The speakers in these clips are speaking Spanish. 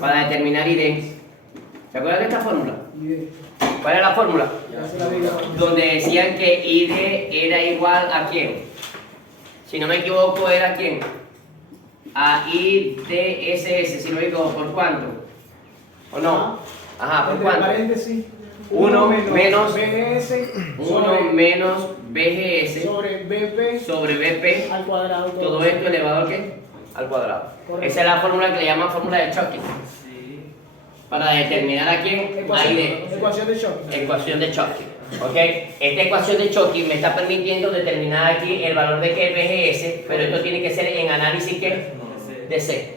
para determinar ID. ¿Se acuerdan de esta fórmula? ¿Cuál es la fórmula? Donde decían que ID era igual a ¿quién? Si no me equivoco, ¿era quién? A IDSS, si no me equivoco, ¿por cuánto? ¿O no? Ajá, ¿por cuánto? 1 menos BGS 1 menos BGS sobre BP al cuadrado. todo esto elevado ¿al qué? Al cuadrado. Correcto. Esa es la fórmula que le llaman fórmula de choque. Para determinar a quién, a ID. Ecuación de choque. Ecuación de choque. ¿Ok? Esta ecuación de choque me está permitiendo determinar aquí el valor de que es BGS, pero esto tiene que ser en análisis ¿qué? De C.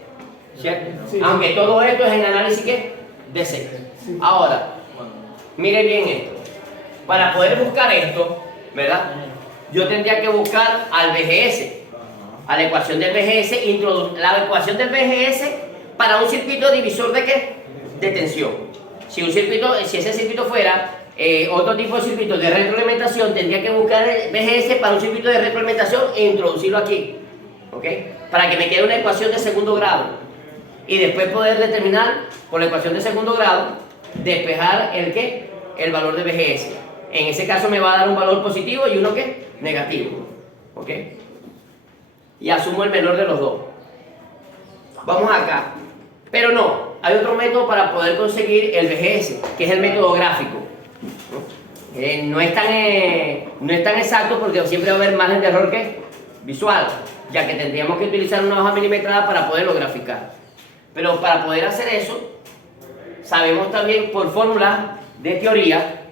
¿Cierto? Sí. Aunque todo esto es en análisis ¿qué? De C. Sí. Ahora, miren bien esto. Para poder buscar esto, ¿verdad? Yo tendría que buscar al BGS, a la ecuación del BGS, la ecuación del BGS para un circuito divisor de ¿qué? De tensión. Si ese circuito fuera otro tipo de circuito de retroalimentación, tendría que buscar el BGS para un circuito de retroalimentación e introducirlo aquí, ¿ok? Para que me quede una ecuación de segundo grado y después poder determinar por la ecuación de segundo grado despejar el ¿qué? El valor de BGS. En ese caso me va a dar un valor positivo y uno ¿qué? Negativo, ¿ok? Y asumo el menor de los dos. Vamos acá. Pero no, hay otro método para poder conseguir el BGS, que es el método gráfico. No es tan exacto porque siempre va a haber margen de error que visual, ya que tendríamos que utilizar una hoja milimetrada para poderlo graficar. Pero para poder hacer eso, sabemos también por fórmulas de teoría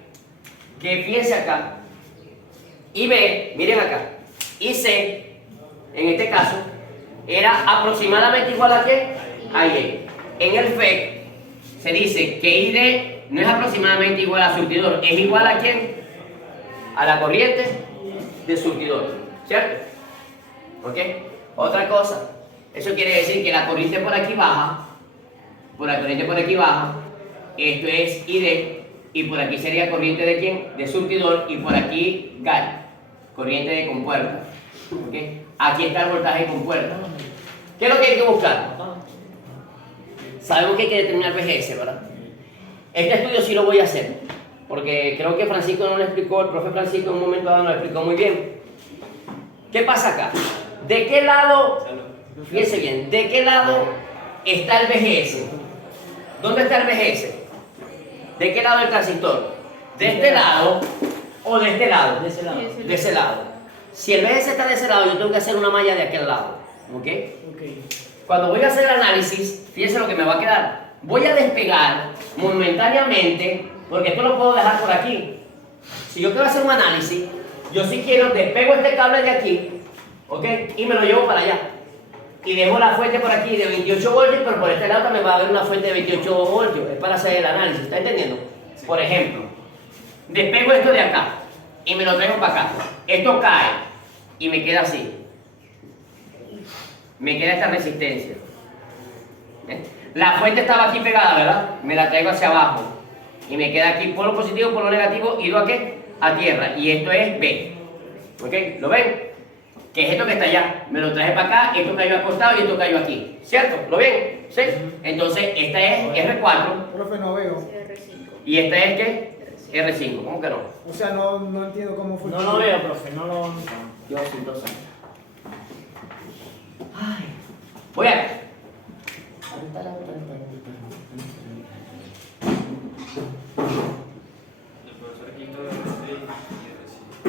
que fíjense acá, IB, miren acá, IC, en este caso, era aproximadamente igual a ¿qué? A IE. En el FEC se dice que ID no es aproximadamente igual a surtidor, es igual a ¿quién? A la corriente de surtidor, ¿cierto? ¿Ok? Otra cosa, eso quiere decir que la corriente por aquí baja, esto es ID, y por aquí sería corriente de ¿quién? De surtidor, y por aquí GAL, corriente de compuerta. ¿Ok? Aquí está el voltaje de compuerta. ¿Qué es lo que hay que buscar? Sabemos que hay que determinar BGS, ¿verdad? Este estudio sí lo voy a hacer, porque creo que Francisco no lo explicó, el profe Francisco en un momento dado no lo explicó muy bien. ¿Qué pasa acá? ¿De qué lado, fíjense bien, de qué lado está el BGS? ¿Dónde está el BGS? ¿De qué lado del transistor? ¿De este lado o de este lado? De ese lado. De ese lado. Si el BGS está de ese lado, yo tengo que hacer una malla de aquel lado, ¿ok? Cuando voy a hacer el análisis, fíjense lo que me va a quedar. Voy a despegar momentáneamente, porque esto lo puedo dejar por aquí. Si yo quiero hacer un análisis, yo si quiero despego este cable de aquí, ¿ok? Y me lo llevo para allá. Y dejo la fuente por aquí de 28 voltios, pero por este lado también va a haber una fuente de 28 voltios. Es para hacer el análisis, ¿está entendiendo? Por ejemplo, despego esto de acá y me lo traigo para acá. Esto cae y me queda así. Me queda esta resistencia. La fuente estaba aquí pegada, ¿verdad? Me la traigo hacia abajo y me queda aquí polo positivo, polo negativo, ido a ¿qué? A tierra, y esto es B. ¿Ok? ¿Lo ven? Que es esto que está allá. Me lo traje para acá, esto cayó acostado y esto cayó aquí. ¿Cierto? ¿Lo ven? ¿Sí? Entonces, esta es R4. Profe, no veo. ¿Y esta es qué? R5. ¿Cómo que no? O sea, no entiendo cómo No funciona. lo veo, profe, no lo... Yo sin 2 años. Ay. Voy a... El profesor quitó R6 y R5.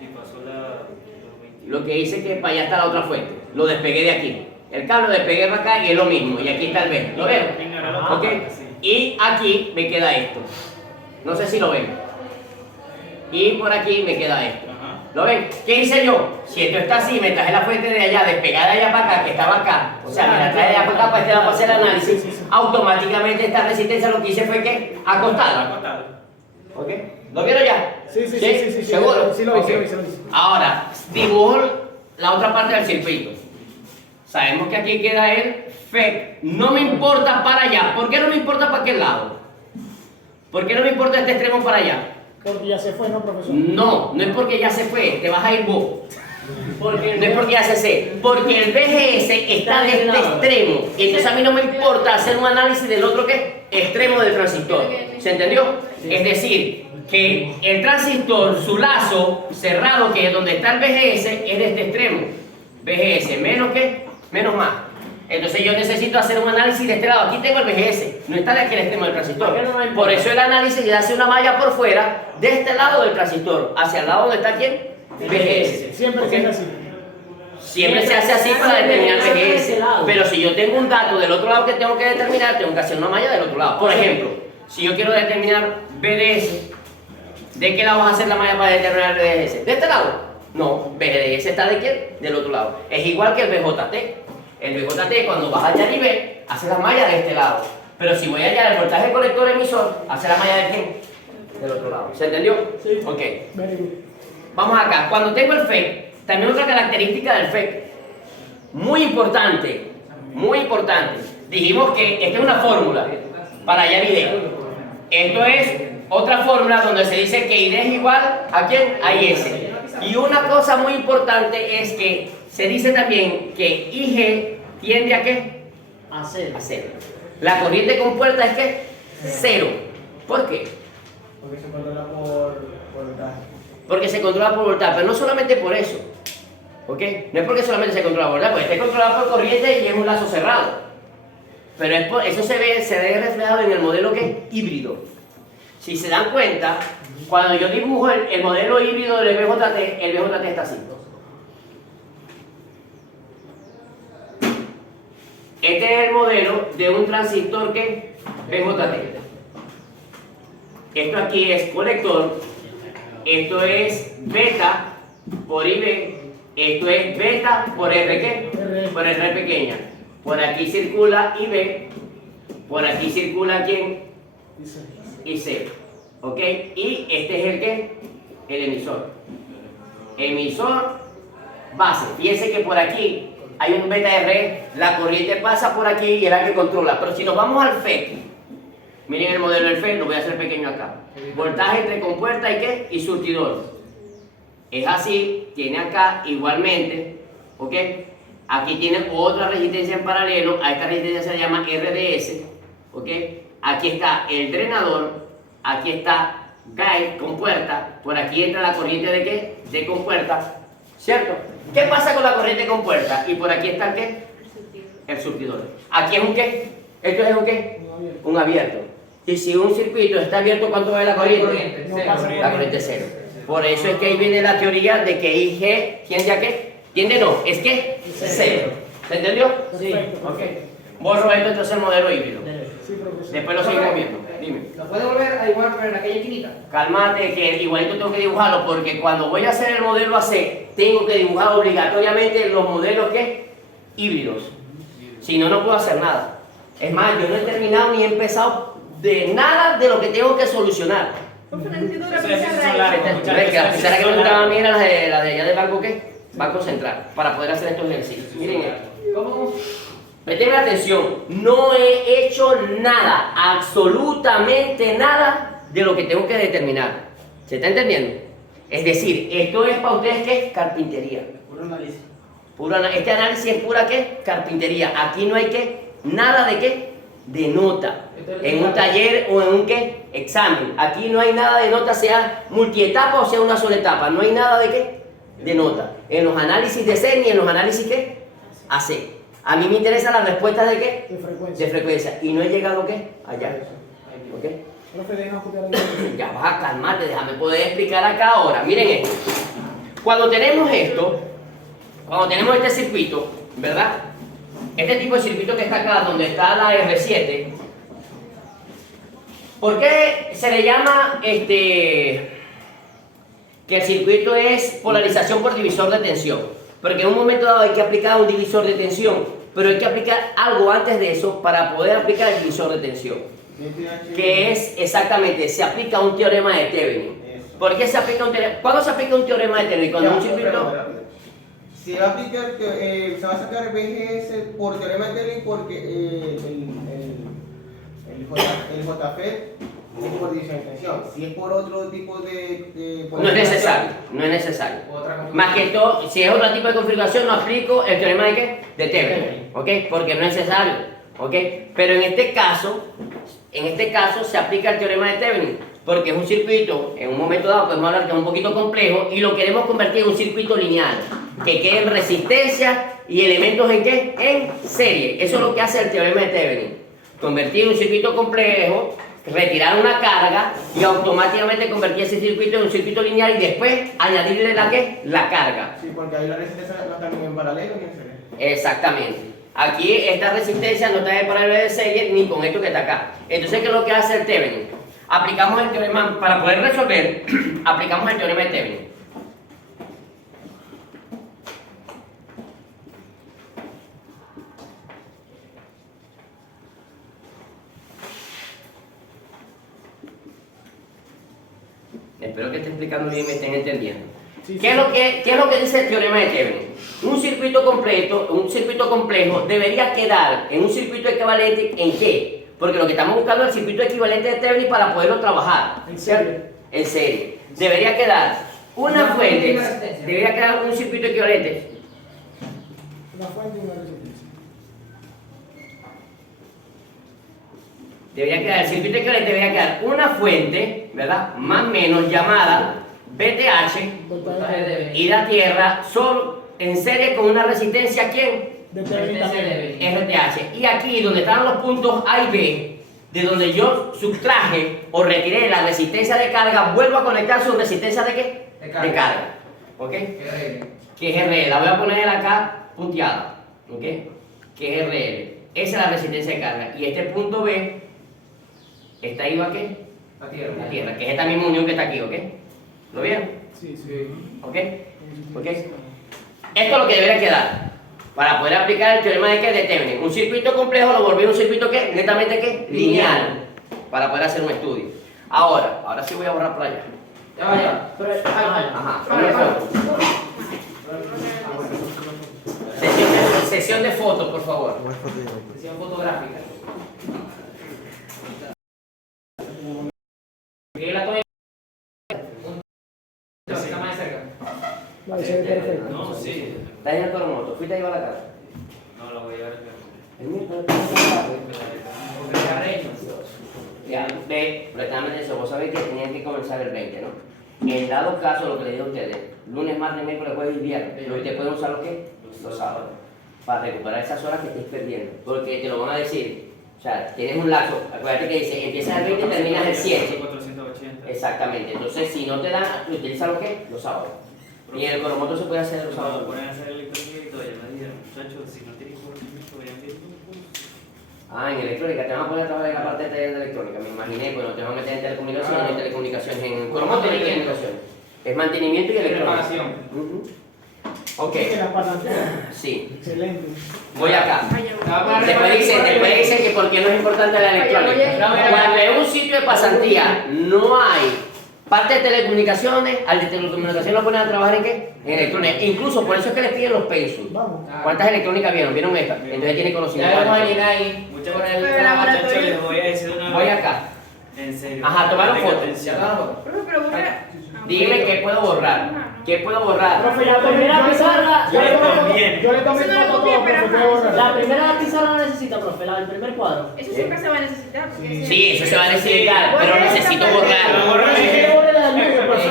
Y pasó la 20. Lo que hice es que para allá está la otra fuente. Lo despegué de aquí. El cable lo despegué para acá y es lo mismo. Y aquí está el B. ¿Lo ven? ¿Ok? Y aquí me queda esto. No sé si lo ven. Y por aquí me queda esto. ¿Lo ven? ¿Qué hice yo? Si esto está así, me traje la fuente de allá, despegada de allá para acá, que estaba acá. O sea, me la traje de allá para acá para este lado para hacer el análisis. Automáticamente esta resistencia lo que hice fue que acostarla. ¿Ok? ¿Lo vieron ya? Sí. ¿Seguro? Sí lo vi, Ok. sí lo vi. Ahora, dibujo la otra parte del circuito. Sabemos que aquí queda el FEC. No me importa para allá. ¿Por qué no me importa para aquel lado? ¿Por qué no me importa este extremo para allá? Porque ya se fue, ¿no, profesor? No, no es porque ya se fue. Te vas a ir vos. No es porque ACC, porque el BGS está de este extremo. Entonces a mí no me importa hacer un análisis del otro ¿qué? Extremo del transistor. ¿Se entendió? Es decir, que el transistor, su lazo cerrado, que es donde está el BGS, es de este extremo. BGS menos ¿qué? Menos más. Entonces yo necesito hacer un análisis de este lado. Aquí tengo el BGS, no está de aquel extremo del transistor. Por eso el análisis le hace una malla por fuera de este lado del transistor, hacia el lado donde está ¿quién? BGS. Siempre se hace así. Siempre se hace así para determinar BGS. Pero si yo tengo un dato del otro lado que tengo que determinar, tengo que hacer una malla del otro lado. Por ejemplo, si yo quiero determinar BDS, ¿de qué lado vas a hacer la malla para determinar BDS? ¿De este lado? No, BDS está de quién? Del otro lado. Es igual que el BJT. El BJT, cuando vas allá a nivel, hace la malla de este lado. Pero si voy allá al voltaje colector emisor, hace la malla de quién? Del otro lado. ¿Se entendió? Sí. Ok. Very good. Vamos acá. Cuando tengo el FET, también otra característica del FET. Muy importante. Muy importante. Dijimos que esta es una fórmula para allá video. Esto es otra fórmula donde se dice que ID es igual a quién? A IS. Y una cosa muy importante es que se dice también que IG tiende a ¿qué? A cero. A cero. La corriente compuerta es ¿qué? Cero. ¿Por qué? Porque se controla por voltaje. Porque se controla por voltaje, pero no solamente por eso. ¿Ok? No es porque solamente se controla por voltaje, porque está controlado por corriente y es un lazo cerrado. Pero es por, eso se ve reflejado en el modelo ¿qué? Híbrido. Si se dan cuenta, cuando yo dibujo el modelo híbrido del BJT, el BJT está así. Este es el modelo de un transistor que BJT. Esto aquí es colector, esto es beta por IB, esto es beta por R ¿qué? Por R pequeña. Por aquí circula IB, por aquí circula ¿quién? IC. ¿Ok? Y este es el ¿qué? El emisor. Emisor, base. Fíjense que por aquí hay un beta R, la corriente pasa por aquí y es la que controla. Pero si nos vamos al FET, miren el modelo del FET, lo voy a hacer pequeño acá. Voltaje entre compuerta y ¿qué? Y surtidor. Es así, tiene acá igualmente, ¿ok? Aquí tiene otra resistencia en paralelo, a esta resistencia se llama RDS, ¿ok? Aquí está el drenador, aquí está gate, compuerta, por aquí entra la corriente de ¿qué? De compuerta, ¿cierto? ¿Qué pasa con la corriente compuerta? Y por aquí está el ¿qué? El surtidor. Aquí es un ¿qué? ¿Esto es un qué? Un abierto. Y si un circuito está abierto, ¿cuánto va la corriente? La corriente es cero. Por eso es que ahí viene la teoría de que IG tiende a ¿qué? Tiende no, es que cero. ¿Se entendió? Sí. Ok. Borro esto, entonces el modelo híbrido. Sí, profesor. Después lo seguimos viendo. Dime. ¿Lo puede volver a dibujar pero en aquella esquinita? Cálmate, que igualito tengo que dibujarlo, porque cuando voy a hacer el modelo AC, tengo que dibujar obligatoriamente los modelos ¿qué? Híbridos. Si no, no puedo hacer nada. Es más, yo no he terminado ni he empezado de nada de lo que tengo que solucionar. Necesito una Eso pizarra es ahí. ¿Ves que las pizarras que me gustaban a mí eran las de allá del banco qué? Banco Central, para poder hacer estos ejercicios. Miren esto. ¿Cómo? Presten atención, no he hecho nada, absolutamente nada de lo que tengo que determinar. ¿Se está entendiendo? Es decir, esto es para ustedes ¿qué? Carpintería. Puro análisis. Este análisis es pura ¿qué? Carpintería. Aquí no hay ¿qué? Nada de ¿qué? De nota. En un taller o en un ¿qué? Examen. Aquí no hay nada de nota, sea multietapa o sea una sola etapa. No hay nada de ¿qué? De nota. En los análisis de C ni en los análisis ¿qué? AC. A mí me interesan las respuestas de ¿qué? De frecuencia. De frecuencia. Y no he llegado ¿qué? Allá. ¿Ok? Profe, déjanos copiar el Ya vas a calmarte, déjame poder explicar acá ahora. Miren esto. Cuando tenemos esto, cuando tenemos este circuito, ¿verdad? Este tipo de circuito que está acá, donde está la R7, ¿por qué se le llama que el circuito es polarización por divisor de tensión? Porque en un momento dado hay que aplicar un divisor de tensión, pero hay que aplicar algo antes de eso para poder aplicar el divisor de tensión. Que es exactamente, se aplica un teorema de Thevenin. ¿Por qué se aplica un teorema? ¿Cuándo se aplica un teorema de Thevenin? Cuando un circuito... Se va a aplicar, se va a sacar BGS por teorema de Thevenin porque el JFET es por diferenciación. Si es por otro tipo No es necesario, no es necesario. Más que todo, si es otro tipo de configuración, no aplico el teorema de ¿qué? De Thevenin, ¿ok? Porque no es necesario, ¿ok? Pero en este caso se aplica el teorema de Thevenin, porque es un circuito, en un momento dado podemos hablar que es un poquito complejo y lo queremos convertir en un circuito lineal, que quede en resistencia y elementos en ¿qué? En serie. Eso es lo que hace el teorema de Thevenin. Convertir un circuito complejo, retirar una carga y automáticamente convertir ese circuito en un circuito lineal y después añadirle la ¿qué? La carga. Sí, porque ahí la resistencia no está ni en paralelo ni en serie. Exactamente. Aquí esta resistencia no está en paralelo de serie ni con esto que está acá. Entonces, ¿qué es lo que hace el Thevenin? Aplicamos el teorema, para poder resolver, aplicamos el teorema de Thevenin. Espero que esté explicando bien y me estén entendiendo. Sí, ¿Qué es lo que dice el teorema de Thevenin? Un circuito complejo debería quedar en un circuito equivalente ¿en qué? Porque lo que estamos buscando es el circuito equivalente de Thevenin para poderlo trabajar. En serie. En serie. Debería quedar una fuente, debería quedar un circuito equivalente. Una fuente y una resistencia. El circuito equivalente debería quedar una fuente, ¿verdad? Más o menos llamada VTH y la tierra solo en serie con una resistencia ¿quién? De Thevenin también. RTH. Y aquí donde están los puntos A y B, de donde yo sustraje o retiré la resistencia de carga, vuelvo a conectar su resistencia de ¿qué? De carga. De carga. ¿Ok? Que es RL. La voy a poner acá punteada. ¿Ok? Que es RL. Esa es la resistencia de carga. Y este punto B está ido a ¿qué? La tierra. La tierra, que es esta misma unión que está aquí, ¿ok? ¿Lo vieron? Sí, sí. ¿Ok? ¿Ok? Esto es lo que debería quedar para poder aplicar el teorema de ¿qué? De Thevenin. Un circuito complejo lo volví un circuito ¿qué? Netamente ¿qué? Lineal, para poder hacer un estudio. Ahora sí voy a borrar por allá. Ya vaya. Ajá, ponle foto. Sesión de fotos, por favor. Sesión fotográfica. ¿Qué la toma? Está más cerca. No, ahí se ve perfecto. No, sí. ¿Estás en el Coromoto? ¿Fuiste a llevar la casa? No, la voy a llevar. El miércoles, ¿no? Porque carreño. Ya, prestame atención, vos sabés que tenían que comenzar el 20, ¿no? En dado caso, lo que les digo a ustedes, lunes, martes, miércoles, jueves y viernes, lo que te pueden usar los qué? Los sábados, para recuperar esas horas que estés perdiendo, porque te lo van a decir, o sea, tienes un lapso, acuérdate que dice, empiezas el 20 y terminas el 7. 480. Exactamente, entonces si no te dan, utiliza los qué? Los sábados. Y en el Coromoto se puede hacer los Cuando sábados. ponen a hacer electrónica y todo, ya me dijeron, muchachos, si no tienes conocimiento, vayan bien. En electrónica, te van a poner a trabajar en la parte de taller de electrónica, me imaginé, bueno, te van a meter en telecomunicaciones, no hay telecomunicaciones, en Coromoto hay telecomunicaciones. Es mantenimiento y electrónica. Reparación. Ujú. Ok, Que las pasantías. sí, Excelente. voy acá. Después Después dicen que por qué no es importante la electrónica. Cuando en un sitio de pasantía no hay parte de telecomunicaciones, al de telecomunicaciones lo ponen a trabajar en qué? En electrónica. Incluso por eso es que les piden los pensos. Vamos. ¿Cuántas electrónicas vieron? ¿Vieron esta? Entonces tiene conocimiento. Ya vamos a llenar ahí. Muchas Con el muchachos, les voy a decir una Voy vez. acá. En serio. Ajá, tomaron Tengan fotos. atención. Ya vamos. Pero borra. Dime qué puedo borrar. ¿Qué puedo borrar? Profe, la primera pizarra, Yo le tomé Conviene. yo le tomé Eso no lo foto a copié, todo, pero profe, ajá, voy a borrar. la primera pizarra no necesita, profe, la del primer cuadro. Eso siempre se va a necesitar. Porque Sí, eso se va a necesitar, pero necesito borrar. Si quiere borre la del medio, profe.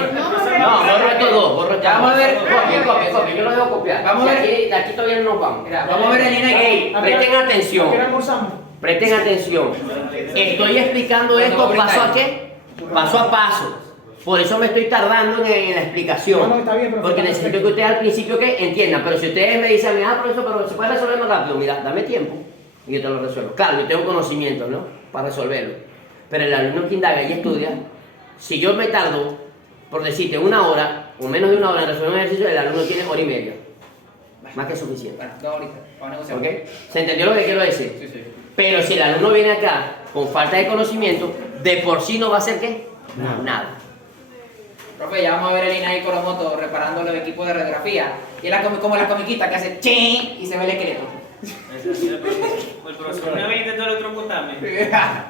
No, borro estos dos, borro estos Vamos a ver. Copia, yo lo dejo copiar. Vamos a ver. De aquí todavía no nos vamos. Mira, vamos a ver el INE. Ey, presten atención. ¿A qué hora almorzamos? Presten atención. Estoy explicando esto paso a qué? Paso a paso. Por eso me estoy tardando en la explicación. No, está bien, profe, Porque está necesito perfecto. que ustedes al principio que entiendan. Pero si ustedes me dicen, profesor, pero se puede resolver más rápido, mira, dame tiempo y yo te lo resuelvo. Claro, yo tengo conocimiento, ¿no? Para resolverlo. Pero el alumno que indaga y estudia, si yo me tardo, por decirte, una hora o menos de una hora en resolver un ejercicio, el alumno tiene hora y media. Más que suficiente. Bueno, 2 horitas. Vamos a negociar. ¿Ok? ¿Se entendió lo que quiero decir? Sí, sí. Pero si el alumno viene acá con falta de conocimiento, de por sí no va a hacer ¿qué? Nada. Profe, ya vamos a ver el INAI Coromoto reparando los equipos de radiografía. Y es como la comiquita que hace ching y se ve el esqueleto. El profesor una vez intentó electrocutarme.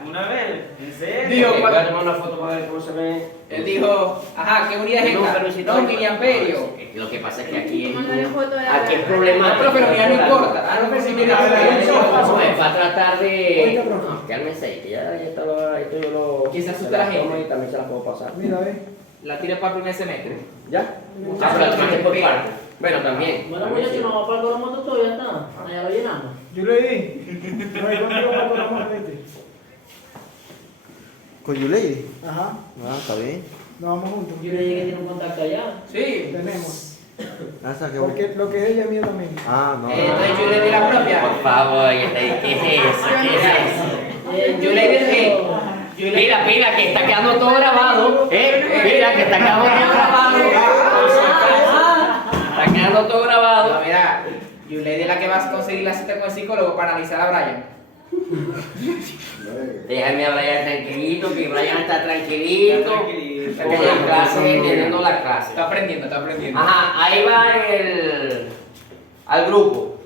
Una vez, ¿en serio? Digo, Voy a tomar una foto para ver cómo se ve. Él dijo, ajá, ¿qué unidad es No, esta? pero si No, miliamperio. Lo que pasa es que aquí es, Mándale foto de la aquí es verdad. problemático. No, pero ya no importa. Ah, no, pero si mira, No, es para tratar de. Oiga, profe. No, cálmese ahí, que ya estaba. Esto yo lo. Que se asusta la gente. Y también se la puedo pasar. Mira, ve. La tira para el primer semestre. ¿Ya? Ah, pero la por parte. Bueno, también. Bueno, muchachos, nos vamos para el Coromoto todo, ya está. Allá lo llenamos. Yo le di. No hay contigo para Coramón, vete. ¿Con Yulei? Ajá. Ah, está bien. Nos vamos juntos. Yo le dije que tiene un contacto allá. Sí. Tenemos. Ah, saqué Porque lo que es ella es mío también. Ah, no. Entonces yo le di la propia. Por favor, ¿qué es eso? ¿Qué es eso? Yo le di Mira, mira, que está quedando todo grabado. Mira, que está quedando todo grabado. Está quedando todo grabado. No, mira, Yulei es la que vas a conseguir la cita con el psicólogo para analizar a Brian. Déjame a Brian tranquilito, que Brian está tranquilito. Está tranquilito. Con la clase, entendiendo la clase. Está aprendiendo, está aprendiendo. Ajá, ahí va al grupo.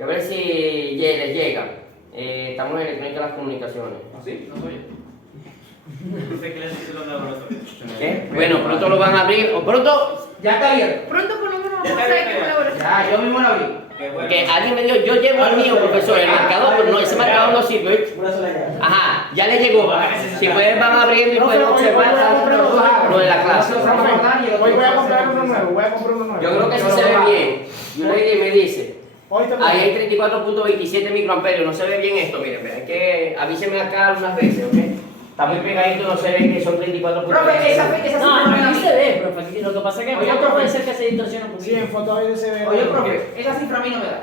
A ver si les llega. Estamos en electrónica de las comunicaciones. ¿Sí? No soy yo. Profe, ¿qué le haces los laboratorios? ¿Qué? Bueno, pronto lo van a abrir. O pronto, Ya está abierto. Pronto por lo menos Ya vamos a está hacer bien, que ya. colaboración. Ya, yo mismo lo abrí. Qué bueno. porque alguien me dijo, yo llevo al mío, profesor, el marcador, pero no, ese marcador no sirve. Una sola cara. Ajá, ya les llegó. Si pueden van abriendo y pueden observar lo de la clase. Hoy voy a comprar uno nuevo, voy a comprar uno nuevo. Yo creo que sí se ve bien. Yulei me dice, Hoy te ahí hay 34.27 microamperios, no se ve bien esto, miren, es que avísenme acá unas veces, ¿ok? Está muy pegadito, no se ve que son 34.27. Profe, esa cifra No, no me la aquí vi. se ve, profe. Aquí lo que pasa es que Oye, no profe. puede ser que se distorsione un Sí, en poquito. fotos ahí se ve. Oye, profe, esa cifra a mí no me da.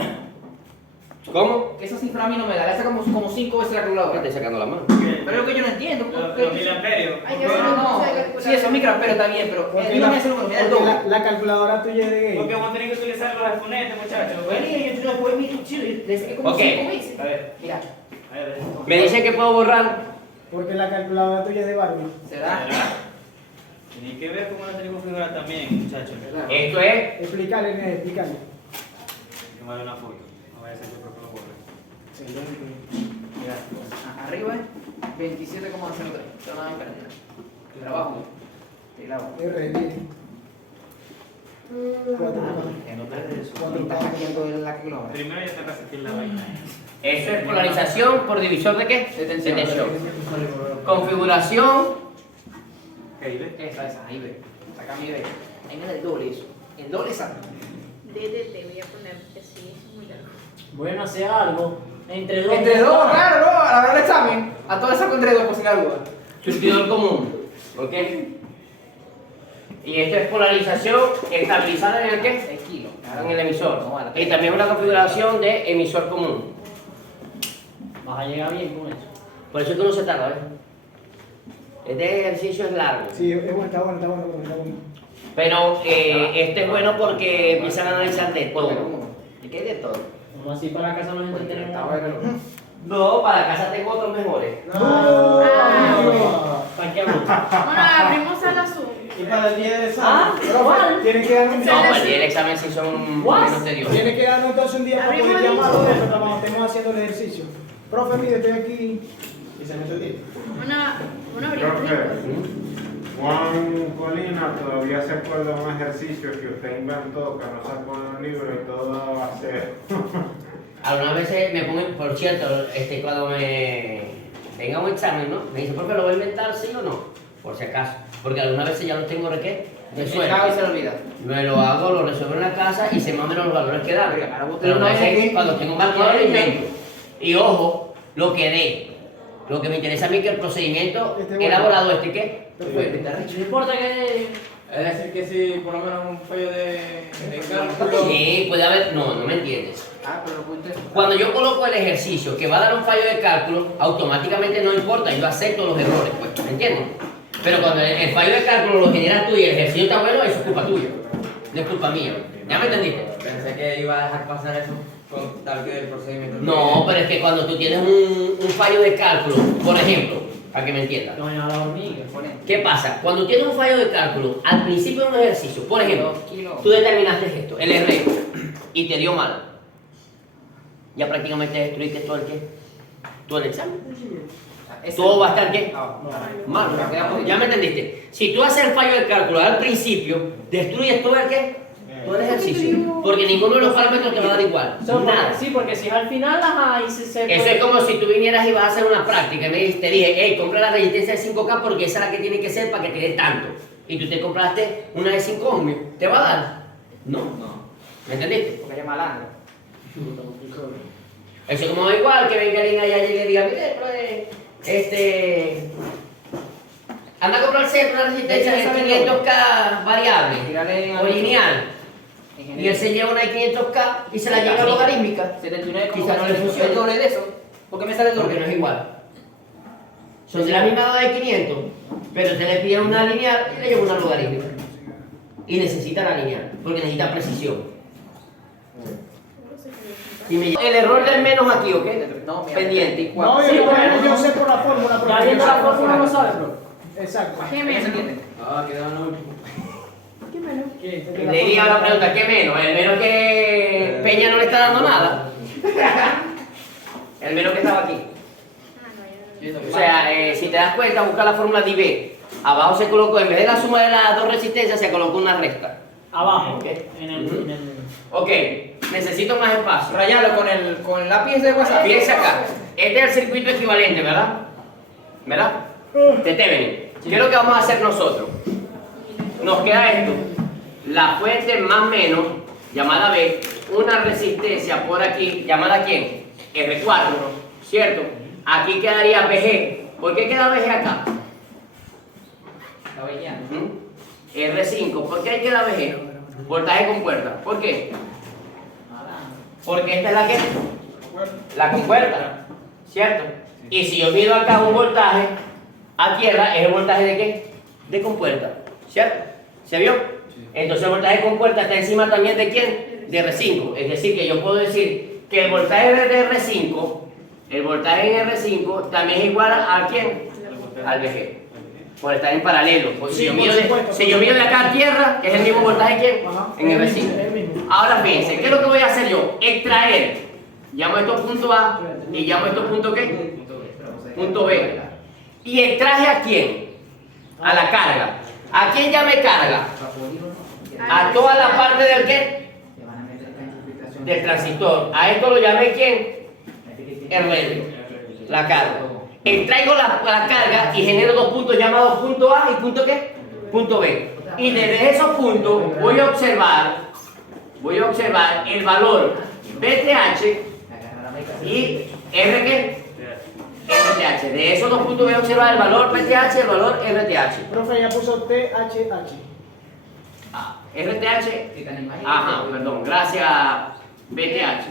¿Cómo? Esa cifra a mí no me da. Le hace como 5 veces la ¿Qué calculadora. estoy sacando la mano? Pero es lo que yo no entiendo. ¿por qué? Los miliamperios. Hay que No, hacer no, una no. cosa de calcular. Sí, eso es microamperios está bien, pero él no me hace el número, me da el doble. La calculadora tuya es de gay. Porque vos tenés que utilizar los exponentes, muchachos. Bueno, y yo después mi instrucción, le saqué como Ok. 5 veces. A ver, Mira, a ver. Me dicen que puedo borrar. Porque la calculadora tuya es de Barbie. ¿será? Tienen que ver cómo la tenés configurada también, muchachos. Esto es. Explícale, Nene, explícale. Que me haga una foto. No vaya a ser que el profe lo borre. Mira, arriba es 27,03. Esto no me perder. Trabajo. Te grabo. R, Que no te estás hackeando la calculadora. Primero ya te vas a sentir la vaina. Eso es polarización por divisor de qué? De tensión. Configuración. Ahí ves. Esa, ahí ve. Saca mi ve. Ahí me da el doble eso. El doble exacto. DDT, voy a poner que sí, es muy largo. Bueno, hacer algo. Entre dos. Entre dos, claro, no, a la hora del examen. A todas esas con entre dos, por sin duda. Surtidor común. ¿Ok? Y esto es polarización estabilizada en el qué? 6 kilos. En el emisor. No, vale. Y también una configuración de emisor común. Vas a llegar bien con eso. Por eso es que uno se tarda, ¿ves? Este ejercicio es largo. Sí, es bueno, está bueno, está bueno, está bueno. Pero este es bueno porque empiezan a analizar de todo. ¿De qué de todo? Como así para la casa nos entretenemos. No, para casa tengo otros mejores. ¿Para qué hablo? Bueno, abrimos a la Zoom. Y para el día de Ah, ¿cuál? Tiene que darnos un No, para el día del examen sí son What? menos tediosos. Tiene que darnos entonces un día para Abrimos poder el llamar inicio. nosotros cuando estemos haciendo el ejercicio. Profe, mire, estoy aquí. Y se mete el tiempo. Bueno, abrimos. Juan Colina todavía se acuerda de un ejercicio que usted inventó, que no sacó en el libro y todo va a ser. Algunas veces me pongo, por cierto, cuando me venga un examen, ¿no? Me dice, profe, ¿lo voy a inventar sí o no? Por si acaso. Porque algunas veces ya lo tengo de qué? De Y se suerte. le olvida. Me lo hago, lo resuelvo en la casa y se más o menos los valores que dan. Oiga, ahora vos Pero tenés no una es vez que- cuando tengo un marcador lo invento. Y ojo, lo que dé. Lo que me interesa a mí es que el procedimiento Este bueno. elaborado ¿qué? No importa que. Es decir, que si por lo menos un fallo de cálculo. Sí, puede haber. No me entiendes. Ah, pero lo puse. Cuando yo coloco el ejercicio que va a dar un fallo de cálculo, automáticamente no importa, yo acepto los errores, pues, ¿me entiendes? Pero cuando el fallo de cálculo lo generas tú y el ejercicio está bueno, eso es culpa tuya, no es culpa mía. ¿Ya me entendiste? Pensé que iba a dejar pasar eso con tal que el procedimiento. No, pero es que cuando tú tienes un fallo de cálculo, por ejemplo, para que me entiendas, No, a la hormiga. ¿qué pasa? Cuando tienes un fallo de cálculo al principio de un ejercicio, por ejemplo, tú determinaste esto, el R, y te dio mal. ya prácticamente destruiste todo el qué, todo el examen. Ese- Todo va a estar qué, Ah, malo. quedamos- Ya me entendiste. Si tú haces el fallo del cálculo al principio, destruyes todo el qué, todo el ejercicio, porque ninguno de los parámetros te va a dar igual. So, porque- Nada. sí, porque si es al final, ajá, ahí se Eso es como si tú vinieras y vas a hacer una práctica y te dije, hey, compra la resistencia de 5K porque esa es la que tiene que ser para que te dé tanto. Y tú te compraste una de 5 ohmios, ¿te va a dar? No. No, ¿Me entendiste? porque es malandro. Eso es como igual que venga alguien allá y le diga, mire, anda a comprarse una resistencia de 500K variable Tírale o lineal. Y él se lleva una de 500K y se la lleva a logarítmica. 79 Quizá no le funcione. el doble de eso. ¿Por qué me sale el Porque no doble? es igual. Son de la misma edad de 500, pero usted le pide una lineal y le lleva una logarítmica. Y necesita la lineal, porque necesita precisión. Y el error del menos aquí, ¿ok? No, mira, Pendiente. No, Sí, yo, bueno. yo sé por la fórmula. Ya pero viendo yo la sé por fórmula no sabe, bro. Exacto. ¿Qué ¿No se menos? entiende? Ah, quedaron los últimos. ¿Qué menos? ¿Qué? Le diría la pregunta, ¿qué menos? El menos que Peña no le está dando nada. El menos que estaba aquí. Ah, no, ya no. O sea, si te das cuenta, busca la fórmula de IB. Abajo se colocó, en vez de la suma de las dos resistencias, se colocó una recta. Abajo, Ok. en el... Ok, necesito más espacio. Rayalo con el lápiz de WhatsApp. Fíjense acá, este es el circuito equivalente, ¿verdad? ¿Verdad? De Thevenin. ¿Qué es lo que vamos a hacer nosotros? Nos queda esto, la fuente más menos, llamada B, una resistencia por aquí, llamada ¿quién? R4, ¿cierto? Aquí quedaría BG. ¿Por qué queda BG acá? Está bellando. ¿Mm? R5, ¿por qué ahí queda BG? Voltaje con puerta, ¿por qué? Porque esta es la que, la compuerta, ¿cierto? Y si yo mido acá un voltaje a tierra, es el voltaje de qué? De compuerta, ¿cierto? ¿Se vio? Entonces el voltaje de compuerta está encima también de quién? De R5, es decir, que yo puedo decir que el voltaje de R5, el voltaje en R5 también es igual a quién? Al VG, por estar en paralelo. Pues si yo mido de acá a tierra, es el mismo voltaje que Ajá. en Es R5. el mismo. Ahora fíjense, ¿qué es lo que voy a hacer yo? Extraer. Llamo esto punto A y llamo esto punto ¿qué? Punto B. ¿Y extraje a quién? A la carga. ¿A quién llamé carga? A toda la parte del qué? Del transistor. A esto lo llamé ¿quién? El relé. La carga. Extraigo la carga y genero dos puntos llamados punto A y punto ¿qué? Punto B. Y desde esos puntos voy a observar el valor BTH y R ¿qué? RTH. De esos dos puntos voy a observar el valor PTH y el valor RTH. Profe, ya puso THH. Ah, RTH. Ajá, perdón. Gracias, BTH.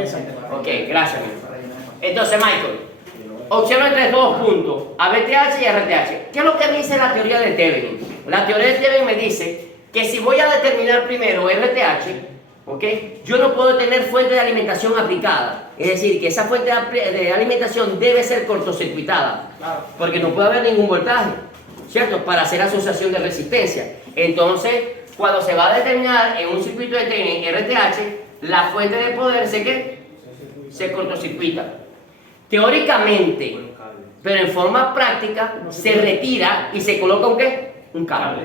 Exacto. Ok, gracias. Entonces, Michael, observa entre dos puntos, a BTH y a RTH. ¿Qué es lo que me dice la teoría de Thevenin? La teoría de Thevenin me dice que si voy a determinar primero RTH, ¿ok? Yo no puedo tener fuente de alimentación aplicada. Es decir, que esa fuente de alimentación debe ser cortocircuitada. Porque no puede haber ningún voltaje, ¿cierto? Para hacer asociación de resistencia. Entonces, cuando se va a determinar en un circuito de Thevenin RTH, la fuente de poder se cortocircuita. Teóricamente, pero en forma práctica, se retira y se coloca un ¿qué? Un cable.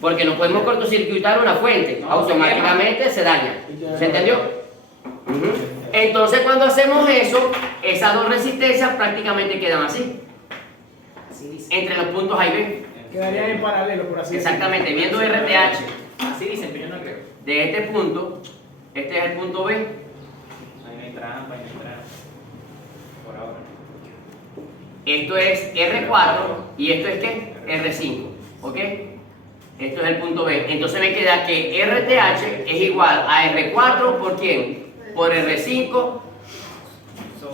Porque no podemos cortocircuitar una fuente, automáticamente se daña. ¿Se entendió? Ujú. Entonces cuando hacemos eso, esas dos resistencias prácticamente quedan así, entre los puntos A y B. Quedarían en paralelo, por así decirlo. Exactamente, viendo RTH Así dicen, pero yo no creo. de este punto, este es el punto B, Ahí no hay trampa, ahí no hay trampa. Por ahora. esto es R4 y esto es ¿qué? R5, ¿ok? Esto es el punto B. Entonces me queda que RTH es igual a R4 por ¿quién? Por R5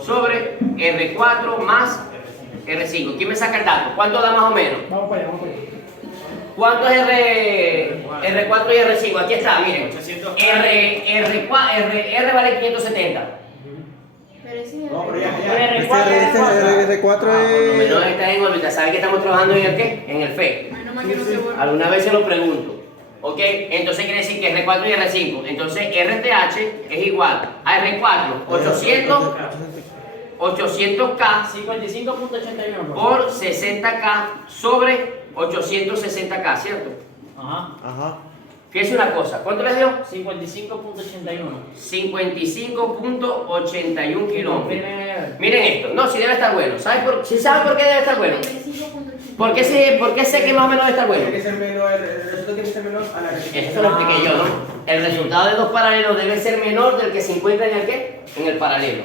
sobre R4 más R5. ¿Quién me saca el dato? ¿Cuánto da más o menos? Vamos para allá, vamos para allá. ¿Cuánto es R4 y R5? Aquí está, miren. 800. R vale 570. Pero ese es No, pero ya. R4 R4 Por lo menos está en órbita. ¿Saben que estamos trabajando en el qué? En el FE. Menos mal que no se vuelve. Alguna vez se lo pregunto. ¿Ok? Entonces quiere decir que R4 y R5. Entonces RTH es igual a R4, 800K 55.81. por 60K sobre 860K, ¿cierto? Ajá. Ajá. Fíjense una cosa, ¿cuánto les dio? 55.81. 55.81 kilómetros. Miren, Miren esto, no, si debe estar bueno. ¿Sí saben por qué debe estar bueno? 25.85. ¿Por qué sé que más o menos debe estar bueno? Tiene que ser menor, el resultado tiene que ser menor a la resistencia. Eso lo expliqué yo, ¿no? El resultado de dos paralelos debe ser menor del que se encuentra en el ¿qué? En el paralelo.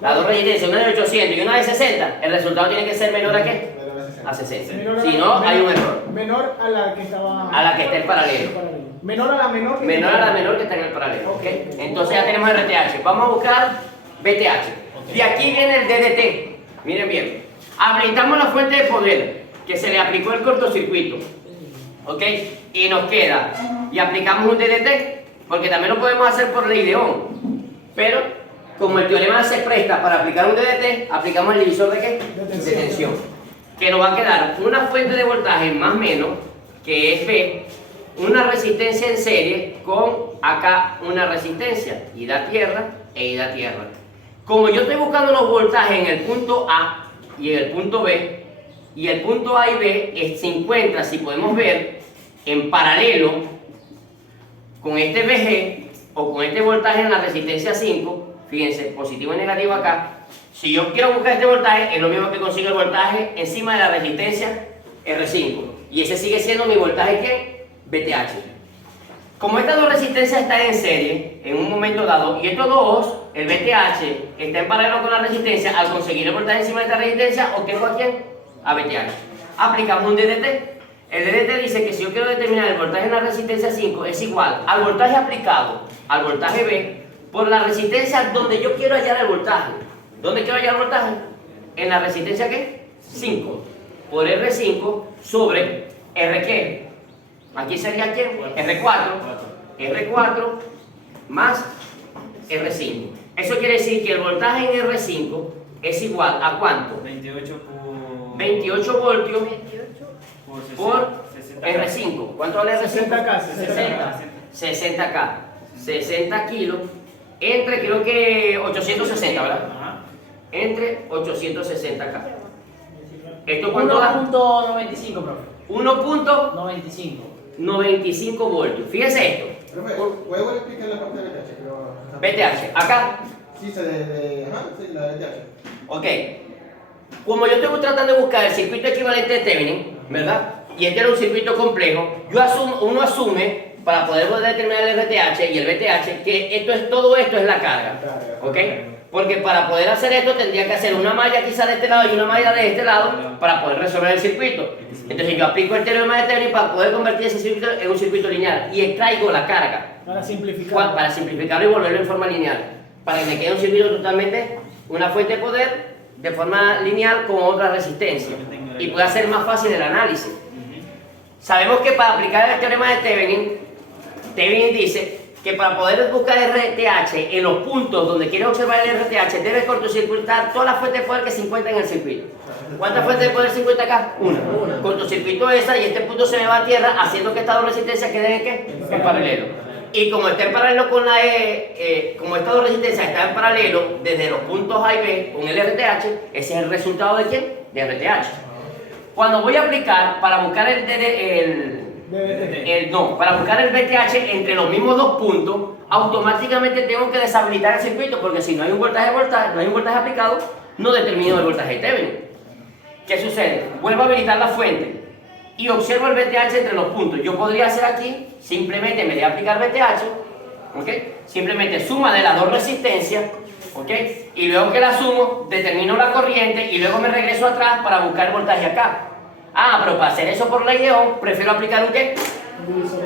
Las dos resistencias, una de 800 y una de 60, el resultado tiene que ser menor a ¿qué? A 60. Menor a Si la- no, hay un error. Menor a la que estaba. A la que está en paralelo. Menor a la menor. Menor a la menor que está en el paralelo, ¿ok? Entonces ya tenemos RTH. Vamos a buscar BTH. De aquí viene el DDT. Miren bien. Habilitamos la fuente de poder que se le aplicó el cortocircuito, ¿ok? Y nos queda. Y aplicamos un DDT, porque también lo podemos hacer por ley de Ohm. Pero, como el teorema se presta para aplicar un DDT, aplicamos el divisor de ¿qué? De tensión. Que nos va a quedar una fuente de voltaje más o menos, que es B, una resistencia en serie con acá una resistencia, ida a tierra e ida a tierra. Como yo estoy buscando los voltajes en el punto A y en el punto B, y el punto A y B se encuentra, si podemos ver, en paralelo con este VG o con este voltaje en la resistencia 5, fíjense, positivo y negativo acá. Si yo quiero buscar este voltaje, es lo mismo que consigo el voltaje encima de la resistencia R5. Y ese sigue siendo mi voltaje ¿qué? BTH. Como estas dos resistencias están en serie, en un momento dado, y estos dos, el BTH, está en paralelo con la resistencia, al conseguir el voltaje encima de esta resistencia, obtengo a quién? A BTH. Aplicamos un DDT. El DDT dice que si yo quiero determinar el voltaje en la resistencia 5, es igual al voltaje aplicado al voltaje B por la resistencia donde yo quiero hallar el voltaje. ¿Dónde quiero hallar el voltaje? En la resistencia ¿qué? 5. Por R5 sobre R ¿qué? Aquí sería ¿quién? R4. R4 más R5. Eso quiere decir que el voltaje en R5 es igual a ¿cuánto? 28 por 28 voltios 28. por 60. R5. ¿Cuánto vale R5? 60K. 60K. 60 kilos. Entre creo que 860, ¿verdad? Ajá. Entre 860K. ¿Esto cuánto da? 1.95, profe. 1.95 95. voltios. Fíjense esto. Profe, ¿puedo explicar la parte de BTH? BTH. Acá. Sí, ajá, sí, la BTH. Ok. Como yo estoy tratando de buscar el circuito equivalente de Thevenin, ¿verdad? Y este era un circuito complejo, uno asume, para poder determinar el RTH y el BTH, que todo esto es la carga. ¿Ok? Porque para poder hacer esto tendría que hacer una malla quizá de este lado y una malla de este lado para poder resolver el circuito. Entonces yo aplico el teorema de Thevenin para poder convertir ese circuito en un circuito lineal y extraigo la carga. Para simplificar. Para simplificarlo y volverlo en forma lineal. Para que me quede un circuito totalmente, una fuente de poder de forma lineal con otra resistencia. Y pueda ser más fácil el análisis. Sabemos que para aplicar el teorema de Thevenin dice que para poder buscar RTH en los puntos donde quieres observar el RTH, debes cortocircuitar todas las fuentes de poder que se encuentran en el circuito. ¿Cuántas fuentes de poder se encuentran acá? Una. Cortocircuito esa y este punto se me va a tierra haciendo que estas dos resistencias queden ¿en qué? En paralelo. Y como está en paralelo con como estas dos resistencias están en paralelo desde los puntos A y B con el RTH, ese es el resultado de ¿quién? De RTH. Cuando voy a aplicar para buscar para buscar el BTH entre los mismos dos puntos, automáticamente tengo que deshabilitar el circuito porque si no hay un voltaje aplicado, no determino el voltaje de Thevenin. ¿Qué sucede? Vuelvo a habilitar la fuente y observo el BTH entre los puntos. Yo podría hacer aquí, simplemente en vez de aplicar BTH, ¿ok? Simplemente suma de las dos resistencias, ¿ok? Y luego que la sumo, determino la corriente y luego me regreso atrás para buscar el voltaje acá. Ah, pero para hacer eso por ley de Ohm, prefiero aplicar un ¿qué?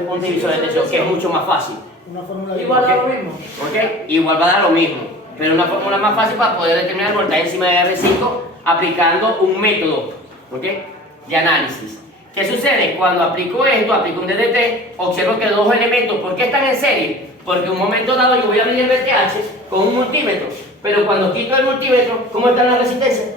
Un divisor de tensión, que es mucho más fácil. Una fórmula de Igual da lo mismo. ¿Ok? Igual va a dar lo mismo, pero una fórmula más fácil para poder determinar el voltaje encima de R5 aplicando un método, ¿ok? De análisis. ¿Qué sucede? Cuando aplico esto, aplico un DDT, observo que los dos elementos, ¿por qué están en serie? Porque en un momento dado yo voy a medir el BTH con un multímetro, pero cuando quito el multímetro, ¿cómo están las resistencias?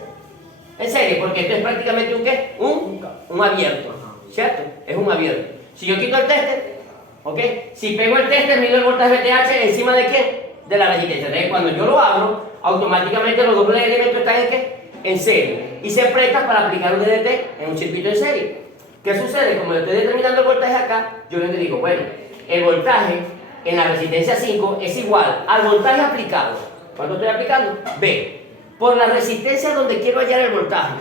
En serie, porque esto es prácticamente un ¿qué? Un abierto, ¿cierto? Es un abierto. Si yo quito el tester, ¿Ok? Si pego el tester, mido el voltaje VTH encima de qué? De la resistencia. Entonces, cuando yo lo abro, automáticamente los dos elementos están en qué? En serie. Y se presta para aplicar un DDT en un circuito en serie. ¿Qué sucede? Como yo estoy determinando el voltaje acá, yo le digo, bueno, el voltaje en la resistencia 5 es igual al voltaje aplicado. ¿Cuánto estoy aplicando? B. Por la resistencia donde quiero hallar el voltaje.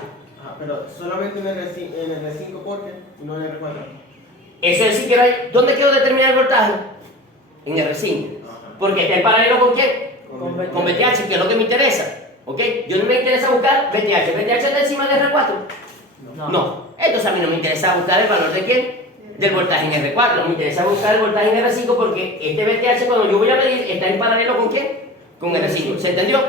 Ah, pero solamente en el R5 porque no en el R4. Eso es si quiero, ¿dónde quiero determinar el voltaje? En R5. Porque está en paralelo con quién? Con VTH, que es lo que me interesa. ¿Ok? Yo no me interesa buscar VTH. ¿VTH está encima del R4? No. Entonces a mí no me interesa buscar el valor de quién? Del voltaje en R4. Me interesa buscar el voltaje en R5 porque este VTH cuando yo voy a medir está en paralelo con quién? Con R5. ¿Se entendió?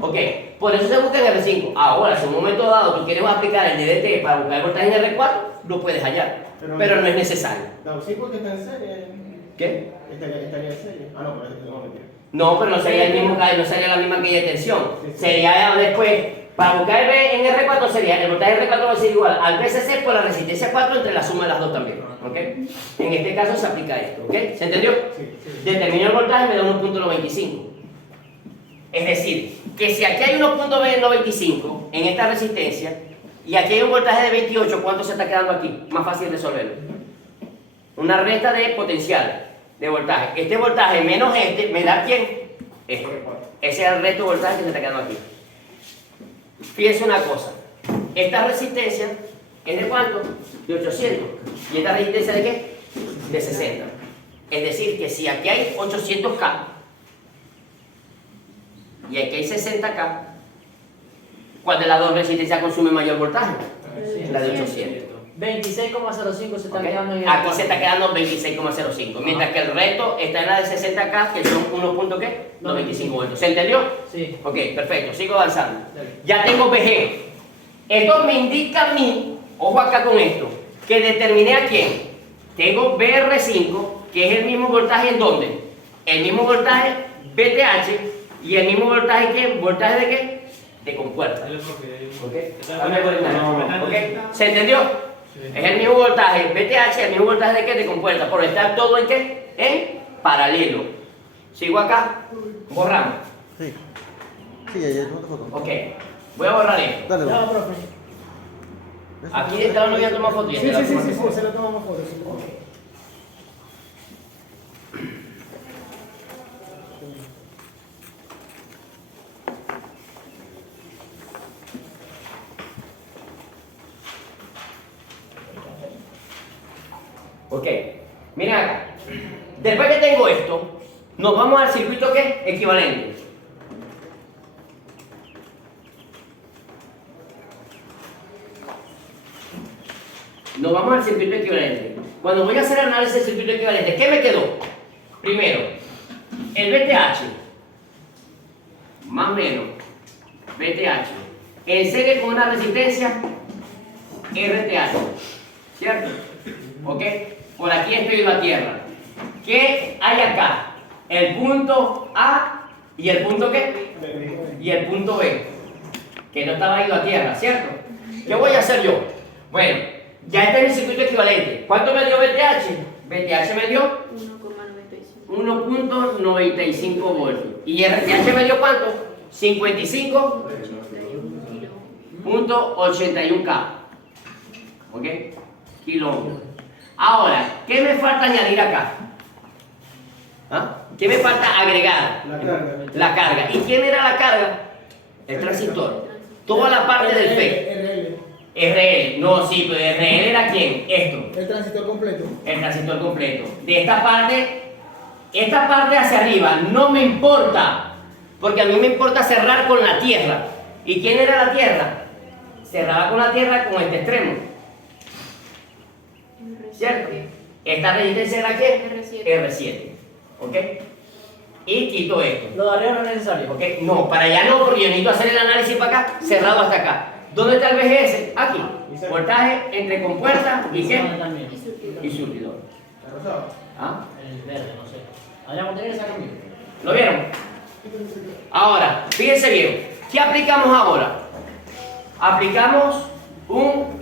Ok. Por eso se busca en R5. Ahora, si en un momento dado tú quieres aplicar el DDT para buscar el voltaje en R4, lo puedes hallar. Pero no es necesario. No, sí, porque está en serie. ¿Qué? Estaría en serie. Ah, no, pero no mentira. No, pero no sería el mismo, no sería la misma aquella tensión. Sería después, para buscar el en R4 sería, el voltaje R4 va a ser igual al VCC por la resistencia 4 entre la suma de las dos también. ¿Ok? En este caso se aplica esto. ¿Ok? ¿Se entendió? Determino el voltaje me da 1.95. Es decir, que si aquí hay 1.95 en esta resistencia y aquí hay un voltaje de 28, ¿cuánto se está quedando aquí? Más fácil resolverlo. Una resta de potencial de voltaje. Este voltaje menos este me da ¿quién? Este. Ese es el resto de voltaje que se está quedando aquí. Fíjense una cosa. Esta resistencia es de cuánto? De 800. ¿Y esta resistencia de qué? De 60. Es decir, que si aquí hay 800K y aquí hay 60K, ¿cuál de las dos resistencias consume mayor voltaje? La de 800. 26,05 se está quedando en el Aquí se está quedando 26,05, mientras que el resto está en la de 60K, que son 1.95 voltios. ¿Se entendió? Sí. Ok, perfecto, sigo avanzando. Ya tengo VG. Esto me indica a mí, ojo acá con esto, que determiné a quién. Tengo BR5, que es el mismo voltaje en dónde? El mismo voltaje VTH y el mismo voltaje ¿qué? ¿Voltaje de qué? De compuerta. ¿Ok? ¿Se entendió? Es el mismo voltaje VTH, el mismo voltaje de qué? De compuerta, por estar todo en qué? En paralelo. Sigo acá, borramos. Sí. Sí, ya tomó foto. Ok, voy a borrar esto. Dale, Ya, profe. Aquí de esta no voy a tomar foto. Sí, sí, sí, sí, sí, se lo tomamos fotos. Sí. Ok, miren acá. Después que tengo esto, nos vamos al circuito ¿qué? Equivalente. Nos vamos al circuito equivalente. Cuando voy a hacer análisis del circuito equivalente, ¿qué me quedó? Primero, el VTH, más o menos, VTH, en serie con una resistencia RTH, ¿cierto? ¿Ok? Por aquí estoy en la Tierra. ¿Qué hay acá? El punto A y el punto ¿qué? Y el punto B, que no estaba ido a Tierra, ¿cierto? ¿Qué voy a hacer yo? Bueno, ya está en el circuito equivalente. ¿Cuánto me dio VTH? VTH me dio 1.95 voltios. ¿Y RTH me dio cuánto? 55.81K. ¿Ok? Kilómetros. Ahora, ¿qué me falta añadir acá? ¿Ah? ¿Qué me falta agregar? La carga. La carga. ¿Y quién era la carga? El transistor. Toda la parte del FET. RL. No, sí, pero RL era quién? Esto. El transistor completo. El transistor completo. De esta parte hacia arriba no me importa, porque a mí me importa cerrar con la tierra. ¿Y quién era la tierra? Cerraba con la tierra con este extremo. ¿Cierto? Esta resistencia era ¿qué? R7. ¿Ok? Y quito esto. Lo de arriba no es necesario. ¿Ok? No, para allá no, porque yo necesito hacer el análisis para acá, cerrado hasta acá. ¿Dónde está el VGS? Aquí. Voltaje entre compuerta y qué? Y surtidor. ¿Ah? El verde, no sé. Adrián, ¿tener esa conmigo? ¿Lo vieron? Ahora, fíjense bien. ¿Qué aplicamos ahora? Aplicamos un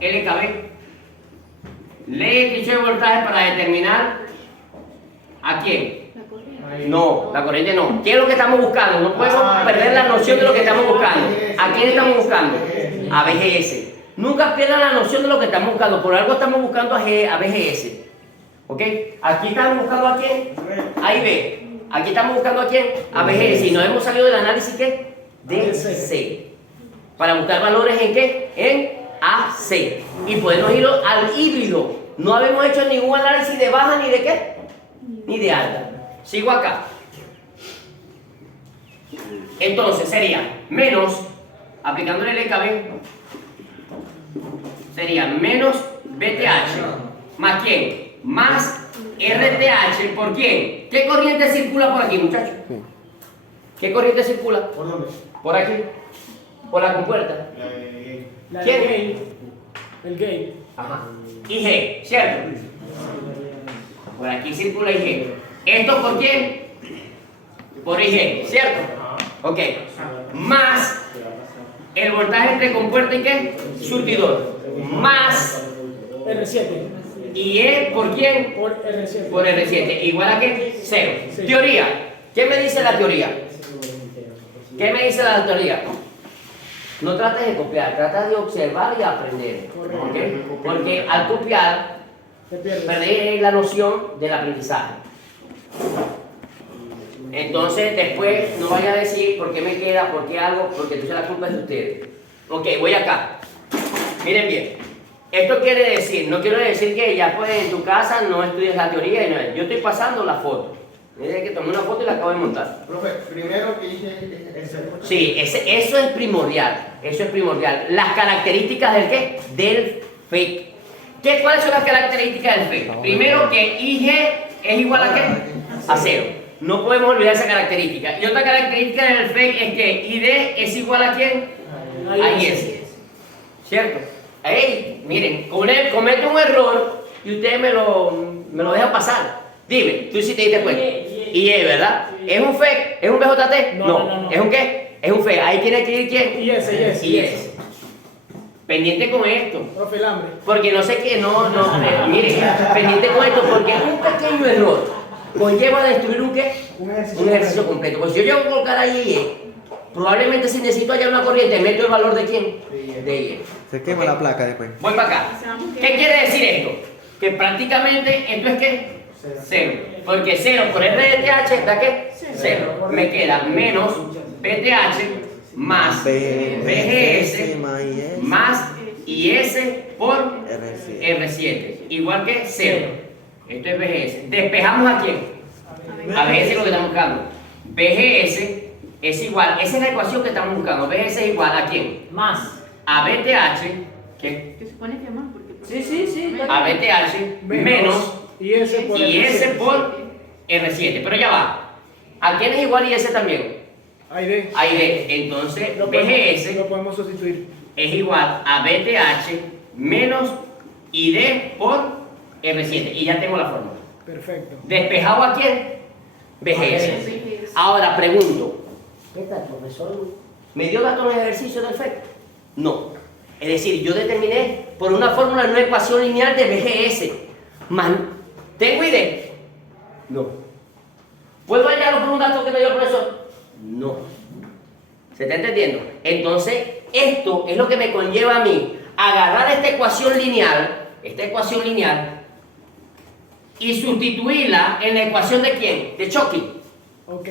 LKB. Ley de Kirchhoff de voltaje para determinar a quién. La corriente. No, la corriente no. ¿Qué es lo que estamos buscando? No podemos perder la noción de lo que estamos buscando. ¿A quién estamos buscando? A BGS. Nunca pierdan la noción de lo que estamos buscando. Por algo estamos buscando a BGS. ¿Ok? Aquí estamos buscando a quién. A y B. Aquí estamos buscando a quién. A BGS. Y nos hemos salido del análisis ¿qué? De C. Para buscar valores en qué? En AC. Y podemos ir al híbrido. No habíamos hecho ningún análisis de baja ni de qué. Ni de alta. Sigo acá. Entonces sería menos, aplicándole el LKB, sería menos BTH, más quién, más RTH, ¿por quién? ¿Qué corriente circula por aquí, muchachos? ¿Qué corriente circula? ¿Por dónde? Por aquí, por la compuerta. La ¿Quién? gay. El gay. Ajá. IG, ¿cierto? Por aquí circula IG. ¿Esto por quién? Por IG, ¿cierto? Ok. Más el voltaje entre compuerta y qué? Surtidor. Más R7. IE por quién? Por R7. Por R7. ¿Igual a qué? 0. Sí. Teoría. ¿Qué me dice la teoría? ¿Qué me dice la teoría? No trates de copiar, tratas de observar y aprender. ¿Ok? Porque al copiar Te pierdes. perdí la noción del aprendizaje. Entonces después no vaya a decir por qué me queda, por qué hago, porque entonces la culpa es de ustedes. Ok, voy acá. Miren bien. Esto quiere decir, no quiero decir que ya pues en tu casa no estudies la teoría y no, yo estoy pasando la foto. Miren que tomé una foto y la acabo de montar. Profe, primero que dije el cero. Sí, eso es primordial. Eso es primordial. Las características del qué? Del fake. ¿Cuáles son las características del fake? Primero que IG es igual a qué? A 0. No podemos olvidar esa característica. Y otra característica del fake es que ID es igual a quién? A IS. ¿Cierto? Ey, miren, comete un error y ustedes me lo dejan pasar. Dime, tú sí te diste cuenta. IE, ¿verdad? ¿Es un fake? ¿Es un BJT? No. ¿Es un qué? Es un fake. Ahí tiene que ir quién? IS. IS. Pendiente con esto. Profe, el hambre. Porque no sé qué, miren, pendiente con esto, porque un pequeño error conlleva a destruir un qué? Un ejercicio. Un ejercicio completo. Pues si yo llego a colocar ahí IE, probablemente si necesito hallar una corriente, meto el valor de quién? De IE. Se quema la placa después. Voy para acá. ¿Qué quiere decir esto? Que prácticamente esto es qué? 0. Porque 0 por RTH da qué? 0. Me queda menos BTH más BGS más IS por R7. Igual que 0. Esto es BGS. Despejamos a quién? A BGS lo que estamos buscando. BGS es igual, esa es la ecuación que estamos buscando. BGS es igual a quién? Más. A BTH, ¿qué? Que se pone que más porque. Sí. A BTH menos IS por IS R7. por R7. Pero ya va. ¿A quién es igual IS también? ID. A ID. Entonces, Lo BGS podemos sustituir. es igual a BTH menos ID por R7. Y ya tengo la fórmula. Perfecto. ¿Despejado a quién? BGS. Ahora pregunto, ¿qué tal, profesor? ¿Me dio datos en el ejercicio del FEC? No. Es decir, yo determiné por una fórmula una ecuación lineal de BGS. ¿Tengo ID? No. ¿Puedo hallarlo por un dato que me dio el profesor? No. ¿Se está entendiendo? Entonces, esto es lo que me conlleva a mí agarrar esta ecuación lineal, y sustituirla en la ecuación de quién? De Chokhi, Ok.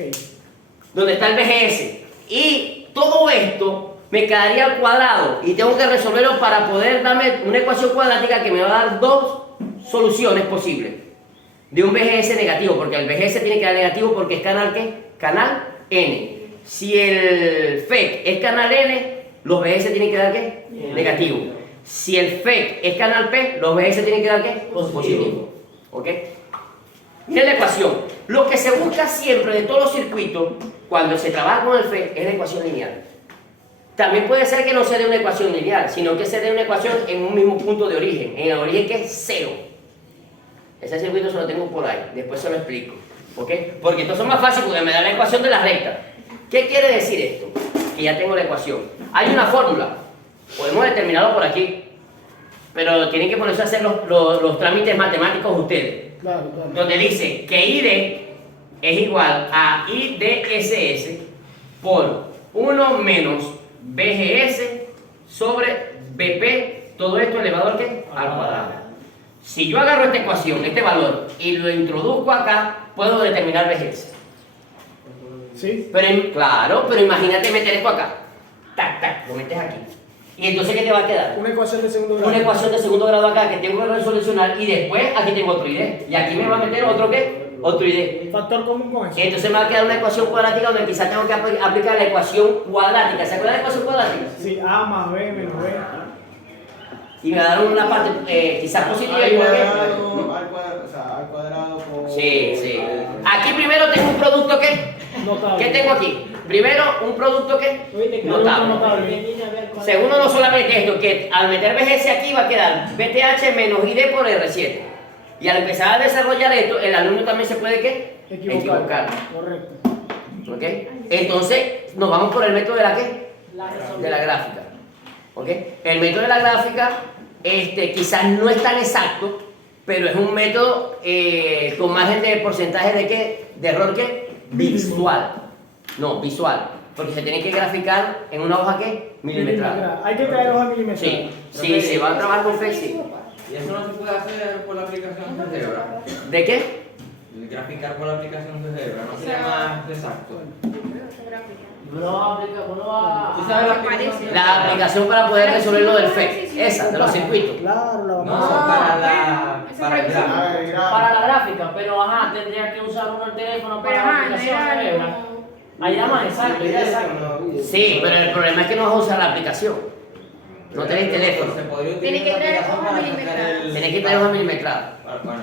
donde está el BGS. Y todo esto me quedaría al cuadrado y tengo que resolverlo para poder darme una ecuación cuadrática que me va a dar dos soluciones posibles de un BGS negativo, porque el BGS tiene que dar negativo porque es canal ¿qué? Canal N. Si el FEC es canal N, los BGS tienen que dar ¿qué? Negativo. Si el FEC es canal P, los BGS tienen que dar ¿qué? Positivo. ¿Ok? Miren la ecuación. Lo que se busca siempre de todos los circuitos, cuando se trabaja con el FEC, es la ecuación lineal. También puede ser que no se dé una ecuación lineal, sino que se dé una ecuación en un mismo punto de origen, en el origen que es 0. Ese circuito se lo tengo por ahí, después se lo explico. ¿Ok? Porque esto es más fácil porque me da la ecuación de la recta. ¿Qué quiere decir esto? Que ya tengo la ecuación. Hay una fórmula, podemos determinarlo por aquí. pero tienen que ponerse a hacer los trámites matemáticos ustedes. Claro, claro. Donde dice que ID es igual a IDSS por 1 menos BGS sobre BP, todo esto elevado al ¿qué? Al cuadrado. Si yo agarro esta ecuación, este valor, y lo introduzco acá, puedo determinar BGS. ¿Sí? Pero, claro, pero imagínate meter esto acá. Tac, tac, lo metes aquí. Y entonces, ¿qué te va a quedar? Una ecuación de segundo grado. Una ecuación de segundo grado acá que tengo que resolucionar y después aquí tengo otro ID. Y aquí me va a meter otro ¿qué? Otro ID. Factor común con eso. Entonces me va a quedar una ecuación cuadrática donde quizás tengo que aplicar la ecuación cuadrática. ¿Se acuerdan de la ecuación cuadrática? Sí, A más B menos B. Y me va a dar una parte quizás positiva Al y una cuadrado, o sea, al cuadrado con... Sí, sí. Aquí primero tengo un producto que... Notable. ¿Qué tengo aquí? Primero un producto que... Notable. Segundo, no solamente esto, que al meter BGS aquí va a quedar BTH menos ID por R7. Y al empezar a desarrollar esto, el alumno también se puede ¿qué? Equivocar. Correcto. ¿Ok? Entonces, nos vamos por el método de la ¿qué? De la gráfica. ¿Ok? El método de la gráfica, quizás no es tan exacto, pero es un método con margen de porcentaje de ¿qué? De error ¿qué? Visual. No, visual. Porque se tiene que graficar en una hoja ¿qué? Milimetrada. Hay que traer hoja milimetrada. Sí, sí, se va a trabajar con FEX, sí. ¿Y eso no se puede hacer por la aplicación de Zebra? ¿De qué? Graficar por la aplicación de Zebra, ¿no sería más exacto? ¿Tú sabes la aplicación? La aplicación para poder resolver lo del FEX, esa, de los circuitos. Claro, la No, vamos a para el gráfico. Para la gráfica, pero ajá, tendría que usar uno el teléfono para Pero la ajá, no aplicación de era Zebra. Ahí da más exacto, ahí da exacto. Sí, pero el problema es que no vas a usar la aplicación. No tenéis teléfono. Se podría Tiene que utilizar traer la aplicación hoja para sacar milimetrada. el... Tenés que tener hoja milimetrada. Bueno.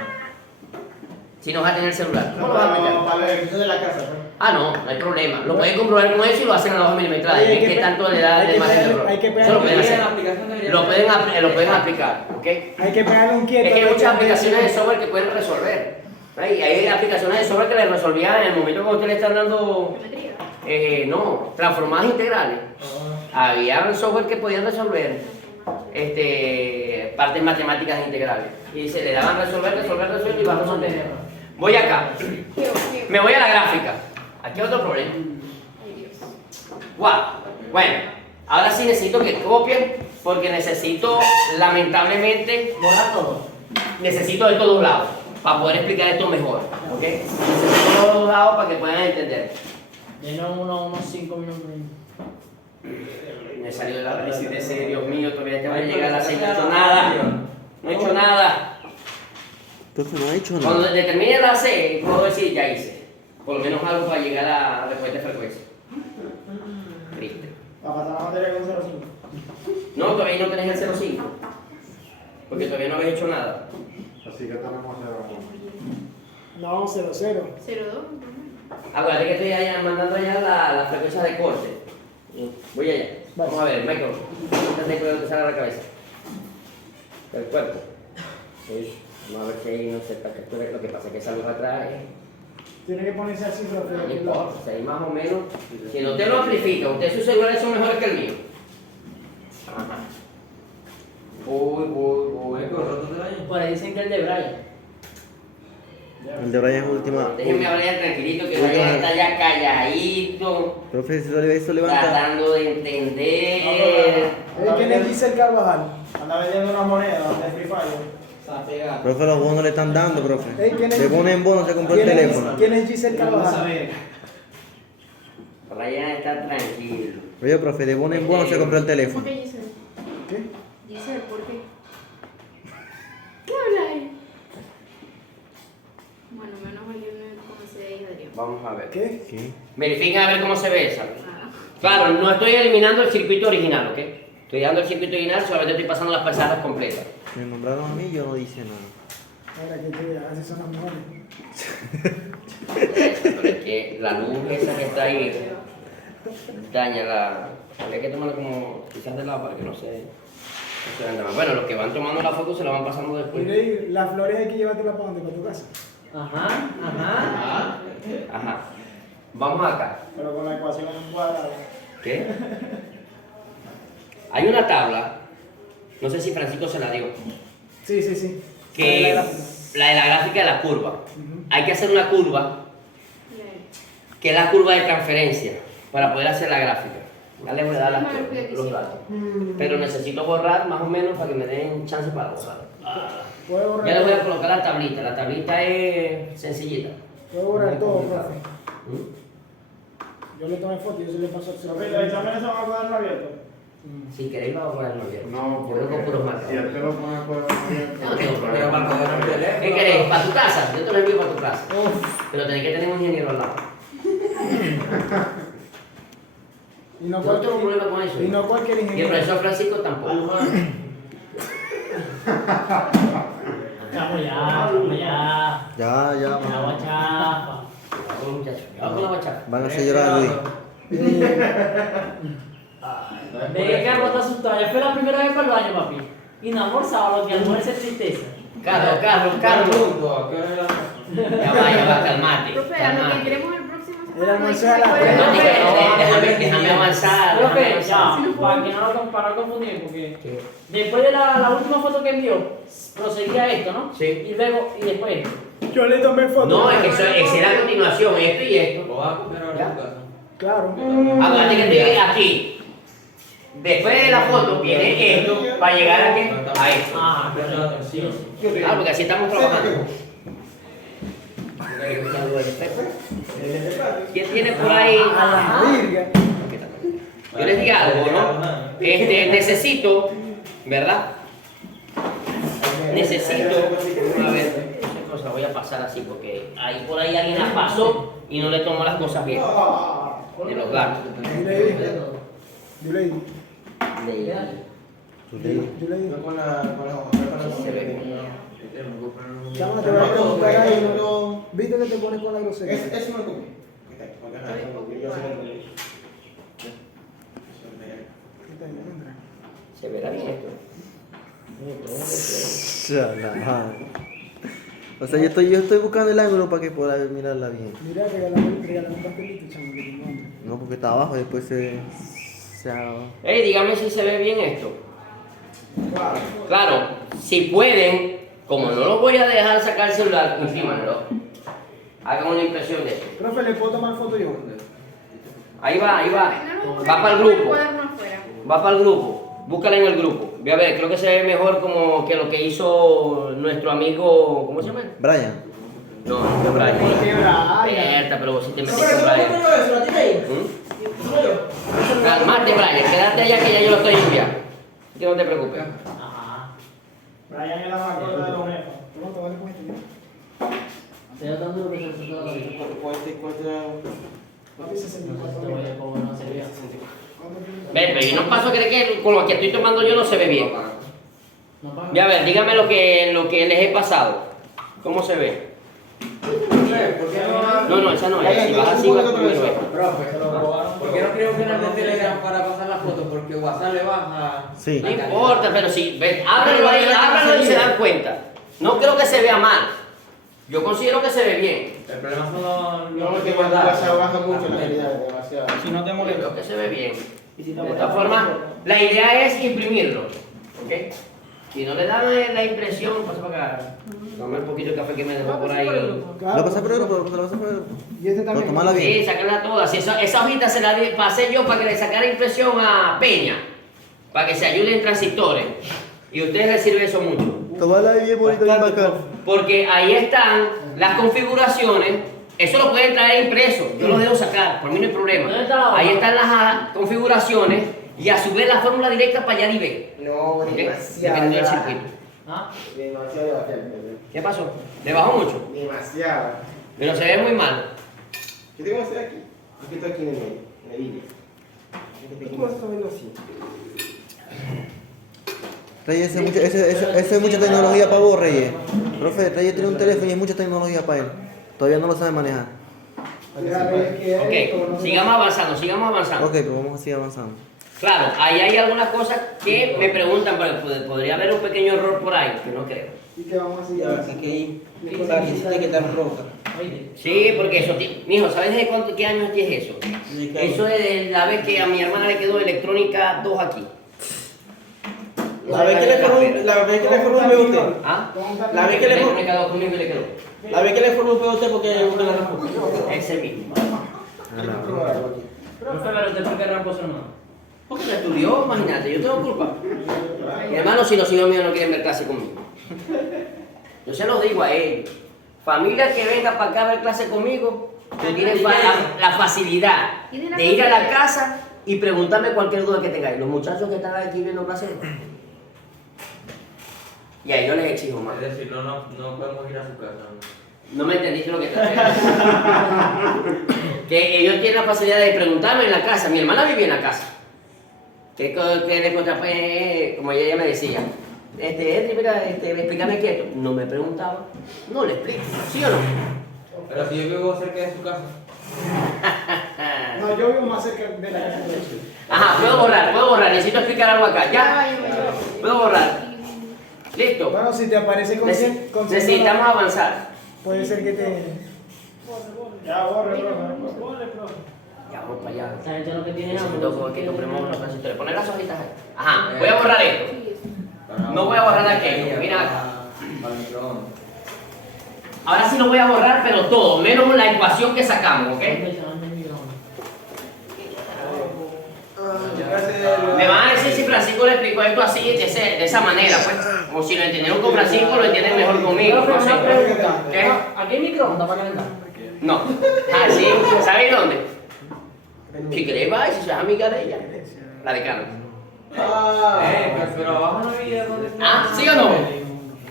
Si no vas a tener celular. ¿Cómo No, lo vas a aplicar? para el ejercicio de la casa, pues. Ah, no hay problema. Lo pueden comprobar con eso y lo hacen a la hoja milimetrada. Oye, Y ven qué tanto le da de margen de error. hay que pegar- Eso lo pueden hacer. La aplicación debería Lo ser- pueden aplicar, ¿ok? Hay que pegarle un quieto. Es que hay muchas aplicaciones de software que pueden resolver. Hay aplicaciones de software que les resolvían en el momento que usted le está dando, no, transformadas integrales. Había software que podían resolver partes matemáticas integrales. Y se le daban resolver y va a resolver. Voy acá. Me voy a la gráfica. Aquí hay otro problema. Wow. Bueno, ahora sí necesito que copien porque necesito, lamentablemente, Borrar todo. necesito de todos lados para poder explicar esto mejor. ¿Ok? Necesito de todos lados para que puedan entender. Denos unos 5 minutos. Me salió el análisis de ese, Dios mío, todavía te va a llegar a las 6, no he hecho nada. No he hecho nada. Entonces no ha hecho nada. Cuando determine la C, puedo decir ya hice. Por lo menos algo para llegar a la respuesta de frecuencia. Triste. Para pasar la materia con 0,5. No, todavía no tenés el 0,5. Porque todavía no habéis hecho nada. Así que tenemos 0,1. No, 0,0. 0,2. Acuérdate que estoy allá mandando allá la frecuencia de corte. Voy allá. Vamos a ver, Michael. Antes de que te salga la cabeza. El cuerpo. Sí. Vamos a ver si ahí no se está captura. Lo que pasa es que esa luz atrás Tiene que ponerse así, profe. no importa. O sea, ahí más o menos. Si no te lo amplifica, ustedes sus celulares son mejores que el mío. Ajá. Voy. Por ahí dicen que el de Brian. El de Brian es última. Déjenme hablar tranquilito, que Brian está ya calladito, Profe, eso levanta. tratando de entender. ¿Quién es Giselle Carvajal? Anda vendiendo una moneda de Free Fire. Profe, los bonos le están dando, profe. ¿Quién es? De bono en bono se compró el teléfono. ¿Quién es Giselle Carvajal? Brian está tranquilo. Oye, profe, de bono en bono se compró el ¿Por teléfono. qué Giselle? ¿Qué? Giselle, ¿por qué? ¿Qué habla ahí? Bueno, menos mal que no conocí a ella, Adrián. Vamos a ver. ¿Qué? ¿Qué? Verifiquen a ver cómo se ve esa. Ah. Claro, no estoy eliminando el circuito original, ¿ok? Estoy dando el circuito original, solamente estoy pasando las pasadas completas. Me nombraron a mí, yo no dice nada. Ahora que te así son las mejores. Pero es que la luz esa que está ahí daña la... Hay que tomarla como quizás de lado para que no se venda más. Bueno, los que van tomando la foto se la van pasando después. Mire, las flores hay que llevártelas para dónde, para tu casa. Ajá. Ajá. Vamos acá. Pero con la ecuación cuadrada. ¿Qué? Hay una tabla No sé si Francisco se la dio. Sí, sí, sí. Que la de la gráfica de la curva. Hay que hacer una curva, que es la curva de transferencia, para poder hacer la gráfica. Ya les voy a dar los datos. Pero necesito borrar más o menos para que me den chance para borrar. Puedo borrar Ya les voy a todo. colocar la tablita. La tablita es sencillita. Puedo borrar todo, profe. Yo le tomé foto y yo se le paso al Profe, ¿los exámenes se van a cuaderno abierto? Si queréis vamos a ponerlo abierto. No, Yo vengo con puros marcadores. si él te lo pone por No tengo Pero problema. para poder el teléfono. ¿Qué queréis? ¿Para tu casa? Yo te lo envío para tu casa. Pero tenéis que tener un ingeniero al lado. Y no Yo no tengo cualquier, problema con eso. y no cualquier Y el ingeniero. profesor Francisco tampoco. Vamos ya. Ya, La vamos. guachapa. Vamos, muchachos. Vamos con la bachata. Van a hacer llorar a Luis. Ve que Carlos está asustado. Ya fue la primera vez para el baño, papi. Y no ha almorzado, lo que almuerza es tristeza. Carlos. Ya va, calmate. Profe, a lo que queremos el próximo El almuerzo de la Calmate, déjame avanzar. Profe, ya, para que no confundir, porque después de la última foto que envió, proseguía esto, ¿no? Sí. Y luego, y después esto. Yo le tomé foto. No, es que eso es la continuación, esto y esto. Lo vas a comer ahora en tu casa. Claro. Acuérdate que estoy aquí. Después de la foto viene esto para llegar a esto. Ah, pero sí. Claro, porque así estamos trabajando. ¿Quién tiene por ahí? A la virga. Yo les digo algo, ¿no? Necesito, ¿verdad? Necesito, a ver, esa cosa voy a pasar así porque ahí por ahí alguien la pasó y no le tomó las cosas bien. De los gatos. Yo le di. Tú le- Yo le di. Con la hoja. Se ve bien. Chama, te voy a preguntar ahí. ¿Viste que te pones con la grosería? Eso me lo comí. Yo se lo comí. Se verá bien esto. Ya, la madre. O sea, yo estoy buscando el ángulo para que pueda mirarla bien. Mira, regálame un pastelito, chamo, que tengo hambre. No, porque está abajo y después se Ey, dígame si se ve bien esto. Claro, si pueden, como no lo voy a dejar sacar el celular, imprímanlo. Hagan una impresión de esto. Profe, ¿le puedo tomar foto yo? Ahí va. Va para el grupo. Va para el grupo. Búscala en el grupo. Ve a ver, creo que se ve mejor como que lo que hizo nuestro amigo. ¿Cómo se llama? Brian. No, no, Brian. ¿Qué Brian? Mierda, pero vos sí te metiste con Brian. ¿Mm? Calmate, Brian. Quédate allá que ya yo lo estoy enviando. Que no te preocupes. Ajá. Brian es la más gorda de los jefes. ¿Cuánto vale con esto? Te da tan duro que se te da la vida. Papi, 64 Te voy a poner una serie. Ven, pero yo no paso a creer que con lo que estoy tomando yo no se ve bien. No paga. Ya a ver, dígame lo que les he pasado. ¿Cómo se ve? No, esa no es. Si vas así, vas primero esta. Profe, ¿por qué no creo un canal de Telegram para pasar la foto? Porque WhatsApp le baja. Sí. No importa, pero si ven, ábrelo ahí, ábralo y se dan cuenta. No creo que se vea mal. Yo considero que se ve bien. El problema son No, los porque que cuando guardar. WhatsApp baja mucho la calidad, demasiado. Si no te molesta. Creo que se ve bien. De todas formas, la idea es imprimirlo. ¿Ok? Si no le dan la impresión, pasa para acá. Dame un poquito de café que me dejó por ahí. Lo pasé por el grupo, lo pasé por el grupo. Y este No, también. tomala bien. Sí, sáquenla todas. Si esa hojita se la pasé yo para que le sacara impresión a Peña. Para que se ayude en transistores. Y a ustedes les sirve eso mucho. Tomala bien bonito, bien bacán. Porque ahí están las configuraciones. Eso lo pueden traer impreso. Yo lo dejo sacar, por mí no hay problema. ¿Dónde está la hoja? Ahí están las configuraciones y a su vez la fórmula directa para allá y ve. No, ¿Ok? demasiado. Dependiendo del circuito. ¿Ah? Demasiado. ¿Qué pasó? ¿Le bajó mucho? Demasiado. Pero se ve muy mal. ¿Qué tengo que hacer aquí? Aquí estoy aquí en el medio, en el vídeo. Tú vas a saberlo así. Reyes, ese es mucha tecnología para vos, Reyes. Profe, Reyes tiene un teléfono y es mucha tecnología para él. Todavía no lo sabe manejar. Ok, sigamos avanzando. Ok, pues vamos a seguir avanzando. Claro, ahí hay algunas cosas que me preguntan, pero podría haber un pequeño error por ahí, que no creo. ¿Y qué vamos a hacer? Tiene que estar roja. Oíste. Sí, porque eso, mijo, ¿sabes de qué años es eso? Eso es de la vez que a mi hermana le quedó electrónica 2 aquí. La vez que le formó un peo a usted. ¿Ah? La vez que le me formó. quedó conmigo y le quedó. La vez que le formó un peo a usted porque usted la raspó. Ese mismo. Profe, pero usted por qué raspó su hermano. Porque me estudió, imagínate, yo tengo culpa. Mi hermano, si los hijos míos no quieren ver clase conmigo. Yo se lo digo a ellos. Familia que venga para acá a ver clase conmigo, tú tienes la facilidad de ir a la casa y preguntarme cualquier duda que tengáis. Los muchachos que están aquí viendo clase, y a ellos les exijo más. Es decir, no podemos ir a su casa. No me entendiste lo que te estoy diciendo. Que ellos tienen la facilidad de preguntarme en la casa. Mi hermana vivía en la casa. Que le contrapé, como ella me decía, mira, explícame quieto. No me preguntaba, no le explico, ¿sí o no? Pero si yo vivo cerca de su casa. No, yo vivo más cerca de la casa de él. Ajá, puedo borrar, necesito explicar algo acá, ¿ya? Puedo borrar. ¿Listo? Bueno, si te aparece con Necesitamos avanzar. puede ser que te... Ya, borre, profe. Ya, voy para allá. Esa gente lo que tiene Necesito que compremos unos transistores. Poner las hojitas ahí. Ajá, voy a borrar esto. No voy a borrar aquello, mira acá. Para el microondas. Ahora sí lo voy a borrar, pero todo, menos la ecuación que sacamos, ¿ok? Me van a decir si Francisco le explicó esto así, de esa manera, pues. O si lo entendieron con Francisco, lo entienden mejor conmigo, no sé. ¿Qué? ¿Aquí hay microondas para calentar? No. Ah, sí. ¿Sabéis dónde? Si queréis, vais, si sois amiga de ella. La de Carlos. Pero abajo no había donde. Ah, ¿sí o no?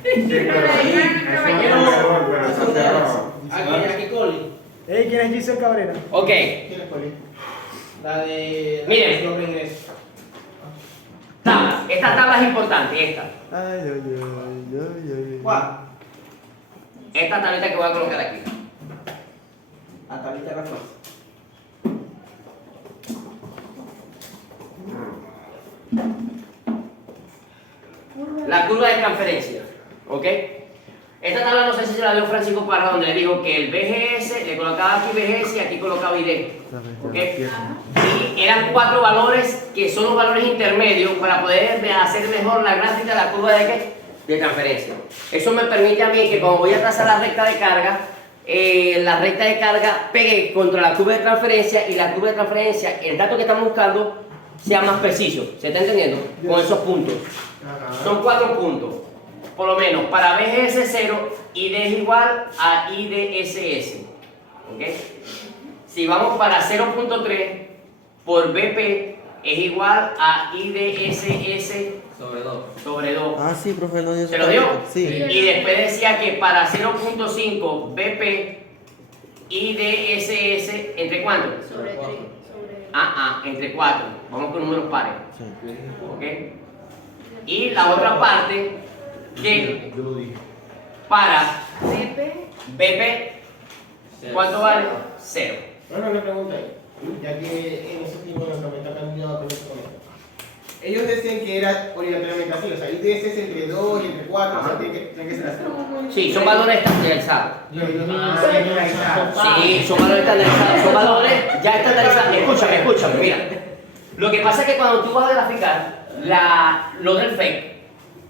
Sí, pero sí, es un vendedor, pero está cerrado. Aquí Coli. Hey, ¿quién es Giselle Cabrera? Ok. ¿Quién es Coli? La de... Miren. Doble ingreso. Tabla. Esta tabla es importante, esta. Ay, ay, ay, ay, ay. ¿Cuál? Esta tablita que voy a colocar aquí. La tablita de la fuerza. La curva de transferencia, ¿ok? Esta tabla no sé si se la dio Francisco Parra, donde le dijo que el BGS, le colocaba aquí BGS y aquí colocaba ID, ¿ok? Y eran 4 valores que son los valores intermedios para poder hacer mejor la gráfica de la curva de ¿qué? De transferencia. Eso me permite a mí que cuando voy a trazar la recta de carga pegue contra la curva de transferencia y la curva de transferencia, el dato que estamos buscando, sea más preciso. ¿Se está entendiendo? Con esos puntos. Son 4 puntos, por lo menos, para BGS 0, ID es igual a IDSS, ¿ok? Si vamos para 0.3, por BP es igual a IDSS sobre 2. Ah, sí, profe, no dio ¿Se lo dio? Sí. Y después decía que para 0.5 BP IDSS, ¿entre cuánto? Sobre 3. Entre 4. Vamos con números pares. Sí. ¿Ok? Y la otra parte que para BP, ¿cuánto vale? 0. Bueno, una pregunta ahí. Ya que en ese tipo de también está cambiado con esto. Ellos decían que era obligatoriamente así, o sea, IDSS entre 2 y entre 4, o sea, tiene que ser así. Sí, son valores estandarizados. Ah, Sí, son valores estandarizados. Son valores ya estandarizados. Escúchame, mira. Lo que pasa es que cuando tú vas a graficar lo del fake,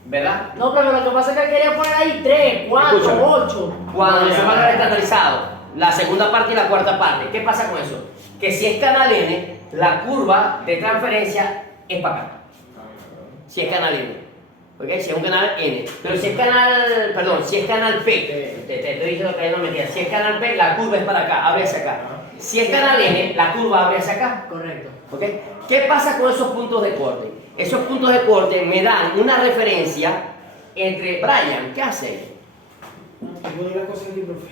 ¿verdad? No, pero lo que pasa es que quería poner ahí 3, 4, Escúchame. 8. Cuando son valores estandarizados, la segunda parte y la cuarta parte, ¿qué pasa con eso? Que si es canal N, la curva de transferencia es para acá. Si es canal N. ¿Ok? Si es un canal N. Pero si es canal P, te estoy diciendo que no me entiendes. Si es canal P, la curva es para acá, abre hacia acá. Si es canal N, la curva abre hacia acá. Correcto. ¿Ok? ¿Qué pasa con esos puntos de corte? Esos puntos de corte me dan una referencia entre Brian, ¿qué hace? Una cosa aquí, profe.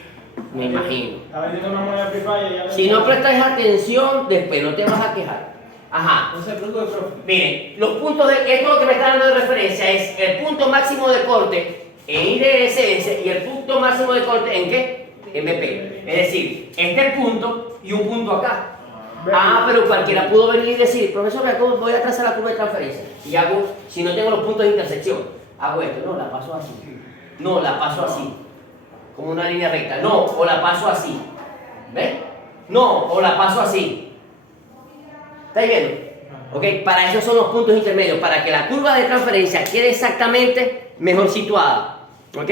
Me imagino. A ver, yo no me voy a prepar y ya... Si no prestáis atención, después no te vas a quejar. Ajá. No se preocupe, profe. Miren, los puntos esto lo que me está dando de referencia es el punto máximo de corte en IDSS y el punto máximo de corte en ¿qué? En BP. Es decir, este punto y un punto acá. Pero cualquiera pudo venir y decir, profesor, voy a trazar la curva de transferencia. Y hago, si no tengo los puntos de intersección, hago esto. No, la paso así. No, la paso así. Como una línea recta. No, o la paso así. ¿Ves? No, o la paso así. ¿Estáis viendo? ¿Ok? Para eso son los puntos intermedios, para que la curva de transferencia quede exactamente mejor situada. ¿Ok?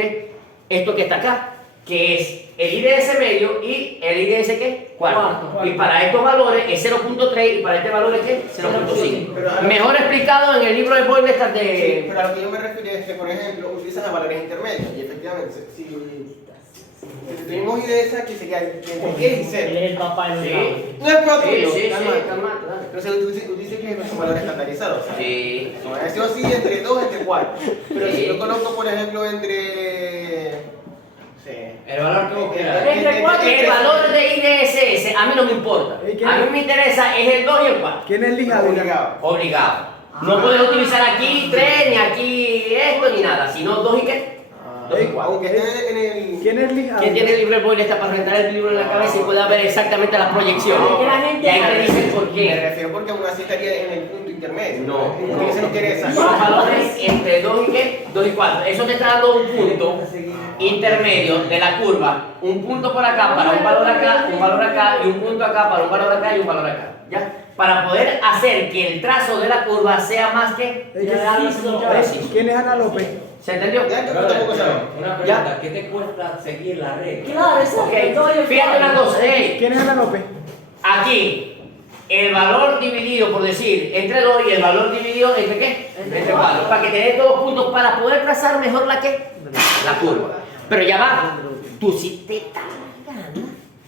Esto que está acá, que es el IDS medio y el IDS ¿qué? Cuarto. Y para estos valores es 0.3 y para este valor es ¿qué? 0.5. Mejor explicado en el libro de Boyle Sí, pero a lo que yo me refiero es que, por ejemplo, utilizan los valores intermedios. Y efectivamente, si tenemos IDS aquí sería entre 10 y 0. Él es el papá de los grados. No es pro tuyo, Sí, calma. calma. Entonces tú dices que son valores estandarizados. ¿Sabes? Sí. Eso sí, entre 2, entre 4. Pero Sí. si yo coloco, por ejemplo, entre... Sí. El valor que vos quieras. El valor de IDSS a mí no me importa. A mí me interesa es el 2 y el 4. ¿Quién es lijado? Obligado. Obligado. No puedes utilizar aquí 3, ni aquí esto, ni nada, sino 2 y qué. 2 y 4. Aunque esté en el... ¿Quién es lijado? ¿Quién tiene el libro de Boyle está para rentar el libro en la cabeza y puede ver exactamente las proyecciones? Y ahí te dicen por Me qué. refiero porque aún así estaría en el punto intermedio. No. Porque se nos interesa. Son valores entre 2 y qué, 2 y 4. Eso te está dando un punto intermedio de la curva. Un punto por acá para un valor acá y un punto acá para un valor acá y un valor acá. ¿Ya? Para poder hacer que el trazo de la curva sea más que preciso. ¿Quién es Ana López? ¿Se entendió? Ya, yo tampoco sabía. Una pregunta, ¿qué te cuesta seguir la regla? Claro, exacto. Ok, fíjate una cosa, ¿Quién es Ana López? aquí el valor dividido, por decir, entre 2 y el valor dividido entre qué? Entre 4. Para que te dé todos los puntos para poder trazar mejor la la curva. Pero ya va, tú si te da la gana,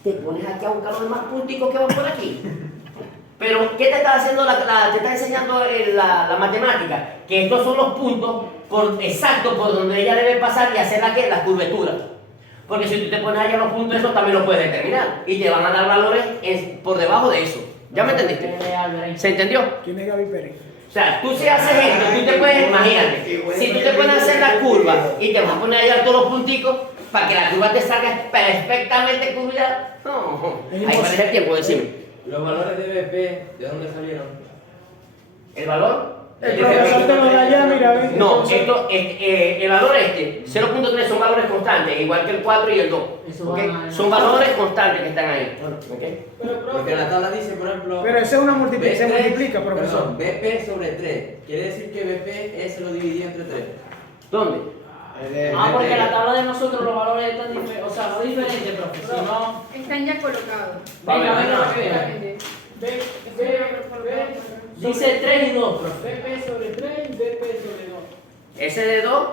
te pones aquí a buscar los demás punticos que van por aquí. Pero, ¿qué te está haciendo te está enseñando la matemática? Que estos son los puntos exactos por donde ella debe pasar y hacer la curvatura. Porque si tú te pones allá los puntos, eso también lo puedes determinar. Y te van a dar valores por debajo de eso. ¿Ya me entendiste? ¿Se entendió? ¿Quién es Gaby Pérez? O sea, tú si haces esto, tú te puedes, imagínate, si tú te pones a hacer la curva y te vas a poner allá todos los punticos para que la curva te salga perfectamente curvada, no, ahí parece el tiempo, decime. Los valores de BP, ¿de dónde salieron? ¿El valor? El profesor te lo da allá, mira, ven. No, el valor 0.3 son valores constantes, igual que el 4 y el 2. ¿Okay? Son valores constantes que están ahí. ¿Okay? Porque en la tabla dice, por ejemplo... Pero eso es una multiplicación, se B3, multiplica, profesor. Perdón, BP sobre 3. Quiere decir que BP se lo dividía entre 3. ¿Dónde? Porque la tabla de nosotros los valores están diferentes, o sea, no diferentes, profesor. No. Están ya colocados. Venga, para que vean. Dice 3 y 2, profe. BP sobre 3 y BP sobre 2. Ese de 2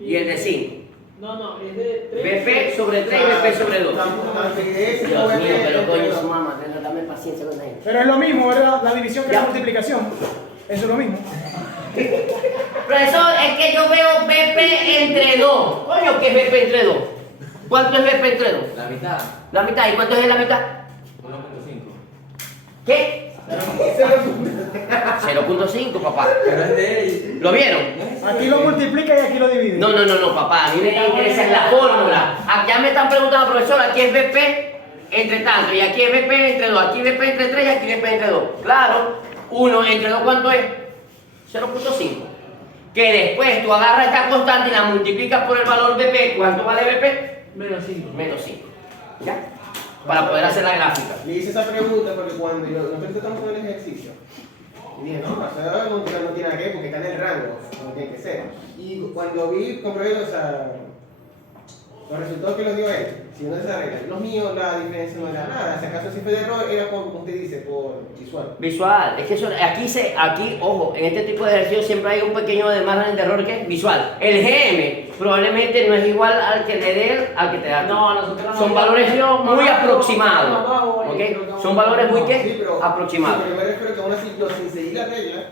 y el de 5. No, es de 3. BP sobre 3 y BP sobre 2. Dios Dios mío, pero coño su mamá, dame paciencia con él. Pero es lo mismo, ¿verdad? La división que Ya. la multiplicación. Eso es lo mismo. Profesor, es que yo veo BP entre 2. Coño, ¿qué es BP entre 2? ¿Cuánto es BP entre 2? La mitad, La mitad. ¿Y cuánto es la mitad? 1.5. ¿Qué? 0.5, papá. Pero es de él. ¿Lo vieron? Aquí lo multiplica y aquí lo divide. No, papá. A mí me interesa la fórmula. Acá me están preguntando, profesor, aquí es BP entre tanto. Y aquí es BP entre 2. Aquí BP entre 3 y aquí BP entre 2. Claro. 1 entre 2, ¿cuánto es? 0.5. Que después tú agarras esta constante y la multiplicas por el valor BP. ¿Cuánto vale BP? Menos 5. Menos 5. ¿Ya? Para poder hacer la gráfica. Le hice esa pregunta porque cuando nosotros estamos con el ejercicio, y dije, no, o sea, no tiene nada que ver porque está en el rango, como tiene que ser. Y cuando comprobé, o sea, los resultados que los dio él, siguiendo esa regla, los míos, la diferencia no era nada. Si acaso si fue de error, era por, como usted dice, por visual. Visual, es que eso, aquí, ojo, en este tipo de ejercicios siempre hay un pequeño margen de error que es visual. El GM probablemente no es igual al que le dé al que te da. No, a nosotros no. Son valores muy aproximados, ¿ok? Son valores muy Sí, pero, aproximados. Sí, pero yo me refiero que aún así, sin seguir la regla,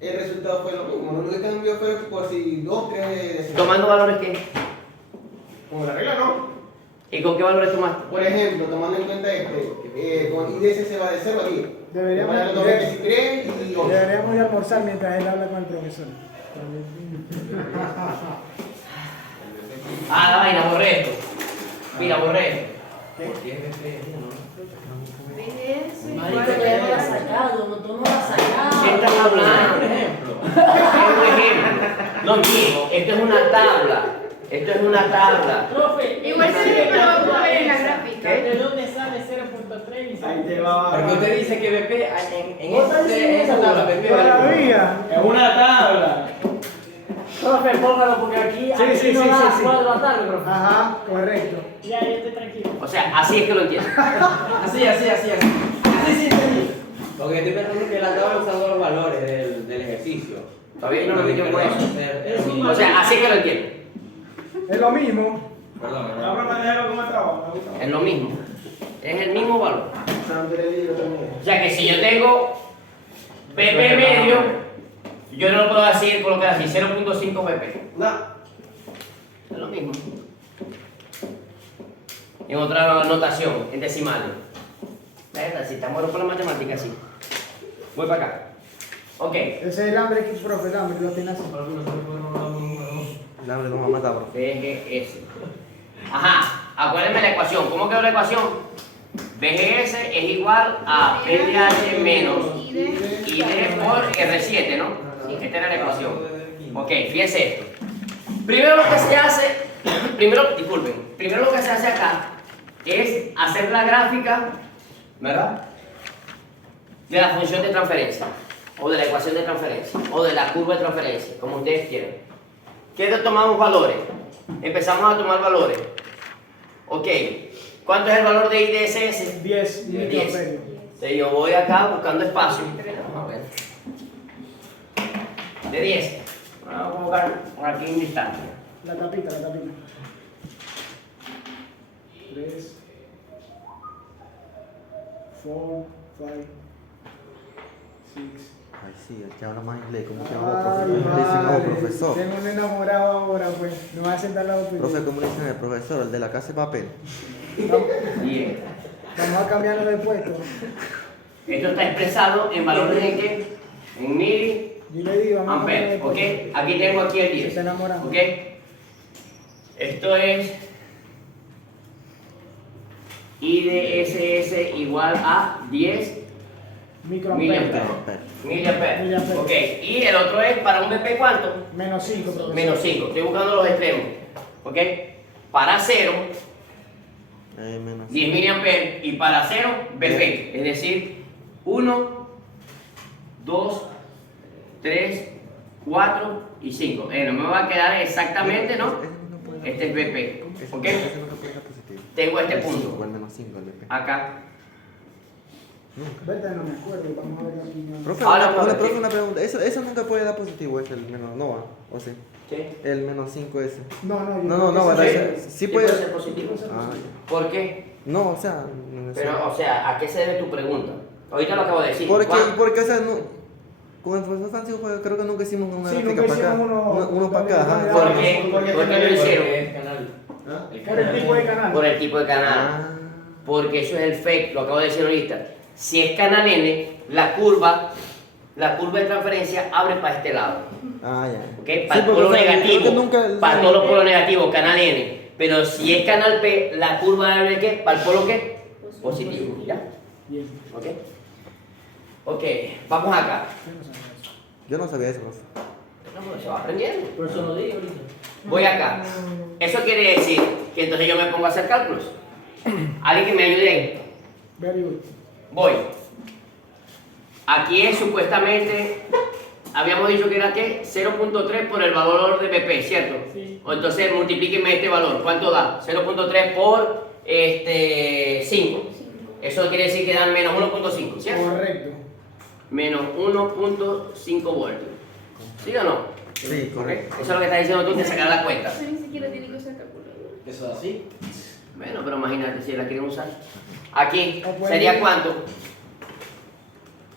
el resultado fue lo mismo. Lo único que cambió fue por si 2, 3 decimales. ¿Tomando valores qué? Como la regla no. ¿Y con qué valores tomaste? Por ejemplo, tomando en cuenta con IDS se va de 0 a 10. Deberíamos Tomé 3 y 8. Deberíamos de almorzar mientras él habla con el profesor. Ah, la vaina, borré esto. Mira, borré esto. ¿Por qué BP? Marico, ya no la has sacado, no, tú no la has sacado. ¿Qué estás hablando? Por ejemplo. Es un ejemplo. No, mijo, esto es una tabla. Esto es una tabla. Profe, Igual se ve, pero lo vamos a ver en la gráfica. ¿Qué? ¿de dónde sale 0.5? 0.3. Ahí te va. Porque usted dice que BP en esa tabla BP Todavía. Es una tabla. Profe, póngalo porque aquí, Sí, aquí sí, no sí, da sí, sí. 4 de la tarde, profe. Ajá, correcto. Ya, yo estoy tranquilo. O sea, así es que lo entiendo. Así. Así sí entendí. Porque estoy pensando que la tabla usando los valores del ejercicio. Todavía no me metió con eso. O O sea, así es que lo entiendo. Es lo mismo. Perdón, Ahora me déjalo como trabajo. Es lo mismo. Es el mismo valor. San Pedro también. O sea que si yo tengo BP medio, yo no lo puedo decir, colocar así, 0.5 BP. No. Es lo mismo. En otra notación, en decimales. ¿Verdad? Si estamos buenos con la matemática, sí. Voy para acá. Ok. Ese es el hambre que profe, el hambre lo tiene así. El hambre lo va a matar, bro. BGS. Ajá. Acuérdenme la ecuación. ¿Cómo quedó la ecuación? BGS es igual a PDH menos ID por R7, ¿no? Esta era la ecuación. Ok, fíjense esto. Primero lo que se hace, primero lo que se hace acá es hacer la gráfica, ¿verdad? De la función de transferencia, o de la ecuación de transferencia, o de la curva de transferencia, como ustedes quieran. ¿Qué tomamos valores? Empezamos a tomar valores. Ok, ¿cuánto es el valor de IDSS? 10 microamperios. Entonces yo voy acá buscando espacio. Vamos a ver. De 10. Vamos a colocar por aquí en distancia. La tapita. 3, 4, 5, 6. Ay, sí, el que habla más inglés. ¿Cómo se Ay, llama, profe? ¿Cómo le dicen, vale. profesor? Tengo un enamorado ahora, pues. No va a sentar la opinión. Profe, ¿cómo le dicen el profesor? El de la casa de papel. Bien. Vamos a cambiarlo de puesto. Esto está expresado en valores en qué? En mili Yo le digo, vamos a cambiarlo de amperes. puesto. ¿Ok? Aquí tengo aquí el Se 10. está enamorando. ¿Ok? Esto es IDSS igual a 10 Microamperes. miliamperes. Miliamperes. Ok. Y el otro es para un BP, ¿cuánto? Menos 5, profesor. Menos 5. Estoy buscando los extremos. ¿Ok? Para 0, Menos. 10 miliamperes. Y para 0, BP. Es decir, 1, 2, 3, 4 y 5. No me va a quedar exactamente, ¿no? Este es BP. ¿Ok? Ese nunca puede dar positivo. Tengo este El punto. 5, el menos 5, el de P. Acá. Verdad, no me acuerdo. Vamos a ver aquí. Profe, Ahora, profe, una pregunta. Eso nunca puede dar positivo, ese, el menos. No va, ¿o sí? ¿Qué? El menos 5 ese. No, No, ¿verdad? Sí. Sí puede puede. ser positivo. Ah, ya. ¿Por qué? No, o sea. No sé. Pero, o sea, ¿a qué se debe tu pregunta? Ahorita lo acabo de decir. Porque, Juan. o sea, no, con el profesor Francisco creo que nunca hicimos una Sí, gráfica nunca para acá. hicimos Uno para acá, ajá. ¿Por qué? ¿Por qué lo hicieron? Por el tipo de canal. Por el tipo de canal. Ah, Porque eso es el fake, lo acabo de decir ahorita. Si es canal N, la curva de transferencia abre para este lado. ya. ¿Ok? Para Sí, el polo porque, o sea, negativo. creo que nunca- Para todos los polos negativos, canal N. Pero si es canal P, la curva abre ¿qué? Para el polo ¿qué? Positivo. ¿Ya? Bien. ¿Ok? Ok, vamos acá. Yo no sabía eso, profe. Se va aprendiendo. Por eso lo digo ahorita. Voy acá. Eso quiere decir que entonces yo me pongo a hacer cálculos. Alguien que me ayude ahí. Very good. Voy. Aquí es supuestamente, habíamos dicho que era ¿qué? 0.3 por el valor de BP, ¿cierto? Sí. O entonces multiplíqueme este valor. ¿Cuánto da? 0.3 por 5. Eso quiere decir que dan menos 1.5, ¿cierto? Correcto. Menos 1.5 voltios. ¿Sí o no? Sí, correcto. Eso es lo que estás diciendo tú, que sacar la cuenta. Eso ni siquiera tiene que usar calculadora. ¿Eso es así? Bueno, pero imagínate si la quieren usar. Aquí, O pueden- ¿sería cuánto?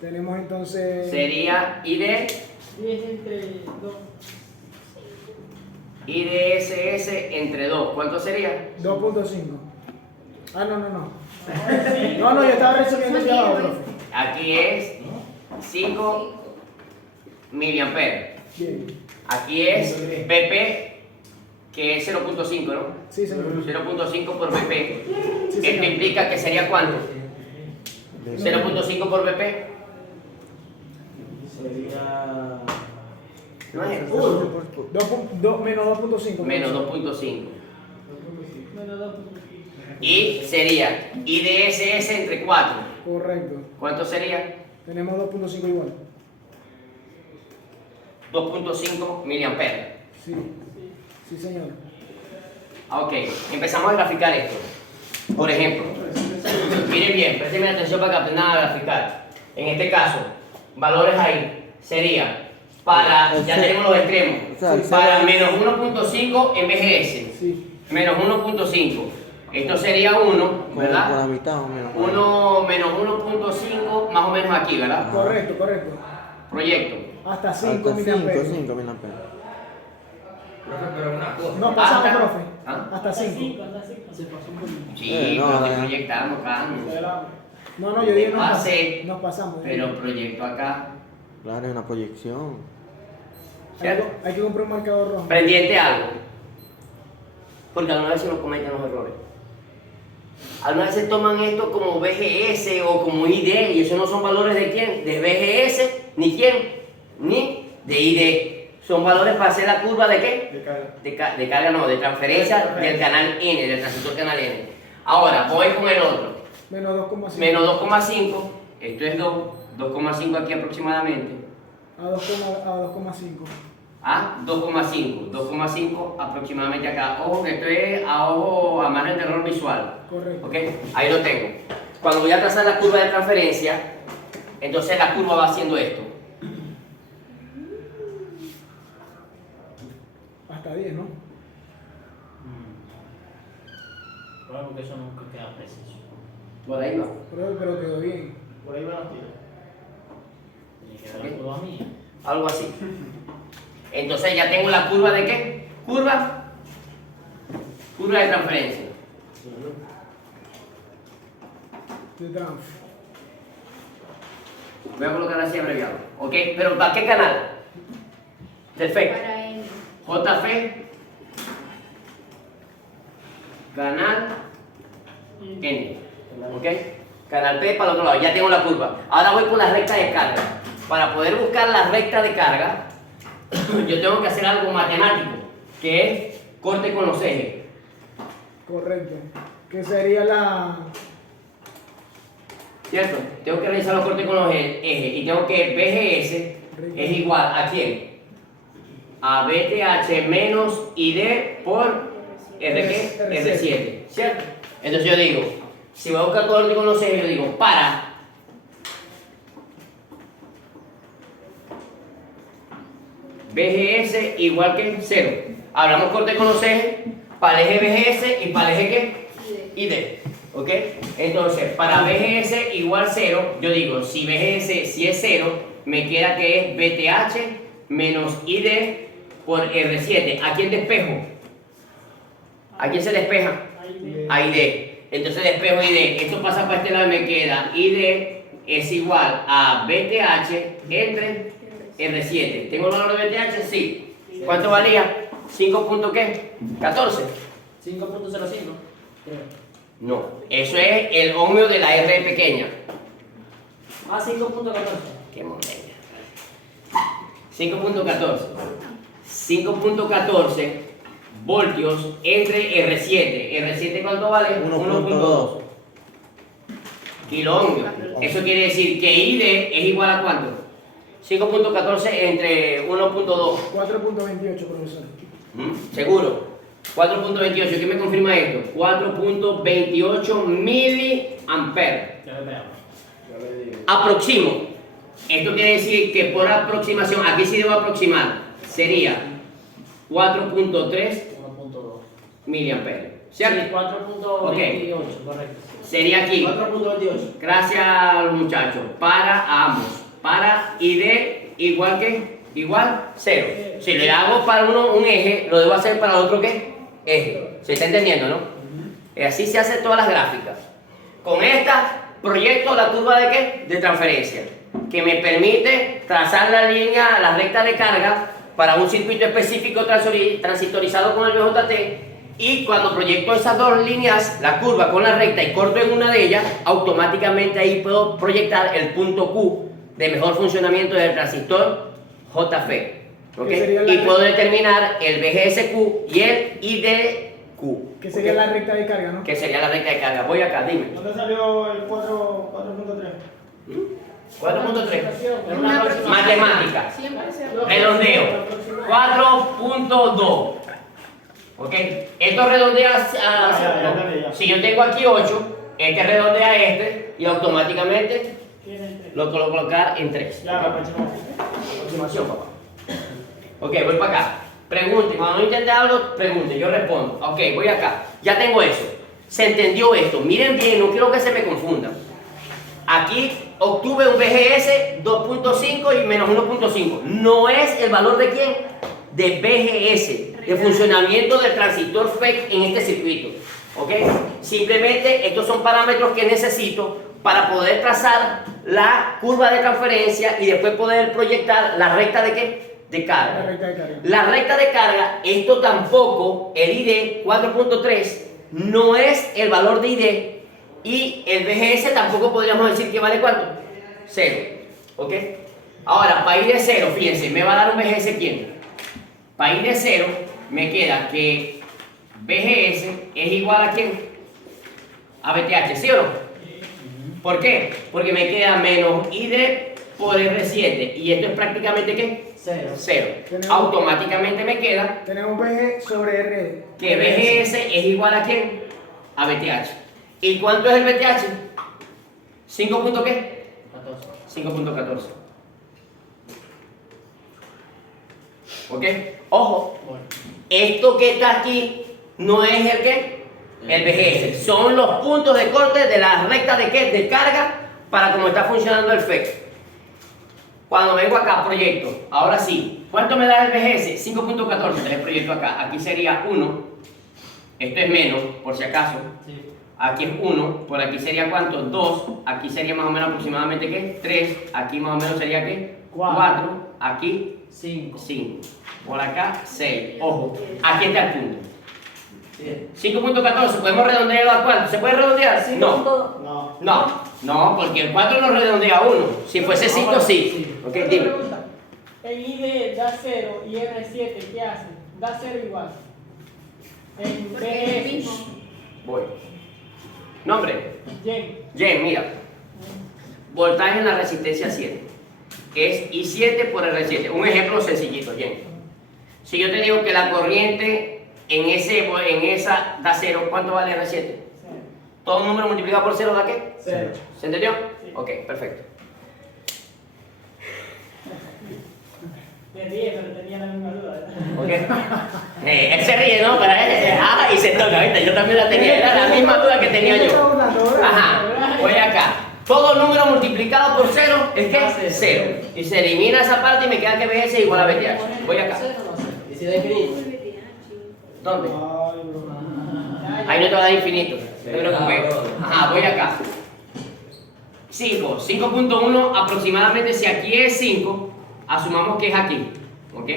Tenemos entonces. Sería ID, 10 entre 2. IDSS entre 2. ¿Cuánto sería? 2.5. Ah, no. No, yo estaba resolviendo Son ya abajo, 10, profe. Aquí es 5 miliamperes. Bien. Aquí es BP, que es 0.5, ¿no? Sí, señor. 0.5 por BP. Sí, Esto señor. implica que sería cuánto? 0.5 por BP. Sería. No es 1. Menos 2.5. Menos 2.5. Menos 2. Y sería IDSS entre 4. Correcto. ¿Cuánto sería? Tenemos 2.5 igual. 2.5 miliamperes. Sí. Sí, señor. Ok, empezamos a graficar esto. Por ejemplo, miren bien, prestenme atención para que aprendan a graficar. En este caso, valores ahí sería para, ya tenemos los extremos, para menos 1.5 en BGS, Sí. menos 1.5. Esto sería 1, Por la ¿verdad? mitad o menos. 1 menos 1.5 más o menos aquí, ¿verdad? Correcto, correcto. Proyecto. Hasta 5 Hasta 5 miliamperes. miliamperes. Profe, pero una cosa. Nos pasamos, Hasta- profe. ¿Ah? Hasta 5. Se pasó un poquito. Sí, No, pero no, que no. proyectamos acá. No, yo digo Pase, nos pasamos. pero proyecto acá. Claro, es una proyección. Hay que comprar un marcador rojo. Pendiente algo. Porque algunas veces nos cometen los errores. Algunas veces toman esto como BGS o como ID y eso no son valores de quién, de BGS, ni quién, ni de ID. Son valores para hacer la curva de qué? De carga no, de transferencia del canal N, del transistor canal N. Ahora, voy con el otro. Menos 2,5. Menos 2,5, esto es 2, 2,5 aquí aproximadamente. A 2,5. A 2,5, 2,5 aproximadamente acá. Ojo que esto es a ojo, a margen de error visual. Correcto. ¿Ok? Ahí lo tengo. Cuando voy a trazar la curva de transferencia, entonces la curva va haciendo esto. Hasta 10, ¿no? Claro, porque eso nunca queda preciso. Por ahí va. Pero quedó bien. Por ahí van los tiros. Tiene que ver la curva mía. Algo así. Entonces ya tengo la curva de qué? Curva. Curva de transferencia. De trans. Voy a colocar así abreviado. ¿Ok? Pero ¿para qué canal? Perfecto. Para él. JF. Canal N. ¿Ok? Canal P para el otro lado. Ya tengo la curva. Ahora voy por la recta de carga. Para poder buscar la recta de carga, yo tengo que hacer algo matemático, que es corte con los ejes. Correcto. Que sería la. ¿Cierto? Tengo que realizar los cortes con los ejes y tengo que BGS es igual a quién? A BTH menos ID por R7. ¿Cierto? Entonces yo digo, si voy a buscar corte con los ejes, yo digo para BGS igual que 0. Hablamos corte con los ejes para el eje BGS y para el eje ¿qué? ID. ¿Ok? Entonces, para BGS igual 0, yo digo, si BGS si es 0, me queda que es BTH menos ID por R7. ¿A quién despejo? ¿A quién se despeja? A ID. Entonces despejo ID. Esto pasa para este lado y me queda ID es igual a BTH entre R7. ¿Tengo el valor de BTH? Sí. ¿Cuánto valía? 5 punto ¿qué? 14. 5.05. Creo. No, eso es el ohmio de la R pequeña. Ah, 5.14. Qué moneda. 5.14. 5.14 voltios entre R7. ¿R7 cuánto vale? 1.2. Kiloohmios. Eso quiere decir que ID es igual a ¿cuánto? 5.14 entre 1.2. 4.28, profesor. ¿Seguro? 4.28. ¿Quién me confirma esto? 4.28 miliamperes. Ya lo veamos. Aproximo. Esto quiere decir que por aproximación, aquí sí debo aproximar, sería 4.3 1.2. miliamperes. Sí, ¿Cierto? 4.28, correcto. Sería aquí. 4.28. Gracias a los muchachos. Para ambos. Para ID igual que igual 0. Si le hago para uno un eje, lo debo hacer para el otro ¿qué? Eje. ¿Se está entendiendo, no? Así se hacen todas las gráficas. Con esta proyecto la curva de ¿qué? De transferencia, que me permite trazar la línea, la recta de carga para un circuito específico transistorizado con el BJT. Y cuando proyecto esas dos líneas, la curva con la recta y corto en una de ellas, automáticamente ahí puedo proyectar el punto Q de mejor funcionamiento del transistor JF. ¿Ok? Y puedo determinar el BGSQ y el IDQ. Que sería la recta de carga, ¿no? Que sería la recta de carga. Voy acá, dime. ¿Dónde salió el 4.3? 4.3. Matemática. Siempre se Redondeo. 4.2. ¿Ok? Esto redondea si yo tengo aquí 8, este redondea a este y automáticamente lo puedo colocar en 3. Aproximación, papá. Ok, voy para acá. Pregunte, cuando no intente algo, pregunte, yo respondo. Ok, voy acá. Ya tengo eso. Se entendió esto. Miren bien, no quiero que se me confundan. Aquí obtuve un BGS 2.5 y menos 1.5. No es el valor de quién? De BGS, de funcionamiento del transistor FET en este circuito. ¿Ok? Simplemente estos son parámetros que necesito para poder trazar la curva de transferencia y después poder proyectar la recta de qué? De carga. La recta de carga. La recta de carga, esto tampoco, el ID 4.3 no es el valor de ID y el BGS tampoco podríamos decir que vale ¿cuánto? 0. ¿Ok? Ahora, para ID 0, fíjense, me va a dar un BGS ¿quién? Para ID 0 me queda que BGS es igual a ¿quién? A BTH, ¿sí o no? ¿Por qué? Porque me queda menos ID por R7 y esto es prácticamente ¿qué? 0. Automáticamente me queda Tenemos BG sobre R. que BGS es igual a ¿quién? A BTH. ¿Y cuánto es el BTH? 5 punto qué? 5.14. ¿Ok? Ojo, esto que está aquí no es el ¿qué? El BGS. Son los puntos de corte de la recta de ¿qué? De carga para cómo está funcionando el FET. Cuando vengo acá, proyecto. Ahora sí, ¿cuánto me da el BGS? 5.14. Entonces proyecto acá. Aquí sería 1. Esto es menos, por si acaso. Aquí es 1. Por aquí sería ¿cuánto? 2. Aquí sería más o menos aproximadamente ¿qué? 3. Aquí más o menos sería ¿qué? 4. Aquí 5. Por acá 6. Ojo, aquí está el punto. 5.14. ¿Podemos redondearlo a cuánto? ¿Se puede redondear? No, porque el 4 no redondea a 1. Si fuese 5, sí. Ok, dime. En ID da 0 y R7, ¿qué hace? Da 0 igual. En Porque es el BGS. mismo. Voy. Nombre. Jen. Mira. Voltaje en la resistencia 7. Es I7 por R7. Un ejemplo sencillito, Jen. Si yo te digo que la corriente en esa da 0, ¿cuánto vale R7? ¿Todo número multiplicado por 0 da qué? 0. ¿Se entendió? Ok, perfecto. Me ríe, pero tenía la misma duda. Ok. Él se ríe, ¿no? Para él. Y se toca, ¿viste? Yo también la tenía. Era la misma duda que tenía yo. Ajá. Voy acá. Todo número multiplicado por 0 es que 0. Y se elimina esa parte y me queda que BS igual a BTH. Voy acá. ¿Y si da infinito? ¿Dónde? Ahí no te va a dar infinito. No te preocupes. Ajá, voy acá. 5. 5.1 aproximadamente. Si aquí es 5, asumamos que es aquí. ¿Ok?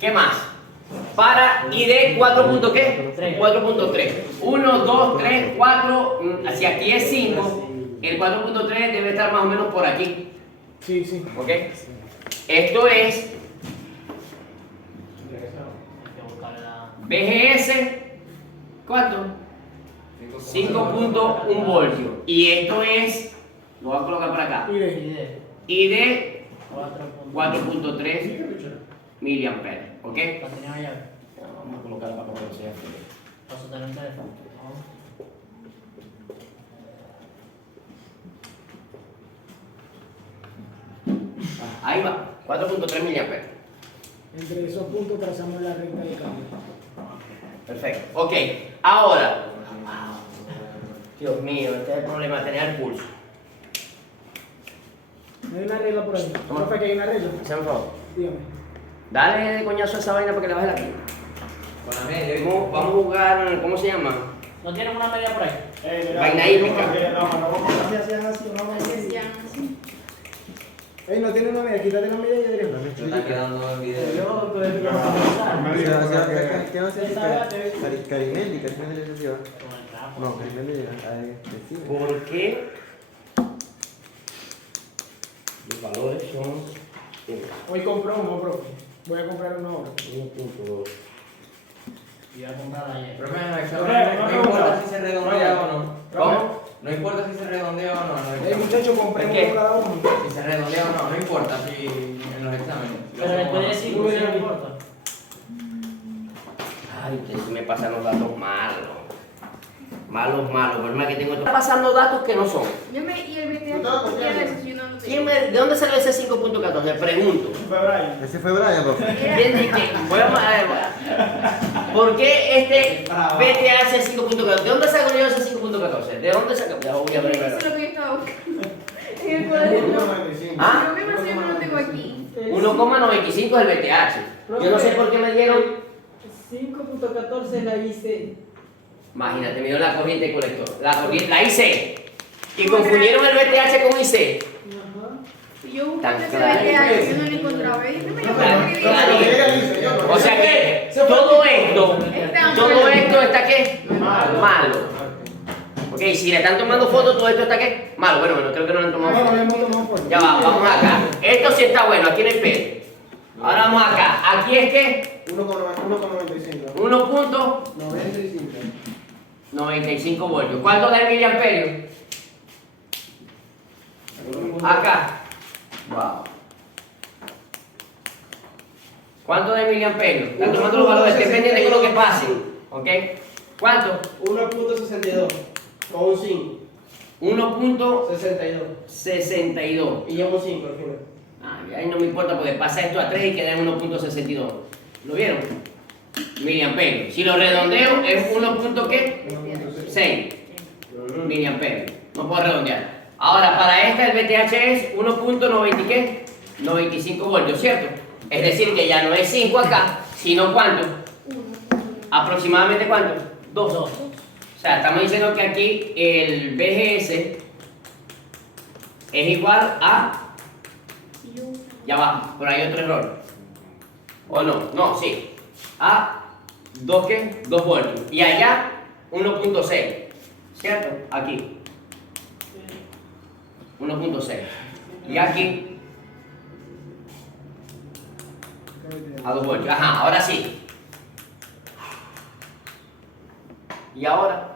¿Qué más? Para ID 4. ¿Qué? 4.3. 1, 2, 3, 4. Si aquí es 5, el 4.3 debe estar más o menos por aquí. Sí. ¿Ok? Esto es BGS. ¿Cuánto? 5.1 voltios. Y esto es, lo voy a colocar por acá. ID 4.3 miliamperes. ¿Ok? Vamos a colocarla para que sea. Ahí va, 4.3 miliamperes. Entre esos puntos trazamos la recta de carga. Perfecto. Ok, ahora. Dios mío, este es el problema, tener el pulso. No hay una regla por ahí. Profe, que hay una regla. Hazme un favor. Dígame. Dale coñazo a esa vaina para que le baje la aquí. Con la media. Vamos a jugar, ¿cómo se llama? ¿No tienen una media por ahí? Vaina hípica. Ey, no tiene una media, quítate la media y ya tenemos. Se está quedando el video. ¿Qué va a hacer? Carimelli se lleva. No, Carimelli sí. ¿Por qué? Los valores son. Hoy compró uno, profe. Voy a comprar uno ahora. 1.2. Y voy a comprarla ayer. Profe, en los exámenes no importa si se redondea o no. ¿Cómo? No importa si se redondea o no en los exámenes. Muchachos, compremos ¿Qué? uno cada uno. Si se redondea o no, no importa si en los exámenes. Pero después de 5 sí no importa. Ay, ustedes me pasan los datos malos. Malos. Por más que tengo. Está pasando datos que no son. Yo me, y el BTH, Yo estaba confiando. yo no lo ¿De dónde salió ese 5.14? Pregunto. Fue Brian. Ese fue Brian, profe. ¿Quién dice que? ¿Por qué este BTH es 5.14? ¿De dónde saco yo ese 5.14? ¿De dónde saco? Ya voy a ver. Eso es lo que yo estaba buscando. En el cuaderno. 1,95. ¿Ah? Yo mismo siempre lo tengo aquí. 1,95 es el BTH. Yo no sé por qué me dieron. 5.14 la hice. Imagínate, me dio la corriente de colector. La IC. Y confundieron el BTH con IC. Yo busqué Tan ese claro. BTH, yo no lo encontraba. Y no me lo Tan escribí. claro. O sea que todo esto está ¿qué? Malo. Ok, si le están tomando fotos, todo esto está ¿qué? Malo. Bueno, creo que no le han tomado No, no fotos. le hemos tomado foto. Ya va, vamos acá. Esto sí está bueno, aquí en el pelo. Ahora vamos acá. Aquí es que 1,95. 1.95 voltios. ¿Cuánto da el miliamperio? Acá. Wow. ¿Cuánto da el miliamperio? Están tomando los valores, estén pendientes con lo que pase. ¿Ok? ¿Cuánto? 1,62 con un 5. 1.62. 62. Y llevo un 5 al final. Ahí no me importa porque pasa esto a 3 y queda en 1.62. ¿Lo vieron? Miliamperio. Si lo redondeo es 1.6 miliamperio. No puedo redondear. Ahora, para esta el BTH es 1.95 voltios, ¿cierto? Es decir, que ya no es 5 acá, sino ¿cuánto? ¿Aproximadamente cuánto? 2. O sea, estamos diciendo que aquí el BGS es igual a... Ya va, pero hay otro error. ¿O no? No, sí. A 2 ¿qué? 2 voltios. Y allá 1.6. ¿Cierto? Aquí. 1.6. Y aquí a 2 voltios. Ajá, ahora sí. Y ahora,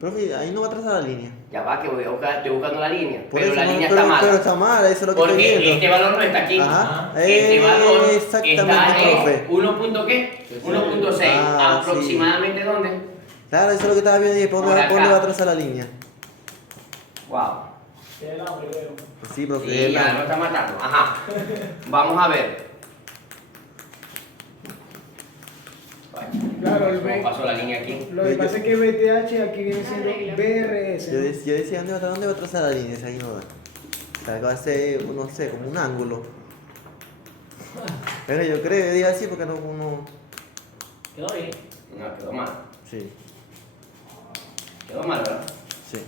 Profe, ahí no va a trazar la línea. ya va que voy a buscar, estoy buscando la línea. Por Pero eso, la no, línea pero, está mala. pero está mal, eso es lo que estoy Porque viendo. este valor no está aquí. Ajá. Este valor Exactamente, está profe. en 1. ¿Qué? 1.6. Ah, ¿Aproximadamente dónde? Claro, eso es lo que estaba viendo y ¿por Ahora dónde acá. va a trazar la línea? Wow. Pues sí, profe. Sí, ya lo está matando. Ajá. Vamos a ver. Claro, el ¿Cómo B. pasó la línea aquí? Lo que pasa es que BTH aquí viene siendo BRS. Yo decía, ¿dónde va a trazar la línea? Esa ahí no da. O sea, que va a ser, no sé, como un ángulo. Pero yo creo, diga así porque no... Quedó bien. No, quedó mal. Sí, Quedó mal, ¿verdad? sí.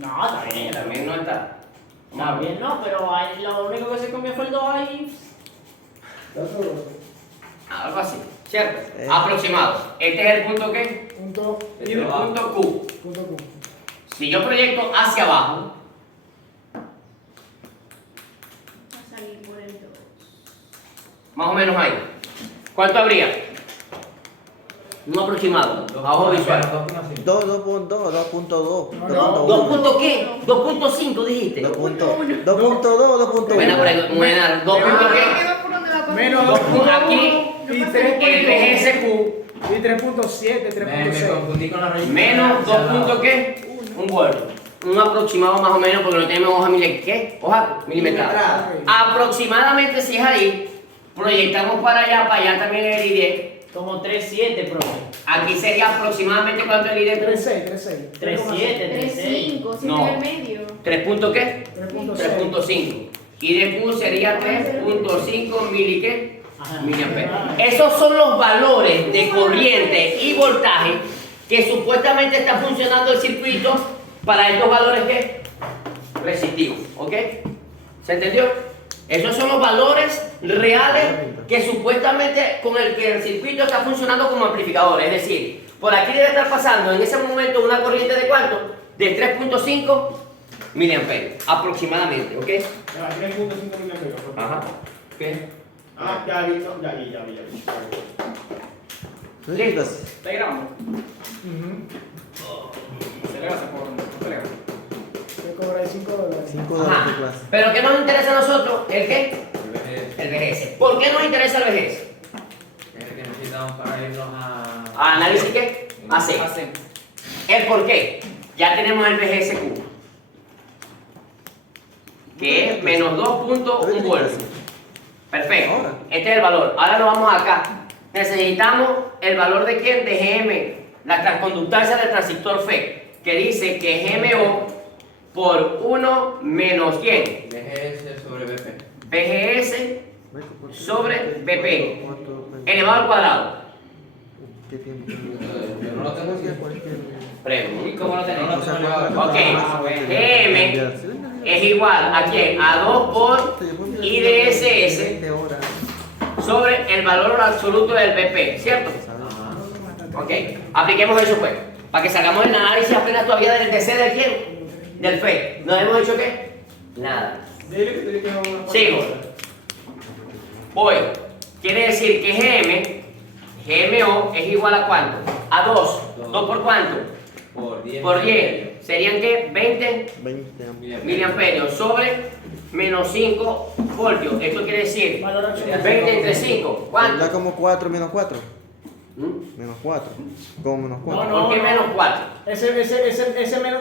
No, está bien. También no está. Está bien, no, pero ahí, lo único que se comió fue el 2 ahí. Algo así, ¿cierto? Aproximado. Este es el punto ¿qué? Punto, Este es el punto Q. punto Q. Si yo proyecto hacia abajo, Va a salir por el 2. más o menos ahí. ¿Cuánto habría? Un aproximado. A ojo visual. 2.2, ¿2 punto qué? 2.5 dijiste. 2.2, 2.2. Buena, buena. 2 punto qué? ¿Qué va por donde va a pasar? Menos 2 puntos aquí. y El 3.2 BGSQ y 3.7, Me 3.6. confundí con la raíz. menos 2 puntos qué? Un vuelto. Un aproximado más o menos porque no tenemos hoja ¿qué? Hoja milimetrada. Aproximadamente si es ahí, proyectamos para allá también el ID. Como 3.7, profe. Aquí sería aproximadamente cuánto el ID. 3.6. 3.7, 3.6. 3.5, si No. en el medio. 3 puntos qué? 3.6. 3.5. Y de Q sería 3.5 ¿qué? Ajá. miliamperios. Esos son los valores de corriente y voltaje que supuestamente está funcionando el circuito para estos valores ¿qué? Resistivos. ¿Ok? ¿Se entendió? Esos son los valores reales que supuestamente con el que el circuito está funcionando como amplificador. Es decir, por aquí debe estar pasando en ese momento una corriente de ¿cuánto? De 3.5 miliamperios aproximadamente. ¿Ok? Ya, 3.5 miliamperios. Ajá. ¿Qué? Ya vi. Listo. ¿Está grabando? Se le hace por teléfono. Te cobráis $5. 5 dólares de Ajá. clase. Pero ¿qué nos interesa a nosotros? ¿El qué? El El VGS. ¿Por qué nos interesa el VGS? Es el que necesitamos para irnos a... ¿Análisis qué? AC. Hacen. ¿El por qué? Ya tenemos el VGSQ, que es menos 2.1 voltios. Perfecto. Este es el valor. Ahora nos vamos acá. Necesitamos el valor de quién? De GM, la transconductancia del transistor FE, que dice que GMO por 1 menos quién? VGS sobre BP. VGS sobre BP elevado al cuadrado. ¿Qué tiempo? Yo no lo tengo así. Pregunta. ¿Y cómo lo tenemos? O sea, Ok, Ah, bueno. GM es igual a quién? A 2 por IDSS 20 horas. sobre el valor absoluto del BP, ¿cierto? Ok, apliquemos eso pues, para que salgamos el análisis apenas todavía del DC del quién? Del FE. ¿No hemos hecho qué? Nada. Dile que te queda una Sigo. Voy. Quiere decir que GMO es igual a ¿cuánto? A 2. ¿2 por cuánto? Por 10. Por 10. ¿Serían qué? 20 20 miliamperios sobre menos 5 voltios. Esto quiere decir Valor absoluto. 20 entre 5. Da ¿Cuánto? como 4 menos 4. ¿Mm? Menos 4. Como menos 4. No, ¿Por qué menos 4? Ese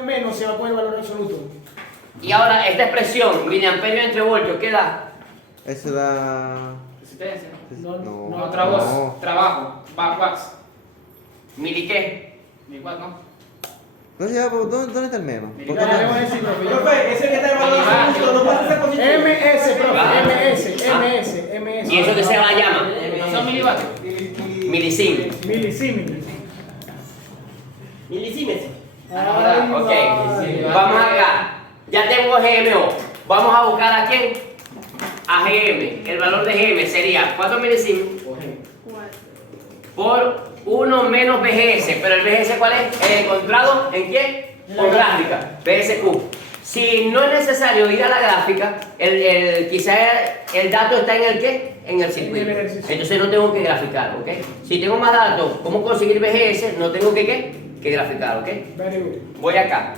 menos se va con el valor absoluto. Y ahora, esta expresión, miliamperios entre voltios, ¿qué da? Ese da. Resistencia. No, No. No, otra voz. No. Trabajo. Watts. ¿Mili qué? Mi watt, ¿no? Entonces, ya, ¿dónde está el menos? ¿Por qué Ya, le voy a menos? decir, profe. Profe, ese que está en valor absoluto, no pasa a ser positivo. MS, profe. Ah. MS. ¿Y eso qué se va a llamar? No son milivatts. Milisim. Milisímil. Milisímetros. Ay, Ok, vale. vamos acá. Ya tengo GMO. Vamos a buscar a quién? A GM. El valor de GM sería 4 milisiemens por 1 menos VGS. Pero el VGS, ¿cuál es? Encontrado en qué? Con gráfica. VGSQ. Si no es necesario ir a la gráfica, quizás el dato está en el qué? En el circuito. En el ejercicio. Entonces no tengo que graficar, ¿ok? Si tengo más datos, ¿cómo conseguir VGS? No tengo que ¿qué? Que graficar, ¿ok? Very good. Voy acá.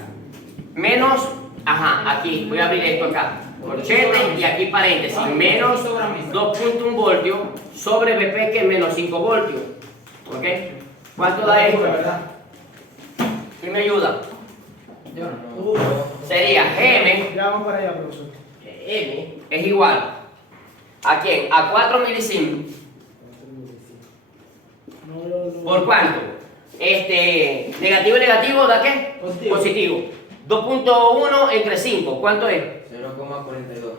Menos, aquí, voy a abrir esto acá. Corchete y aquí paréntesis. Menos 2.1 voltios sobre BP que es menos 5 voltios. ¿Ok? ¿Cuánto da esto? ¿Quién me ayuda? Yo no. Sería GM, Ya vamos para allá, profesor. M es igual ¿a quién? A 4 milisiemens. ¿Por cuánto? Negativo y negativo da qué? Positivo. 2.1 entre 5, ¿cuánto es? 0,42.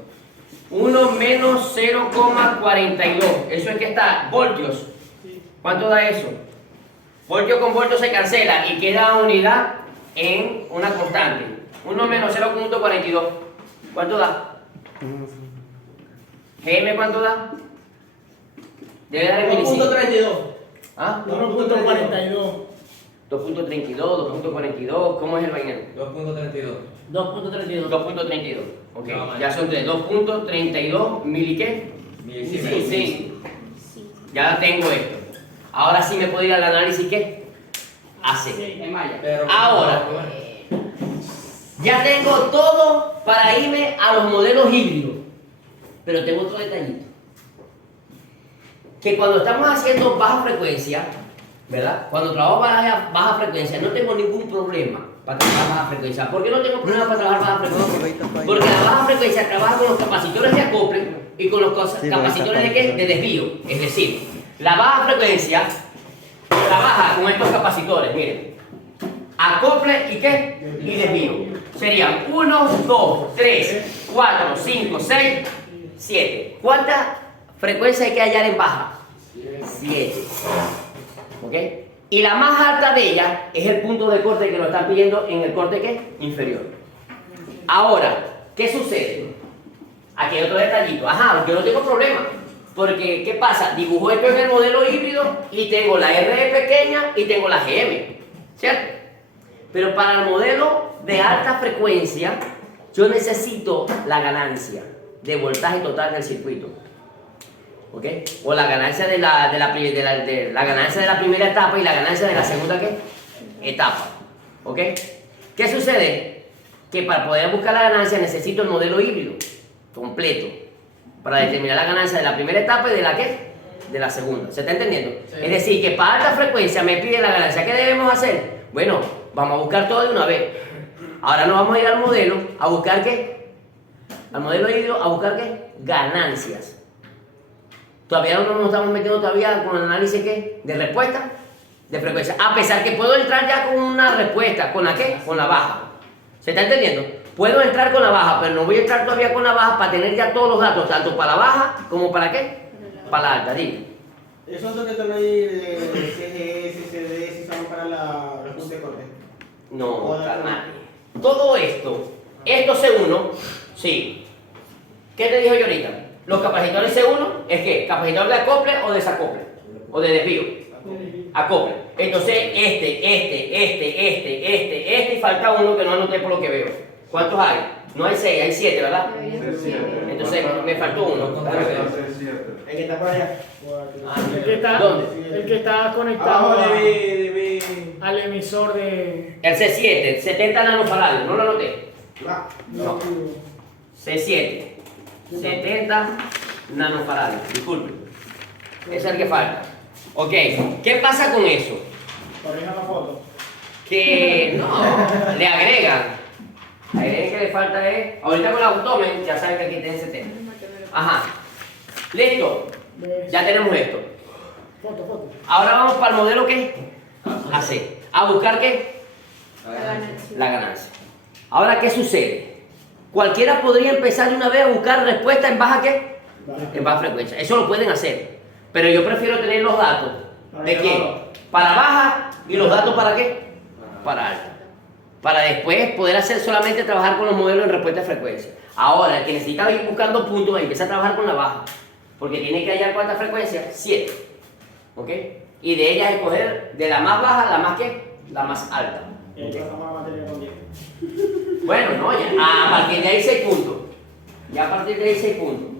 1 menos 0,42. Eso es que está voltios. ¿Cuánto da eso? Voltio con voltio se cancela y queda unidad en una constante. 1 menos 0.42. ¿Cuánto da? GM, ¿cuánto da? Debe dar el milisim. 2.32. ¿Ah? 1.42. 2.32, 2.42. ¿Cómo es el vainero? 2.32. 2.32. 2.32. Ok, No, ya son 2.32 mili qué? Milisiemens. Sí. Ya tengo esto. Ahora sí me puedo ir al análisis ¿qué? AC. En malla. Pero, Ahora, ya tengo todo para irme a los modelos híbridos. Pero tengo otro detallito. Que cuando estamos haciendo baja frecuencia, ¿verdad? Cuando trabajo baja frecuencia, no tengo ningún problema para trabajar baja frecuencia. ¿Por qué no tengo problema para trabajar baja frecuencia? Porque la baja frecuencia trabaja con los capacitores de acople y con los capacitores de ¿qué? De desvío. Es decir, la baja frecuencia trabaja con estos capacitores, miren. Acople y ¿qué? Y desvío. Serían 1, 2, 3, 4, 5, 6, 7. ¿Cuántas frecuencias hay que hallar en baja? 7. ¿Ok? Y la más alta de ellas es el punto de corte que nos están pidiendo en el corte ¿qué? Inferior. Ahora, ¿qué sucede? Aquí hay otro detallito. Ajá, yo no tengo problema. Porque, ¿qué pasa? Dibujo esto en el modelo híbrido y tengo la RE pequeña y tengo la GM. ¿Cierto? Pero para el modelo de alta frecuencia, yo necesito la ganancia de voltaje total del circuito. ¿ok? O la ganancia de la ganancia de la primera etapa y la ganancia de la segunda ¿qué? Etapa, ¿ok? ¿Qué sucede? Que para poder buscar la ganancia necesito el modelo híbrido completo para determinar la ganancia de la primera etapa y de la ¿qué? De la segunda. ¿Se está entendiendo? Sí. Es decir, que para alta frecuencia me pide la ganancia. ¿Qué debemos hacer? Bueno, vamos a buscar todo de una vez. Ahora nos vamos a ir al modelo a buscar ¿qué? Al modelo híbrido a buscar ¿qué? Ganancias. Todavía no nos estamos metiendo todavía con el análisis ¿qué? De respuesta, de frecuencia. A pesar que puedo entrar ya con una respuesta. ¿Con la qué? Con la baja. ¿Se está entendiendo? Puedo entrar con la baja, pero no voy a entrar todavía con la baja para tener ya todos los datos, tanto para la baja como para qué? Para la alta, dime. Esos datos que están ahí de CGS, CDS, son para los puntos de corte. No, carnal. Todo esto, estos C1, sí. ¿Qué te dijo yo ahorita? Los capacitores C1 es que capacitor de acople o desacople, o de desvío. Acople. Entonces, este, y falta uno que no anoté por lo que veo. ¿Cuántos hay? No hay 6, hay 7, ¿verdad? Entonces, me faltó uno. Déjame ver. El que está por allá. ¿Dónde? El que está conectado Abajo al emisor de... El C7, 70 nanofaradios, ¿no lo anoté? No. C7, 70 nanofaradios, disculpe. Ese es el que falta. Ok, ¿qué pasa con eso? Corrija la foto. Que no, le agregan. Agregan que le falta es. Ahorita con el abdomen, ya saben que aquí tienen 70. Ajá. Listo. Ya tenemos esto. Foto. Ahora vamos para el modelo ¿qué? AC. A buscar ¿qué? La ganancia. Ahora, ¿qué sucede? Cualquiera podría empezar de una vez a buscar respuesta en baja ¿qué? En baja frecuencia. Eso lo pueden hacer. Pero yo prefiero tener los datos. ¿De qué? Para baja y los datos para qué? Para alta. Para después poder hacer solamente trabajar con los modelos en respuesta de frecuencia. Ahora, el que necesita ir buscando puntos, empieza a trabajar con la baja. Porque tiene que hallar cuántas frecuencias, 7. ¿Ok? Y de ellas escoger de la más baja, la más ¿qué? La más alta. ¿Okay? Bueno, no, ya. A partir de ahí 6 puntos. Ya a partir de ahí 6 puntos.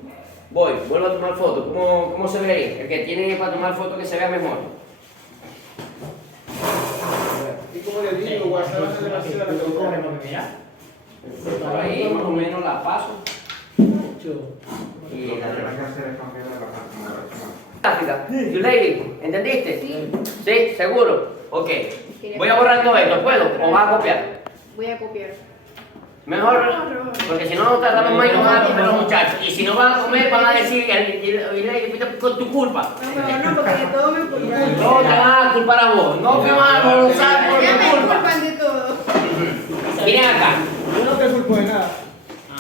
Vuelvo a tomar foto. ¿Cómo se ve ahí? El que tiene para tomar foto que se vea mejor. Y como les digo, WhatsApp va a ser demasiado la pregunta. Por ahí más o menos la paso. Y Lo que la tienes que hacer es cambiar la configuración. gráfica. You lady, ¿entendiste? Sí, seguro. Ok. Voy a borrar todo esto, ¿puedo? ¿O vas a copiar? Voy a copiar. Mejor, porque si no nos tardamos más y nos van a comer los muchachos. Y si no van a comer, van a decir, con tu culpa. No, porque de todo me culpan. No te van a culpar a vos. No te van a almorzar por Ya tu me culpa. culpan de todo. Miren acá. Yo no te culpo de nada.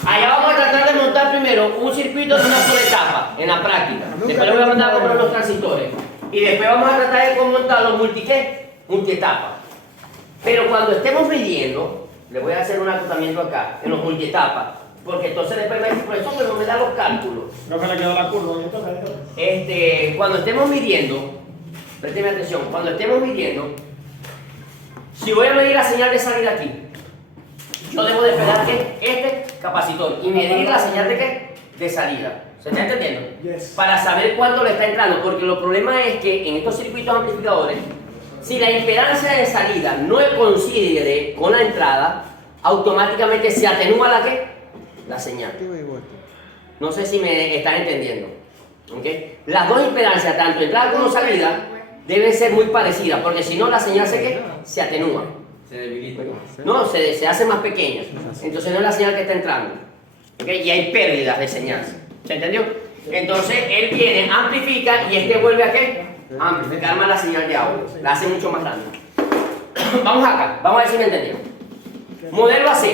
Allá vamos a tratar de montar primero un circuito de una sola etapa en la práctica. Después le voy a mandar a comprar los transistores. Y después vamos a tratar de montar los multietapas. Pero cuando estemos midiendo, le voy a hacer un acotamiento acá, en los multietapas. Porque entonces después me dice, profesor, me da los cálculos. Creo que le quedó la curva. Cuando estemos midiendo, présteme atención, cuando estemos midiendo, si voy a medir la señal de salida aquí, yo debo de pegar ¿qué? Este capacitor y medir la señal de ¿qué? De salida. ¿Se está entendiendo? Yes. Para saber cuánto le está entrando, porque el problema es que en estos circuitos amplificadores, si la impedancia de salida no coincide con la entrada, automáticamente se atenúa la ¿qué? La señal. No sé si me están entendiendo. ¿Okay? Las dos impedancias, tanto entrada como salida, deben ser muy parecidas, porque si no la señal se atenúa. Se debilita. No, se hace más pequeña. Entonces no es la señal que está entrando. ¿Okay? Y hay pérdidas de señal. ¿Se entendió? Entonces él viene, amplifica y este vuelve a ¿qué? A amplificar más la señal de audio. La hace mucho más grande. Vamos acá, vamos a ver si me entendieron. Modelo AC.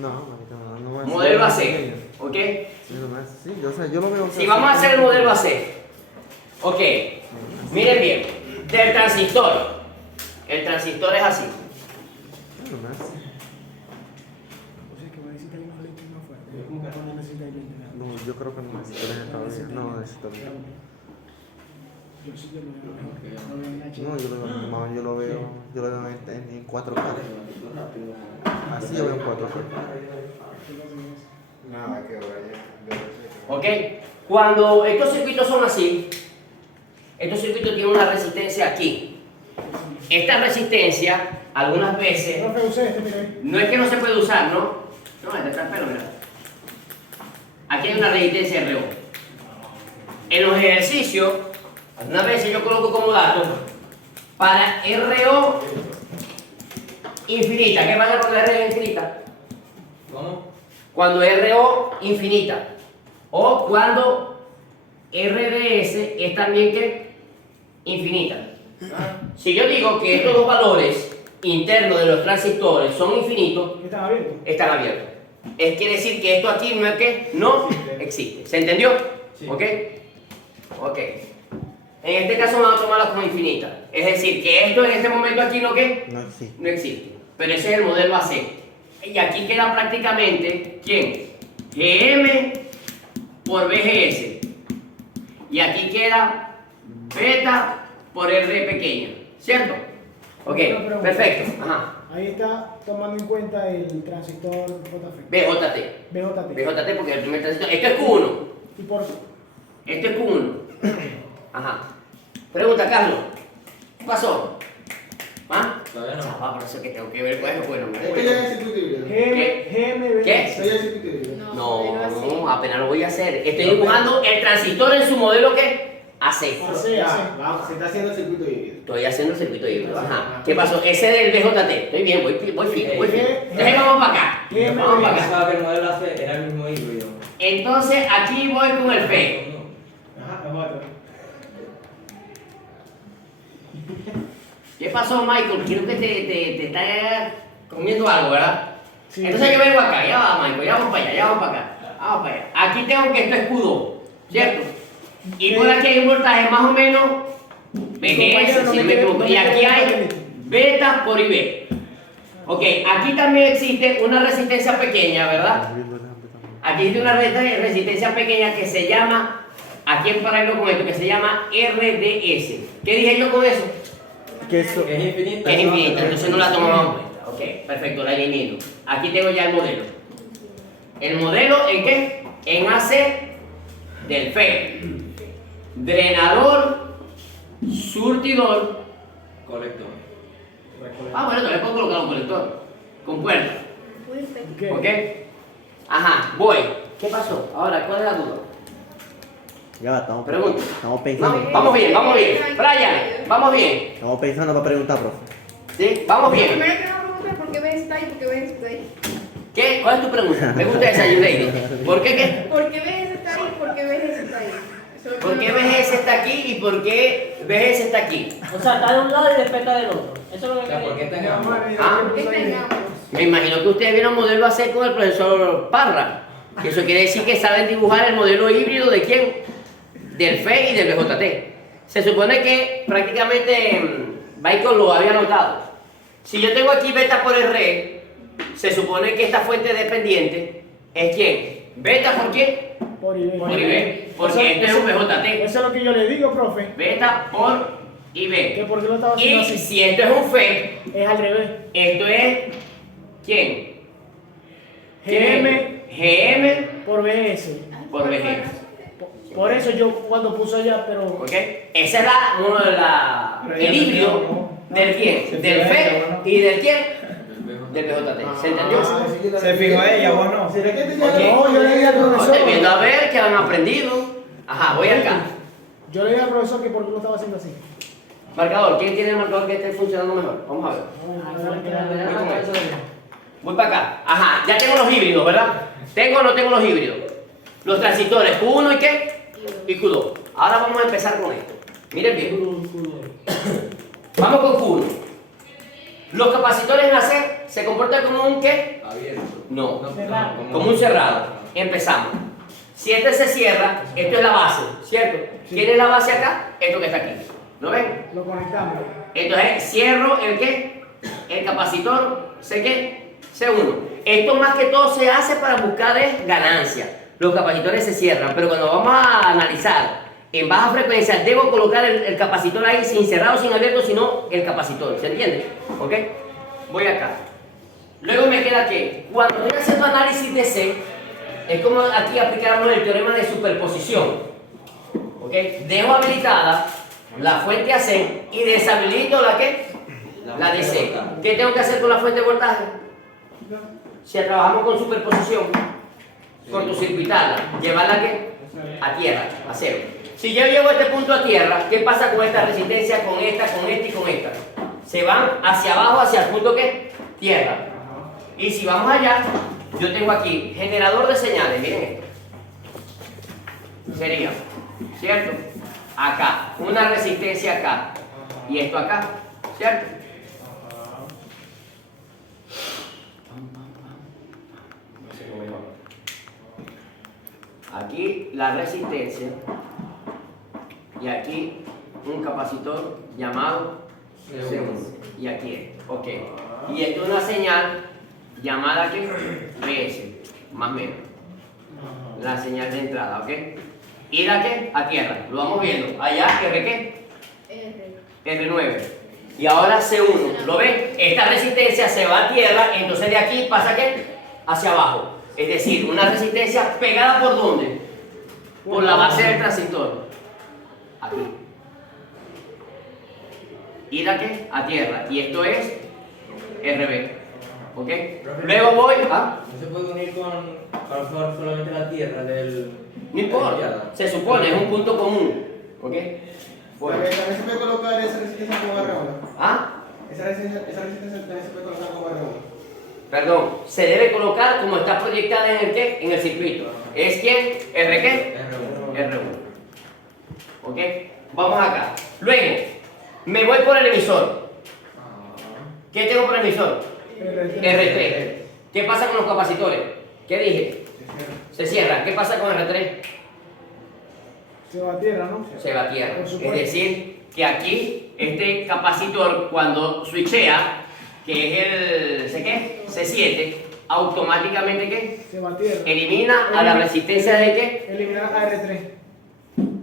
No. Modelo AC. ¿Ok? Sí, yo lo veo. Si vamos a hacer el modelo AC. Ok. Miren bien. Del transistor. El transistor es así. No, yo creo que no necesito todavía. No necesito. No, yo lo veo en 4K. Así yo veo en 4K. Nada, que vaya. ¿Ok? Cuando estos circuitos son así, estos circuitos tienen una resistencia aquí. Esta resistencia, algunas veces, Profe, use este, mira ahí. no es que no se puede usar, ¿no? No, este está el pelo, mira. Aquí hay una resistencia RO. En los ejercicios, algunas veces yo coloco como dato, para RO infinita. ¿Qué pasa cuando R es infinita? ¿Cómo? Cuando RO infinita. O cuando RDS es también que infinita. Si yo digo que estos dos valores internos de los transistores son infinitos, Están abiertos. están abiertos. Quiere decir que esto aquí no es que no existe. ¿Se entendió? Sí. ¿Ok? Ok. En este caso vamos a tomarla como infinita. Es decir, que esto en este momento aquí no, ¿qué? No existe. No existe. Pero ese es el modelo AC. Y aquí queda prácticamente, ¿quién? GM por BGS. Y aquí queda beta por R pequeña. ¿Cierto? Ok, Una pregunta. perfecto. Ajá. Ahí está tomando en cuenta el transistor JF. BJT. BJT. BJT porque el primer transistor. Esto es Q1. Y por Esto es Q1. Ajá. Pregunta, Carlos. ¿Qué pasó? ¿Ah? Todavía no. Ah, por eso que tengo que ver con eso. Bueno, Este ya es el circuito híbrido. GMB. ¿Qué? Este ya es el circuito híbrido. No, apenas lo voy a hacer. Estoy dibujando el transistor en su modelo que AC. Ya, vamos, se está haciendo el circuito híbrido. Estoy haciendo el circuito híbrido. Ajá. ¿Qué pasó? Ese del BJT. Estoy bien, voy fijo, voy fijo. Entonces vamos para acá. Vamos para acá. Pensaba que el modelo AC era el mismo híbrido. Entonces aquí voy con el F. Ajá, vamos a ver. ¿Qué pasó, Michael? Quiero que te estás comiendo algo, ¿verdad? Sí. Entonces yo vengo acá, ya va, Michael, ya vamos para allá, ya vamos para acá. Vamos para allá. Aquí tengo que esto es Q2, ¿cierto? Y por aquí hay un voltaje más o menos BGS, si no me equivoco. Y aquí hay beta por IB. Ok, aquí también existe una resistencia pequeña, ¿verdad? Aquí existe una resistencia pequeña que se llama, aquí en paralelo con esto, que se llama RDS. ¿Qué dije yo con eso? Que eso. Que es infinita. Que es infinita, entonces no la tomamos en cuenta. Ok, perfecto, la elimino. Aquí tengo ya el modelo. ¿El modelo en qué? En AC del FE. Drenador, surtidor. Colector. Ah, bueno, también puedo colocar un colector. Con puerta. ¿Qué? ¿Ok? Ajá, voy. ¿Qué pasó? Ahora, ¿cuál es la duda? Ya va, estamos, Pregunta. estamos pensando. Vamos bien, vamos bien. Brian, vamos bien. Estamos pensando para preguntar, profe. ¿Sí? Vamos bien. Primero que no preguntas por qué ves está ahí, por qué ves está ahí. ¿Qué? ¿Cuál es tu pregunta? Pregunta esa, Yuleidi. ¿Por qué qué? ¿Por qué ves está ahí? ¿Por qué ves está ahí? Eso es ¿Por qué lo que- BGS está aquí y por qué BGS está aquí? O sea, está de un lado y después está del otro. Eso es lo O que sea, ¿por qué quería. tengamos? Ah. Está en ambos. Me imagino que ustedes vieron modelo AC con el profesor Parra. Que eso quiere decir que saben dibujar el modelo híbrido de quién? Del FE y del BJT. Se supone que prácticamente Michael lo había notado. Si yo tengo aquí beta por R, se supone que esta fuente dependiente es quién? ¿Beta por qué? Por IB. Por IB. Porque esto es un BJT. Eso es lo que yo le digo, profe. Beta por Que IB. por qué lo estaba haciendo Y así. si esto es un FE, Es al revés. esto es ¿quién? GM GM por BS. por BG. Por eso yo cuando puso allá, pero. ¿Ok? Esa es el híbrido del quién? Del FE y del quién? Del BJT. ¿Se entendió? Se fijó ella, vos no. ¿Será que te Ok. No, yo le dije al No, profesor. estoy viendo a ver que han aprendido. Ajá, voy acá. Yo le dije al profesor que por qué lo estaba haciendo así. Marcador, ¿quién tiene el marcador que esté funcionando mejor? Vamos a ver. Voy para acá. Ajá, ya tengo los híbridos, ¿verdad? ¿Tengo o no tengo los híbridos? Los transistores Q1 y qué? Y Q2. Ahora vamos a empezar con esto. Miren bien. Vamos con Q1. Los capacitores en AC se comportan como un qué? Abierto. No, Cerrado. como un cerrado. Empezamos. Si este se cierra, esto es la base, ¿cierto? ¿Quién es la base acá? Esto que está aquí. ¿Lo ven? Lo conectamos. Entonces cierro el qué? El capacitor, ¿sé qué? C1. Esto más que todo se hace para buscar ganancia. Los capacitores se cierran, pero cuando vamos a analizar en baja frecuencia, debo colocar el capacitor ahí sin cerrado, sin abierto, sino el capacitor. ¿Se entiende? ¿Ok? Voy acá. Luego me queda que cuando estoy haciendo análisis de C, es como aquí aplicamos el teorema de superposición. ¿Ok? Dejo habilitada la fuente AC y deshabilito la que? La DC. ¿Qué tengo que hacer con la fuente de voltaje? Si trabajamos con superposición, cortocircuitarla, llevarla ¿qué? A tierra, a cero. Si yo llevo este punto a tierra, ¿qué pasa con esta resistencia, con esta y con esta? Se van hacia abajo, hacia el punto ¿qué? Tierra. Y si vamos allá, yo tengo aquí generador de señales, miren esto. Sería, ¿cierto? Acá, una resistencia acá y esto acá, ¿cierto? Aquí la resistencia y aquí un capacitor llamado C1 y aquí esto, ok. Y esto es una señal llamada ¿qué? BS, más o menos. La señal de entrada, ¿ok? ¿Y la qué? A tierra, lo vamos viendo. Allá, ¿R qué? R9. Y ahora C1, ¿lo ven? Esta resistencia se va a tierra, entonces de aquí pasa ¿qué? Hacia abajo. Es decir, una resistencia pegada ¿por dónde? Por la base del transistor. Aquí. ¿Y la qué? A tierra. Y esto es RB. ¿Ok? Luego voy a... ¿No se puede unir con, para usar solamente la tierra del... No importa, se supone, es un punto común. ¿Ok? Bueno. También se puede colocar esa resistencia como R1. ¿Ah? Esa resistencia también se puede colocar como R1. Perdón, se debe colocar como está proyectada en el ¿qué? En el circuito. ¿Es quién? ¿R qué? R1. ¿Ok? Vamos acá. Luego, me voy por el emisor. ¿Qué tengo por el emisor? R3. ¿Qué pasa con los capacitores? ¿Qué dije? Se cierra. ¿Qué pasa con R3? Se va a tierra, ¿no? Se va a tierra. Por Es supuesto. decir, que aquí este capacitor cuando switchea, que es el ¿qué? C7, automáticamente ¿qué? Se va a tierra. Elimina a la resistencia de ¿qué? Eliminar a R3.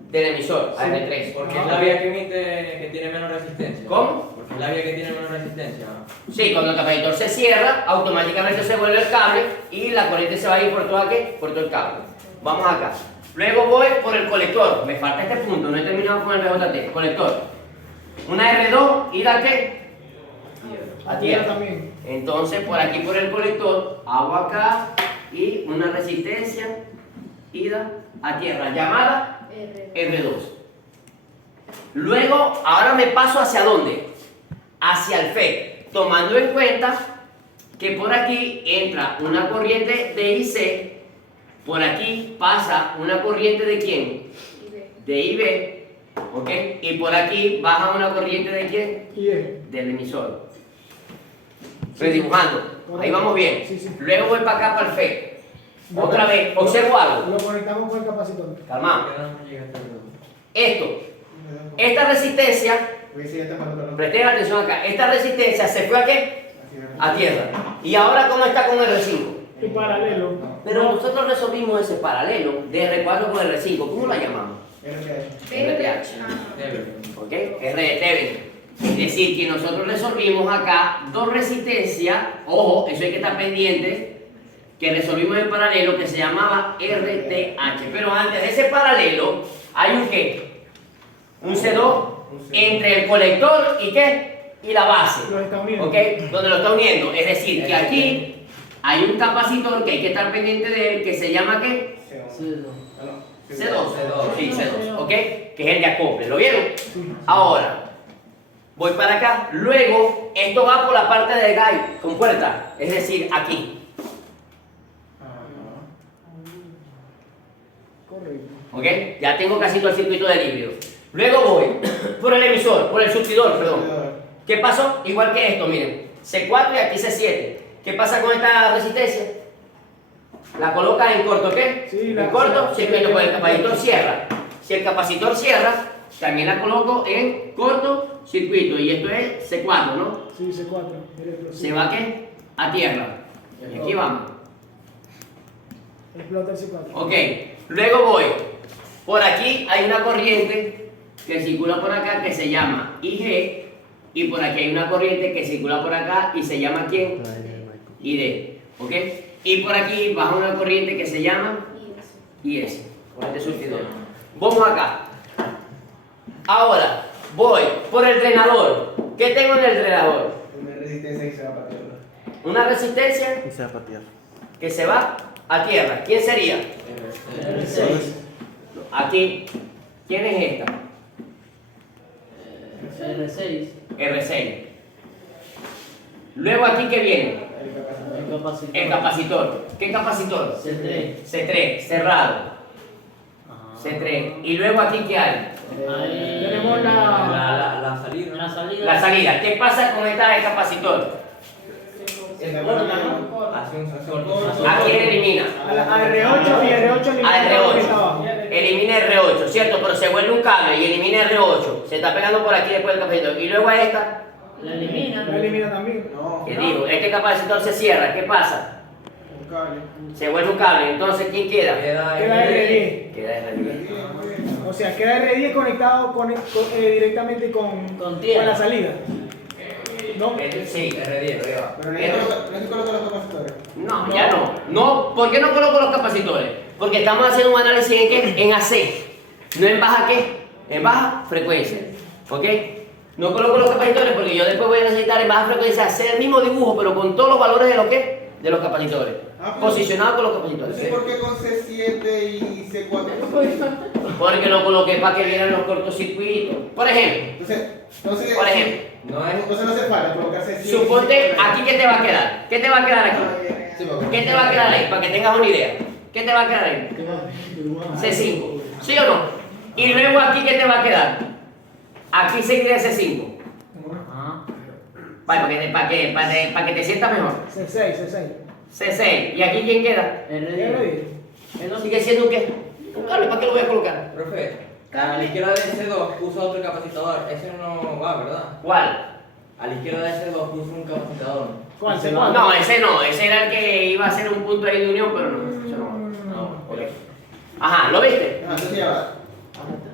Del emisor, a R3. Porque es la vía que emite que tiene menos resistencia. ¿Cómo? Porque es la vía que tiene menos resistencia. Sí, cuando el capacitor se cierra, automáticamente se vuelve el cable y la corriente se va a ir por todo ¿qué? Por todo el cable. Vamos acá. Luego voy por el colector. Me falta este punto, no he terminado con el BJT. Colector. Una R2 y la ¿qué? A tierra también. Entonces, por aquí por el colector, hago acá y una resistencia ida a tierra llamada R2. Luego, ahora me paso hacia dónde? Hacia el FET, tomando en cuenta que por aquí entra una corriente de IC, por aquí pasa una corriente de quién? De IB, ¿ok? Y por aquí baja una corriente de quién? Del emisor. Redibujando, ahí vamos bien. Sí, sí. Luego voy para acá para el FET. Otra vez, observo algo. Lo conectamos con el capacitor. Calmado. ¿Por qué no llega hasta el dos? Esto, esta resistencia, Porque si ya está para otro presten atención acá, esta resistencia se fue a qué? A tierra. Y ahora, ¿cómo está con R5? Y paralelo. Pero nosotros resolvimos ese paralelo de R4 con R5. ¿Cómo lo llamamos? RTH. ¿Ok? R de Thevenin. Es decir, que nosotros resolvimos acá dos resistencias, ojo, eso hay que estar pendiente, que resolvimos en paralelo que se llamaba RTH. Pero antes de ese paralelo hay un ¿qué? Un C2 entre el colector y ¿qué? Y la base. Lo está uniendo. ¿Ok? Donde lo está uniendo. Es decir, que aquí hay un capacitor que hay que estar pendiente de él que se llama ¿qué? C2. Sí, C2. ¿Ok? Que es el de acople. ¿Lo vieron? Ahora. Voy para acá, luego esto va por la parte de GAI con puerta, es decir, aquí. Correcto. ¿Ok? Ya tengo casi todo el circuito del híbrido. Luego voy por el emisor, por el surtidor, perdón. ¿Qué pasó? Igual que esto, miren. C4 y aquí C7. ¿Qué pasa con esta resistencia? La coloca en corto, ¿qué? Sí, en corto, circuito, pues el capacitor cierra. Si el capacitor cierra, también la coloco en corto circuito. Y esto es C4, ¿no? Sí, C4. ¿Se va qué? A tierra. Y aquí vamos. Explota el C4. Ok. Luego voy. Por aquí hay una corriente que circula por acá que se llama IG. Y por aquí hay una corriente que circula por acá y se llama ¿quién? y D. ¿Ok? Y por aquí baja una corriente que se llama IS, corriente surtidora. Vamos acá. Ahora, voy por el drenador. ¿Qué tengo en el drenador? Una resistencia y se va para tierra. Una resistencia Y se va para tierra. que se va a tierra. ¿Quién sería? R6. Aquí. ¿Quién es esta? R6. R6. Luego aquí, ¿qué viene? El capacitor. El capacitor. ¿Qué capacitor? C3. C3, cerrado. Ajá. C3. Y luego aquí, ¿qué hay? Ahí Tenemos La salida. la salida. La salida. ¿Qué pasa con esta capacitor? Se corta, ¿no? Hace un corto. ¿A quién elimina? a R8 y R8 A elimina lo que está abajo. R8. Elimina R8, ¿cierto? Pero se vuelve un cable y elimina R8. Se está pegando por aquí después del capacitor. Y luego a esta, La elimina. Lo elimina también. No, ¿qué digo? Este capacitor se cierra. ¿Qué pasa? un cable. Se vuelve un cable. Entonces, ¿quién queda? Queda Queda R10. Queda R10. O sea, queda R10 conectado directamente Con tierra. la salida. ¿No? Sí. R10, arriba. Pero no se colocan los capacitores. No, ya no. No, ¿por qué no coloco los capacitores? Porque estamos haciendo un análisis en qué? En AC. No en baja qué? En baja frecuencia. ¿Ok? No coloco los capacitores porque yo después voy a necesitar en baja frecuencia hacer el mismo dibujo, pero con todos los valores de los qué? De los capacitores. Posicionado con los capacitores. Entonces, ¿por qué con C7 y C4? Porque lo coloqué para que vieran los cortocircuitos. Por ejemplo, Entonces, por ejemplo, No es. entonces no hace falta colocar C7. suponte aquí ¿qué te va a quedar? ¿Qué te va a quedar aquí? Sí, porque- ¿Qué te va a quedar ahí? Para que tengas una idea. ¿Qué te va a quedar ahí? C5. ¿Sí o no? Y luego aquí ¿qué te va a quedar? Aquí seguiría C5. Ajá. Para que te sientas mejor. C6. C6. ¿Y aquí quién queda? R10. R10. Sigue siendo un qué? Un cable, ¿para qué lo voy a colocar? Profe, a la izquierda de C2 puso otro capacitador. Ese no va, ¿verdad? ¿Cuál? A la izquierda de C2 puso un capacitador. ¿Cuál? Ese C4. No, ese no. Ese era el que iba a ser un punto ahí de unión, pero no. Ese no. No, ok. Ajá, ¿lo viste? Entonces ya va.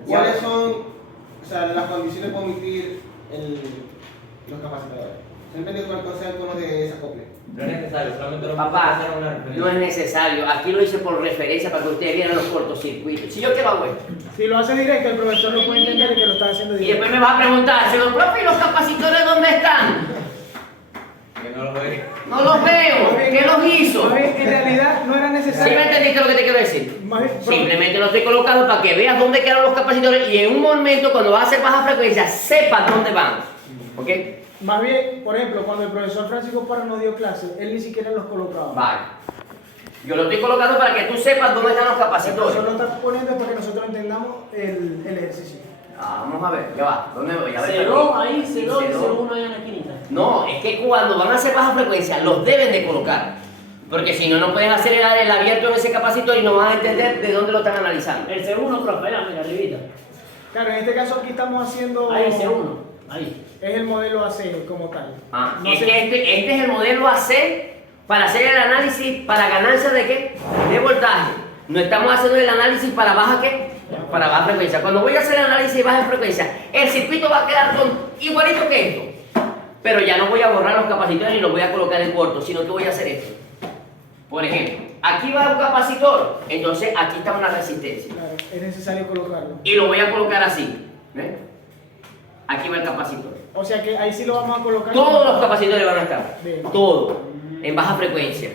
¿Cuáles son, o sea, las condiciones para omitir los capacitadores? Siempre cuál cosa es uno de esa copia. No es necesario, solamente lo Papá, hacer una no referencia. es necesario. Aquí lo hice por referencia para que ustedes vieran los cortocircuitos. Si yo te hago esto. Si lo hace directo, el profesor lo puede entender que lo está haciendo Y directo. después me vas a preguntar, si los profe, ¿y los capacitores dónde están? Que no lo ve. No los veo. ¿Qué los hizo? Más bien, en realidad no era ¿Sí necesario. me entendiste lo que te quiero decir? Más bien, Simplemente lo estoy colocando para que veas dónde quedan los capacitores y en un momento cuando vas a hacer baja frecuencia sepas dónde van. ¿Ok? Más bien, por ejemplo, cuando el profesor Francisco Parra nos dio clase, él ni siquiera los colocaba. Vale. Yo lo estoy colocando para que tú sepas dónde están los El capacitores. profesor lo está poniendo para que nosotros entendamos el ejercicio. Vamos a ver, ya va. ¿Dónde voy? A ver. C2 ahí, C2 y C2. C1 ahí en la esquinita. No, es que cuando van a hacer baja frecuencia los deben de colocar. Porque si no, no pueden hacer el abierto en ese capacitor y no van a entender de dónde lo están analizando. El C1, profe, mira, arribita. Claro, en este caso aquí estamos haciendo. Ahí, C1. Ahí. Es el modelo AC como tal. Ah, No es sé- que este es el modelo AC para hacer el análisis para ganancia de qué? De voltaje. No estamos haciendo el análisis para baja qué? Para baja frecuencia. Cuando voy a hacer el análisis de baja frecuencia, el circuito va a quedar igualito que esto. Pero ya no voy a borrar los capacitores ni los voy a colocar en corto, sino que voy a hacer esto. Por ejemplo, aquí va un capacitor, entonces aquí está una resistencia. Claro, es necesario colocarlo. Y lo voy a colocar así. ¿Ves? Aquí va el capacitor. O sea que ahí sí lo vamos a colocar. Todos los capacitores van a estar. Bien. Todo. En baja frecuencia.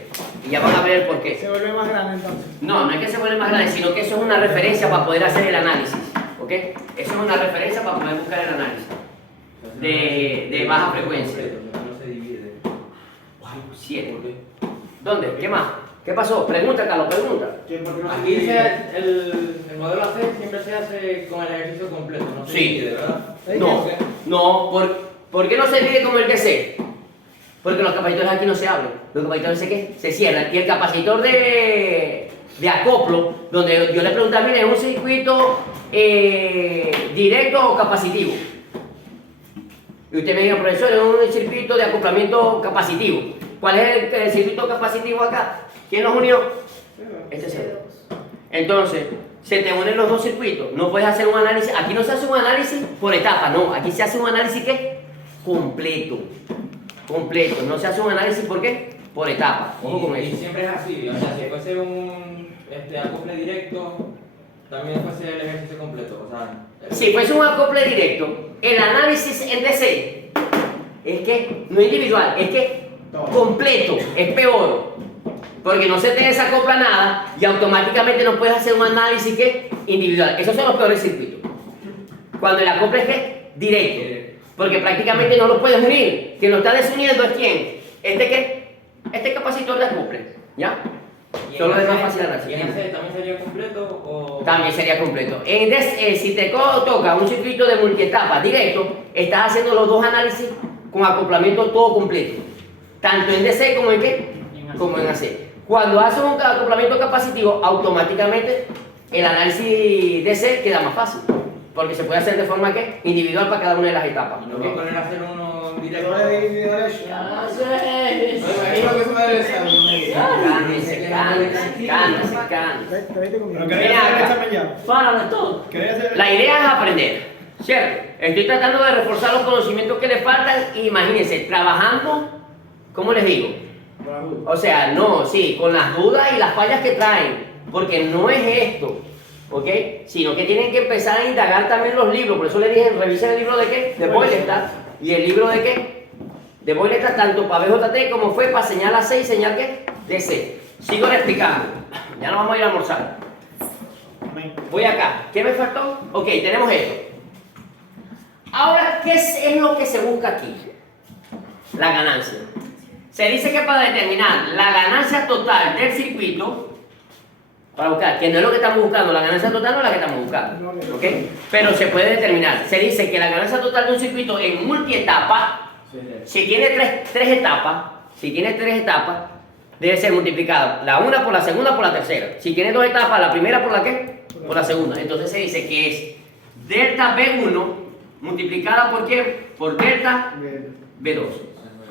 Y ya van a ver el por qué. Se vuelve más grande entonces. No es que se vuelva más grande, sino que eso es una referencia para poder hacer el análisis. ¿Ok? Eso es una referencia para poder buscar el análisis. De baja frecuencia. No se divide. 7. ¿Por qué? ¿Dónde? ¿Qué más? ¿Qué pasó? Pregunta, Carlos, pregunta. ¿Por qué no se Aquí divide? el modelo AC siempre se hace con el ejercicio completo, no se Sí. divide, ¿verdad? No, ¿por qué no se divide como el DC? Porque los capacitores aquí no se abren. Los capacitores se cierran. Y el capacitor de acoplo, donde yo le pregunté, mire, ¿es un circuito directo o capacitivo? Y usted me dijo, profesor, es un circuito de acoplamiento capacitivo. ¿Cuál es el circuito capacitivo acá? ¿Quién los unió? Este es el. Entonces, se te unen los dos circuitos. No puedes hacer un análisis. Aquí no se hace un análisis por etapa, no. Aquí se hace un análisis ¿qué? Completo. Completo. No se hace un análisis ¿por qué? por etapa. Ojo con Y eso. siempre es así, o sea, si fuese un acople directo, también fuese el ejercicio completo, o sea... Si fuese un acople directo, el análisis en DC es que no individual, es que completo, es peor. Porque no se te desacopla nada y automáticamente no puedes hacer un análisis que individual. Esos son los peores circuitos. Cuando el acople es que directo. Porque prácticamente no lo puedes unir. Quien lo está desuniendo es quién. Este capacitor de acople. ¿Ya? Solo es más fácil análisis. ¿Y en ese también sería completo o...? También sería completo. Si te toca un circuito de multietapa directo, estás haciendo los dos análisis con acoplamiento todo completo. Tanto en DC como en ¿qué? Como en AC. Cuando haces un acoplamiento capacitivo, automáticamente el análisis DC queda más fácil. Porque se puede hacer de forma ¿qué? Individual para cada una de las etapas. ¿Y no va a poner a hacer uno directo? No le individual. Ya sé. Me imagino que eso debe ser. Cálmese. Vete conmigo. Pero quería hacer el examen ya. Párale todo. Quería hacer La idea es aprender, ¿cierto? Estoy tratando de reforzar los conocimientos que le faltan y imagínense, trabajando, ¿cómo les digo? O sea, no, sí, con las dudas y las fallas que traen, porque no es esto, ¿ok? Sino que tienen que empezar a indagar también los libros, por eso les dije, revisen el libro de qué, de Boylestad, y el libro de qué, de Boylestad, tanto para BJT como fue para señal AC y señal qué, DC. Sigo explicando, ya nos vamos a ir a almorzar. Voy acá, ¿qué me faltó? Ok, tenemos esto. Ahora, ¿qué es lo que se busca aquí? La ganancia. Se dice que para determinar la ganancia total del circuito, para buscar, que no es lo que estamos buscando, la ganancia total no es la que estamos buscando, ¿ok? Pero se puede determinar. Se dice que la ganancia total de un circuito en multietapa, si tiene tres etapas, debe ser multiplicada la una por la segunda por la tercera. Si tiene dos etapas, la primera por la ¿qué? Por la segunda. Entonces se dice que es delta B1 multiplicada por ¿qué? Por delta B2.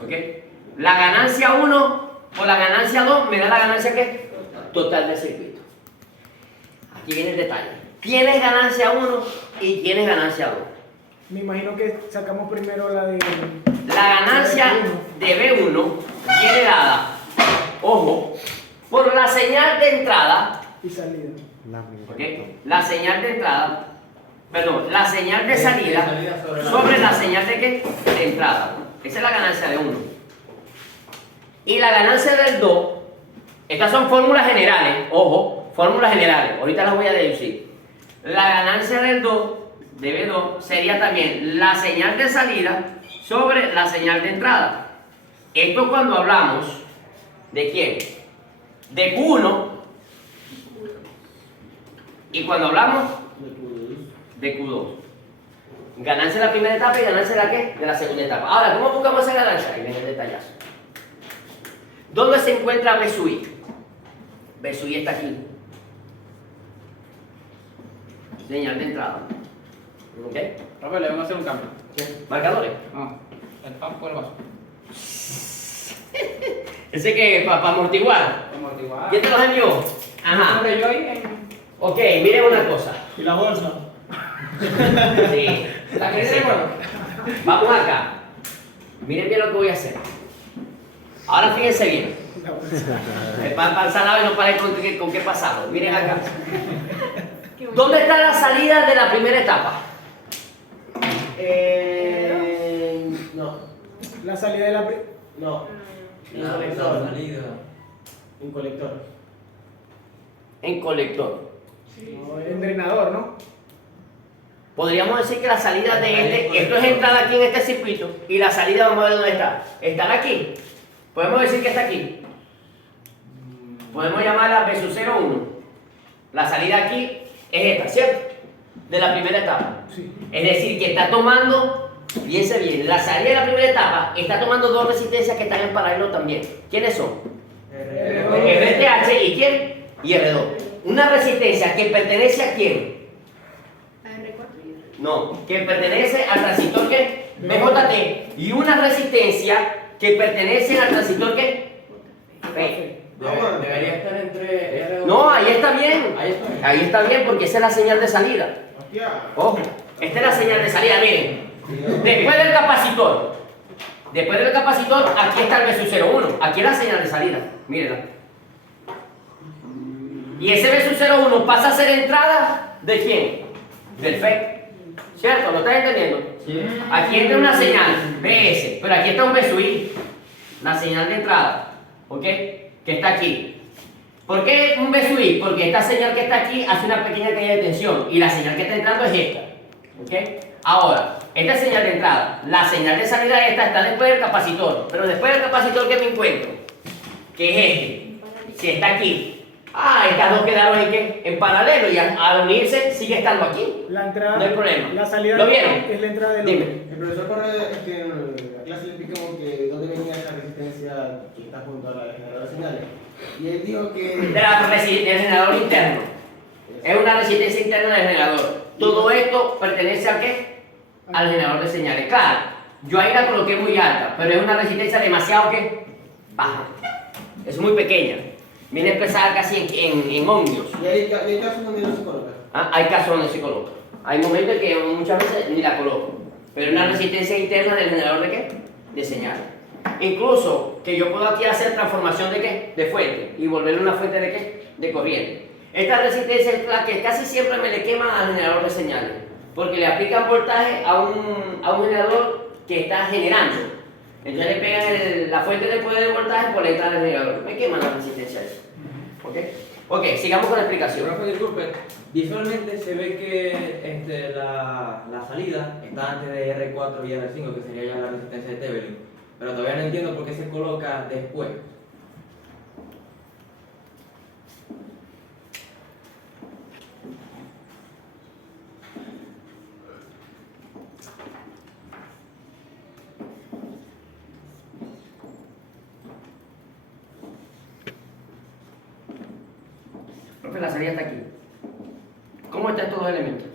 ¿Ok? La ganancia 1 por la ganancia 2 me da la ganancia ¿qué? Total del circuito. Aquí viene el detalle. Tienes ganancia 1 y tienes ganancia 2. Me imagino que sacamos primero la de... La ganancia de B1 viene dada, ojo, por la señal de entrada, y salida. ¿ok? La señal de entrada, perdón, la señal de salida sobre la señal de ¿qué? De entrada. Esa es la ganancia de 1. Y la ganancia del 2, estas son fórmulas generales, ojo, fórmulas generales, ahorita las voy a deducir. La ganancia del 2, de B2, sería también la señal de salida sobre la señal de entrada. Esto cuando hablamos de quién? De Q1 y cuando hablamos de Q2. Ganancia de la primera etapa y ganancia de la ¿qué? De la segunda etapa. Ahora, ¿cómo buscamos esa ganancia? Ahí viene el detallazo. ¿Dónde se encuentra B sub I? B sub I está aquí. Señal de entrada. ¿Ok? Rafael, le vamos a hacer un cambio. ¿Marcadores? El pan por el vaso. Ese que para amortiguar. Amortiguar. ¿Quién te los envió? Ajá. Hombre, yo ahí. Ok, miren una cosa. ¿Y la bolsa? Sí. La que Sí. tenemos. Vamos acá. Miren bien lo que voy a hacer. Ahora fíjense bien. Para el salado y no para con qué pasado. Miren acá. ¿Dónde está la salida de la primera etapa? No. La salida de la... No. La salida. Un colector. En colector. No, el entrenador, ¿no? Podríamos decir que la salida de esto es entrada aquí en este circuito y la salida vamos a ver dónde está. ¿Están aquí? Podemos decir que está aquí. Podemos llamarla B sub 01. La salida aquí es esta, ¿cierto? De la primera etapa. Sí. Es decir, que está tomando, fíjense bien, la salida de la primera etapa está tomando dos resistencias que están en paralelo también. ¿Quiénes son? RTH y ¿quién? Y R2. Una resistencia que pertenece a quién? No, que pertenece al transistor que BJT y una resistencia que pertenece al transistor que P. Debería estar entre R2. No, ahí está bien. Ahí está bien. Ahí está bien porque esa es la señal de salida. Hostia. Ojo, esta es la señal de salida, miren. Después del capacitor, Después del capacitor, aquí está el B01. Aquí es la señal de salida. Mírenla. Y ese B01 pasa a ser entrada ¿de quién? Del FET. ¿Cierto? ¿Lo estás entendiendo? Sí. Aquí entra una señal BS, pero aquí está un BSUI. La señal de entrada. ¿Ok? Que está aquí. ¿Por qué un BSUI? Porque esta señal que está aquí hace una pequeña caída de tensión y la señal que está entrando es esta. ¿Ok? Ahora, esta es señal de entrada. La señal de salida esta está después del capacitor. Pero después del capacitor, ¿qué me encuentro? Que es este. Si está aquí. Estas dos quedaron en paralelo y al unirse sigue estando aquí. La entrada, No hay problema. La salida ¿Lo vieron? es la entrada del Dime. otro. El profesor Correa en la clase le explicó que dónde venía esa resistencia que está junto a la generadora de señales. Y él dijo que... Del generador interno. Es una resistencia interna del generador. Todo esto pertenece a qué? Al generador de señales. Claro, yo ahí la coloqué muy alta, pero es una resistencia demasiado ¿qué? Baja. Es muy pequeña. Viene expresada casi en ohmios. Y hay casos donde no se coloca. Hay casos donde se coloca. Hay momentos en que muchas veces ni la coloco. Pero es una resistencia interna del generador de qué? De señales. Incluso que yo puedo aquí hacer transformación de qué? De fuente. Y volverle una fuente de qué? De corriente. Esta resistencia es la que casi siempre me le quema al generador de señales. Porque le aplican voltaje a un generador que está generando. Entonces le pegan la fuente de poder de voltaje por la entrada del generador. Me queman la resistencia esa. ¿Ok? Ok, sigamos con la explicación. Profe, disculpe, visualmente se ve que la salida está antes de R4 y R5, que sería ya la resistencia de Thevenin. Pero todavía no entiendo por qué se coloca después. Profe, la salida está aquí. ¿Cómo están estos dos elementos?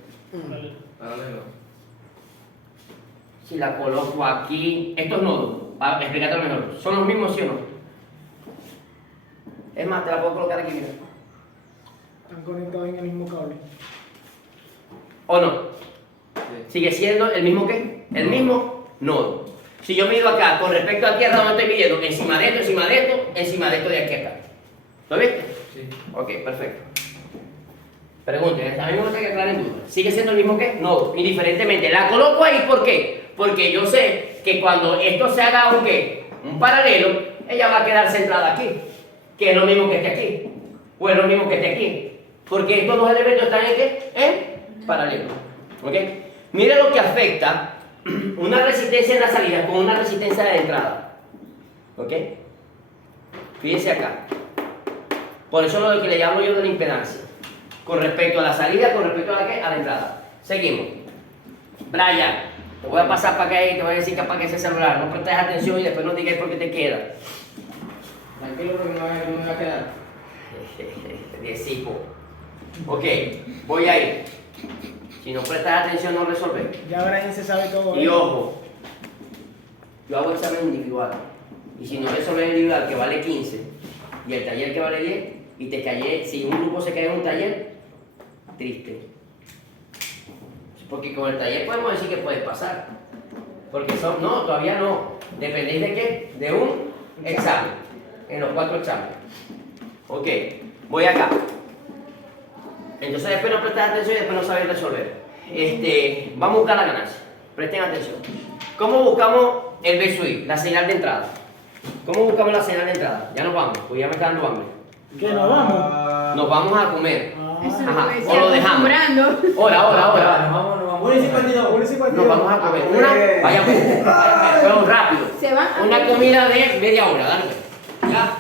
Paralelo. Si la coloco aquí, estos nodos, para explicártelo mejor, ¿son los mismos, sí o no? Es más, te la puedo colocar aquí, mira. Están conectados en el mismo cable. ¿O no? Sí. Sigue siendo el mismo ¿qué? El mismo nodo. Si yo mido acá con respecto a tierra, ¿dónde estoy midiendo? Encima de esto, encima de esto, encima de esto de aquí acá. ¿Lo viste? Sí. Ok, perfecto. Pregunten, a mí me gusta que aclaren dudas. Sigue siendo el mismo ¿qué? Nodo, indiferentemente. La coloco ahí, ¿por qué? Porque yo sé que cuando esto se haga un ¿qué? Un paralelo, ella va a quedar centrada aquí. Que es lo mismo que esté aquí. O es lo mismo que esté aquí. Porque estos dos elementos están en ¿qué? En paralelo. ¿Ok? Mira lo que afecta una resistencia en la salida con una resistencia de entrada. ¿Ok? Fíjense acá. Por eso lo que le llamo yo de la impedancia. Con respecto a la salida, con respecto a la, ¿qué? A la entrada. Seguimos. Brian, te voy a pasar para acá y te voy a decir que apagues ese celular. No prestes atención y después no digas por qué te queda. Tranquilo porque no me va a quedar. Decipo. Ok, voy a ir. Si no prestas atención, no resolves. Ya Brian se sabe todo. Y ojo, yo hago examen individual. Y si no resolves individual, que vale 15, y el taller que vale 10, y te callé, si un grupo se cae en un taller, triste. Porque con el taller podemos decir que puede pasar. Porque no, todavía no. Dependéis de qué? De un examen. En los 4 exámenes. Ok, voy acá. Entonces después no prestas atención y después no sabes resolver. Vamos a buscar la ganancia. Presten atención. ¿Cómo buscamos el BSUI, la señal de entrada? ¿Cómo buscamos la señal de entrada? Ya nos vamos, pues ya me está dando hambre. ¿Que nos vamos? Nos vamos a comer. Eso es Ajá, lo que o lo decía, dejamos. acostumbrando. Ahora. Nos vamos. 1:52. Nos vamos a comer. Vayamos, rápido. Se van a Una comida de media hora, dale. Ya.